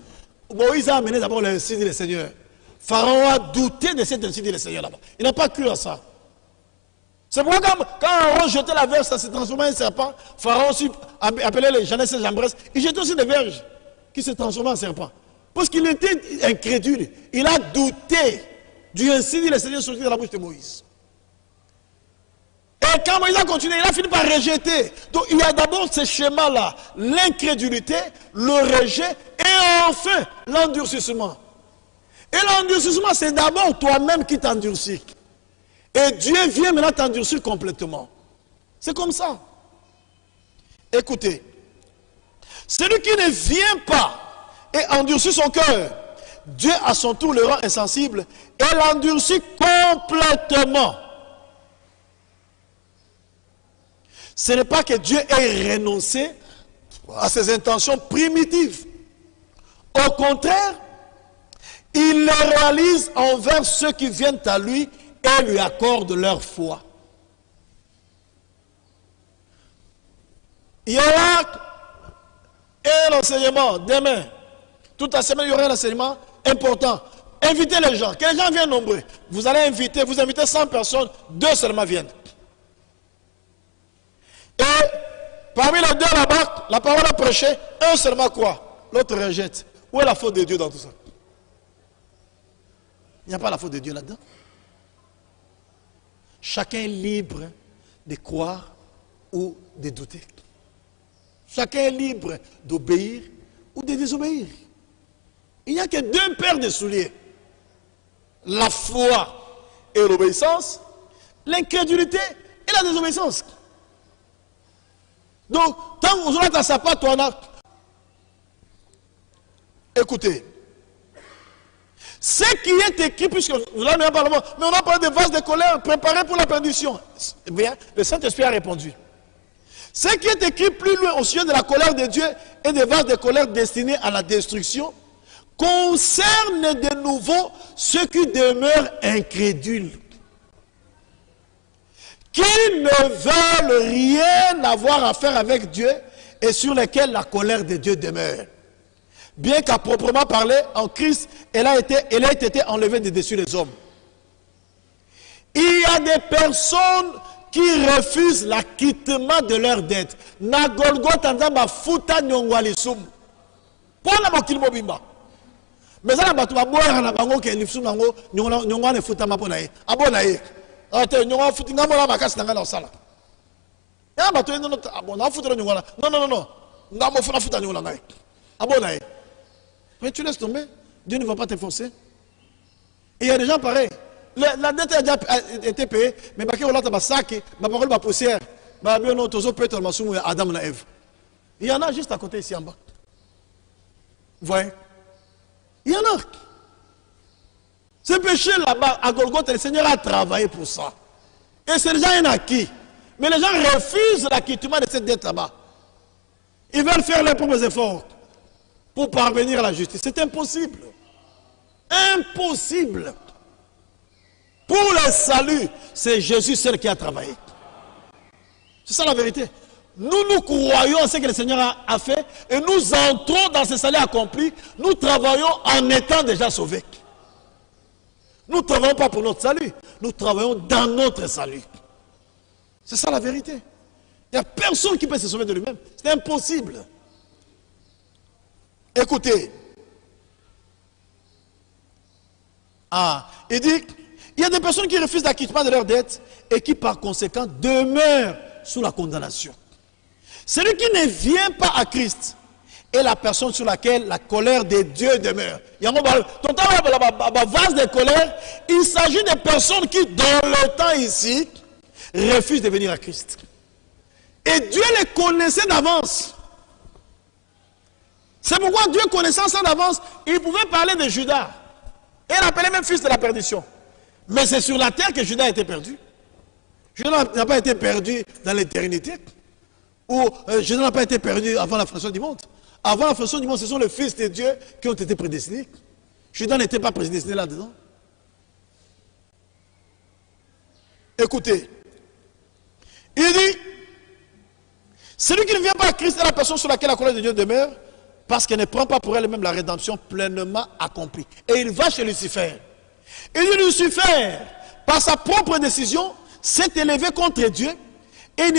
Moïse a amené d'abord ainsi dit le Seigneur. Pharaon a douté de cet ainsi dit le Seigneur là-bas. Il n'a pas cru à ça. C'est pourquoi quand Aaron jetait la verge, ça s'est transformé en serpent. Pharaon aussi appelait les Jeannès et Jambres. Il jetait aussi des verges qui se transformaient en serpent. Parce qu'il était incrédule. Il a douté du ainsi dit le Seigneur sorti de la bouche de Moïse. Et quand Moïse a continué, il a fini par rejeter. Donc il y a d'abord ce schéma-là, l'incrédulité, le rejet et enfin l'endurcissement. Et l'endurcissement, c'est d'abord toi-même qui t'endurcis. Et Dieu vient maintenant t'endurcir complètement. C'est comme ça. Écoutez, celui qui ne vient pas et endurcit son cœur, Dieu à son tour le rend insensible et l'endurcit complètement. Ce n'est pas que Dieu ait renoncé à ses intentions primitives. Au contraire, il les réalise envers ceux qui viennent à lui et lui accordent leur foi. Il y aura un enseignement demain. Toute la semaine, il y aura un enseignement important. Invitez les gens. Que les gens viennent nombreux. Vous allez vous invitez 100 personnes, 2 seulement viennent. Et parmi les 2 là-bas, la parole a prêché, 1 seulement quoi? L'autre rejette. Où est la faute de Dieu dans tout ça? Il n'y a pas la faute de Dieu là-dedans. Chacun est libre de croire ou de douter. Chacun est libre d'obéir ou de désobéir. Il n'y a que deux paires de souliers. La foi et l'obéissance, l'incrédulité et la désobéissance. Donc, tant que vous êtes à pas, toi, écoutez. Ce qui est écrit, puisque vous avez un parlement, mais on a parlé de vases de colère préparés pour la perdition. Bien, le Saint-Esprit a répondu. Ce qui est écrit plus loin au sujet de la colère de Dieu et des vases de colère destinés à la destruction concerne de nouveau ceux qui demeurent incrédules, qui ne veulent rien avoir à faire avec Dieu et sur lesquels la colère de Dieu demeure. Bien qu'à proprement parler, en Christ, elle a été enlevée de dessus les hommes. Il y a des personnes qui refusent l'acquittement de leurs dettes. Na Golgotha nzamba futa nyongwalisum. Pona mokili mobimba. Mais ça na batu ba boya na bango ke lifsum nango nyongwa ne futa mapona ye. Abona ye. Ate nyongwa futi ngamo la makasi nanga na sala. Ya batu eno abona futa nyongwa. Non. Ngamo futa nyongwa ngai. Abona ye. Mais tu laisses tomber. Dieu ne va pas te forcer. Et il y a des gens pareils. La dette a déjà été payée, mais il y a des sacs, des poussières, Adam et Ève. Il y en a juste à côté ici en bas. Vous voyez? Il y en a. Ce péché là-bas, à Golgotha, le Seigneur a travaillé pour ça. Et c'est déjà un acquis. Mais les gens refusent l'acquittement de cette dette là-bas. Ils veulent faire leurs propres efforts pour parvenir à la justice. C'est impossible. Impossible. Pour le salut, c'est Jésus seul qui a travaillé. C'est ça la vérité. Nous croyons en ce que le Seigneur a fait et nous entrons dans ce salut accompli. Nous travaillons en étant déjà sauvés. Nous ne travaillons pas pour notre salut. Nous travaillons dans notre salut. C'est ça la vérité. Il n'y a personne qui peut se sauver de lui-même. C'est impossible. Écoutez. Il dit... Il y a des personnes qui refusent l'acquittement de leurs dettes et qui par conséquent demeurent sous la condamnation. Celui qui ne vient pas à Christ est la personne sur laquelle la colère de Dieu demeure. Il s'agit de personnes qui, dans le temps ici, refusent de venir à Christ. Et Dieu les connaissait d'avance. C'est pourquoi Dieu connaissant ça d'avance, il pouvait parler de Judas. Et l'appelait même fils de la perdition. Mais c'est sur la terre que Judas a été perdu. Judas n'a pas été perdu dans l'éternité. Ou Judas n'a pas été perdu avant la fondation du monde. Avant la fondation du monde, ce sont les fils de Dieu qui ont été prédestinés. Judas n'était pas prédestiné là-dedans. Écoutez. Il dit, celui qui ne vient pas à Christ est la personne sur laquelle la colère de Dieu demeure, parce qu'elle ne prend pas pour elle-même la rédemption pleinement accomplie. Et il va chez Lucifer. Et Lucifer, par sa propre décision, s'est élevé contre Dieu et il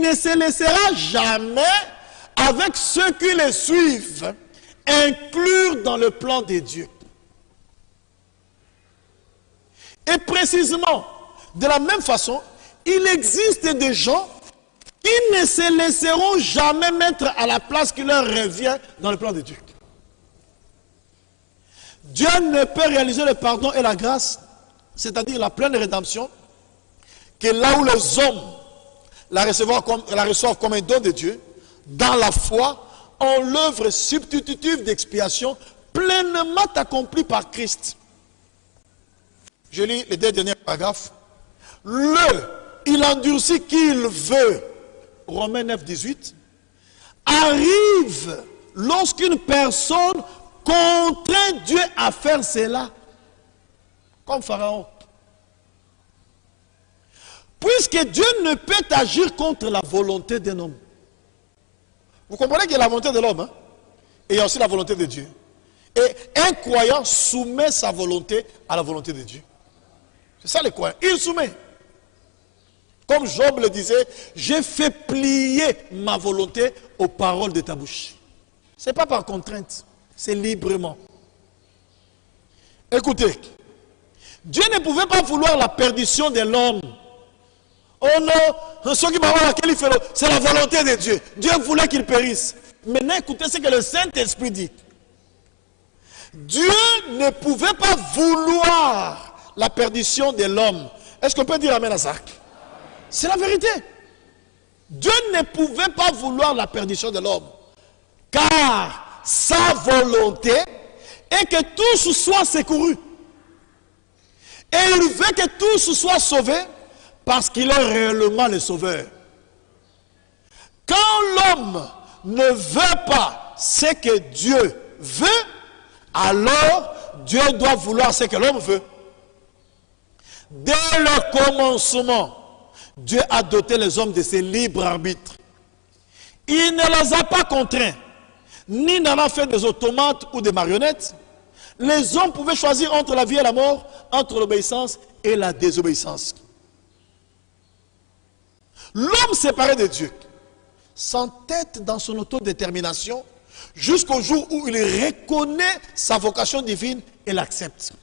ne se laissera jamais, avec ceux qui le suivent, inclure dans le plan de Dieu. Et précisément, de la même façon, il existe des gens qui ne se laisseront jamais mettre à la place qui leur revient dans le plan de Dieu. Dieu ne peut réaliser le pardon et la grâce, c'est-à-dire la pleine rédemption, que là où les hommes la reçoivent comme un don de Dieu, dans la foi, en l'œuvre substitutive d'expiation pleinement accomplie par Christ. Je lis les deux derniers paragraphes. Il endurcit qui il veut, Romains 9, 18, arrive lorsqu'une personne contraint Dieu à faire cela, comme Pharaon. Puisque Dieu ne peut agir contre la volonté d'un homme. Vous comprenez qu'il y a la volonté de l'homme, hein? Et il y a aussi la volonté de Dieu. Et un croyant soumet sa volonté à la volonté de Dieu. C'est ça le croyant. Il soumet. Comme Job le disait, j'ai fait plier ma volonté aux paroles de ta bouche. Ce n'est pas par contrainte. C'est librement. Écoutez, Dieu ne pouvait pas vouloir la perdition de l'homme. Oh non, c'est la volonté de Dieu. Dieu voulait qu'il périsse. Maintenant, écoutez ce que le Saint-Esprit dit. Dieu ne pouvait pas vouloir la perdition de l'homme. Est-ce qu'on peut dire amen à ça? C'est la vérité. Dieu ne pouvait pas vouloir la perdition de l'homme. Car sa volonté est que tous soient secourus. Et il veut que tous soient sauvés parce qu'il est réellement le sauveur. Quand l'homme ne veut pas ce que Dieu veut, alors Dieu doit vouloir ce que l'homme veut. Dès le commencement, Dieu a doté les hommes de ses libres arbitres. Il ne les a pas contraints, ni n'en a fait des automates ou des marionnettes. Les hommes pouvaient choisir entre la vie et la mort, entre l'obéissance et la désobéissance. L'homme séparé de Dieu s'entête dans son autodétermination jusqu'au jour où il reconnaît sa vocation divine et l'accepte.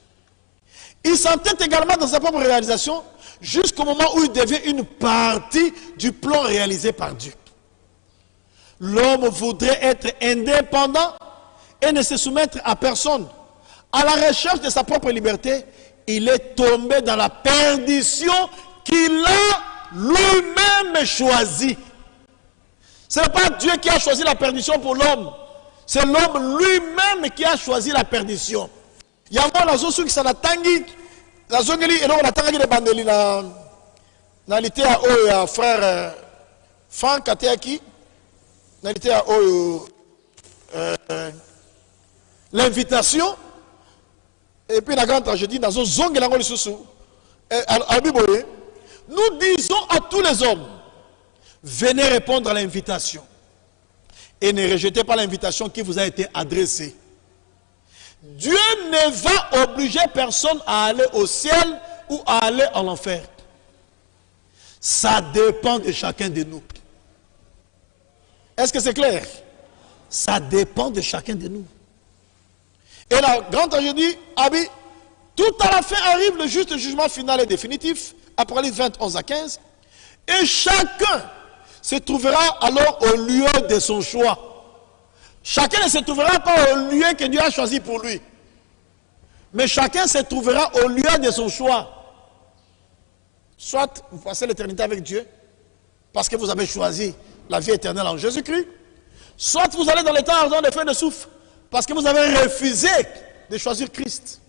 Il s'entête également dans sa propre réalisation jusqu'au moment où il devient une partie du plan réalisé par Dieu. L'homme voudrait être indépendant et ne se soumettre à personne. À la recherche de sa propre liberté, il est tombé dans la perdition qu'il a lui-même choisie. Ce n'est pas Dieu qui a choisi la perdition pour l'homme. C'est l'homme lui-même qui a choisi la perdition. Il y a un qui s'en a tangi. La zone et donc on a tangi les bandeli na lité à frère Franck Kateaki. Na lité à l'invitation. Et puis la grande tragédie dans une zone de la nous disons à tous les hommes, venez répondre à l'invitation. Et ne rejetez pas l'invitation qui vous a été adressée. Dieu ne va obliger personne à aller au ciel ou à aller en enfer. Ça dépend de chacun de nous. Est-ce que c'est clair? Ça dépend de chacun de nous. Et la grande tragédie, Abi, tout à la fin arrive le juste jugement final et définitif, Apocalypse 20, 11 à 15, et chacun se trouvera alors au lieu de son choix. Chacun ne se trouvera pas au lieu que Dieu a choisi pour lui, mais chacun se trouvera au lieu de son choix. Soit vous passez l'éternité avec Dieu, parce que vous avez choisi la vie éternelle en Jésus-Christ, soit vous allez dans les temps ardents des feux de soufre, parce que vous avez refusé de choisir Christ.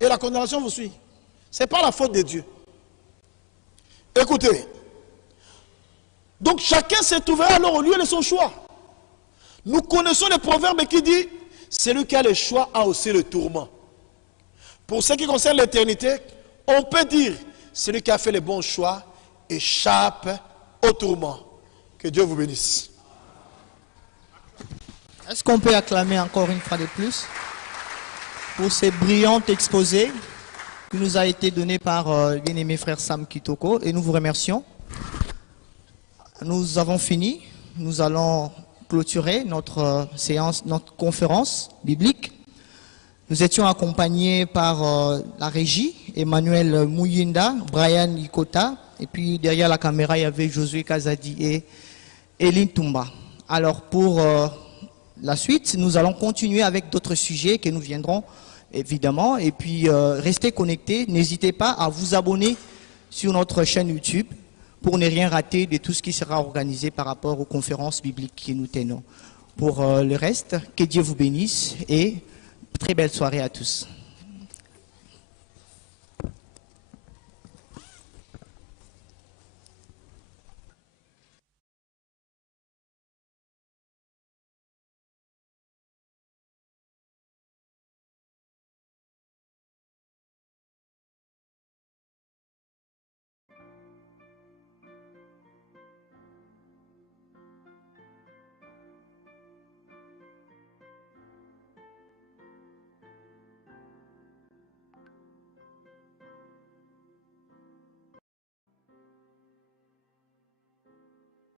Et la condamnation vous suit. Ce n'est pas la faute de Dieu. Écoutez. Donc chacun se trouvera alors au lieu de son choix. Nous connaissons le proverbe qui dit « Celui qui a le choix a aussi le tourment ». Pour ce qui concerne l'éternité, on peut dire « Celui qui a fait le bon choix échappe au tourment ». Que Dieu vous bénisse. Est-ce qu'on peut acclamer encore une fois de plus pour ces brillants exposés qui nous a été donné par le bien-aimé frère Sam Kitoko, et nous vous remercions. Nous avons fini. Nous allons clôturer notre séance, notre conférence biblique. Nous étions accompagnés par la régie, Emmanuel Mouyinda, Brian Ikota, et puis derrière la caméra, il y avait Josué Kazadi et Eline Toumba. Alors pour la suite, nous allons continuer avec d'autres sujets que nous viendrons évidemment, et puis restez connectés. N'hésitez pas à vous abonner sur notre chaîne YouTube pour ne rien rater de tout ce qui sera organisé par rapport aux conférences bibliques que nous tenons. Pour le reste, que Dieu vous bénisse et très belle soirée à tous.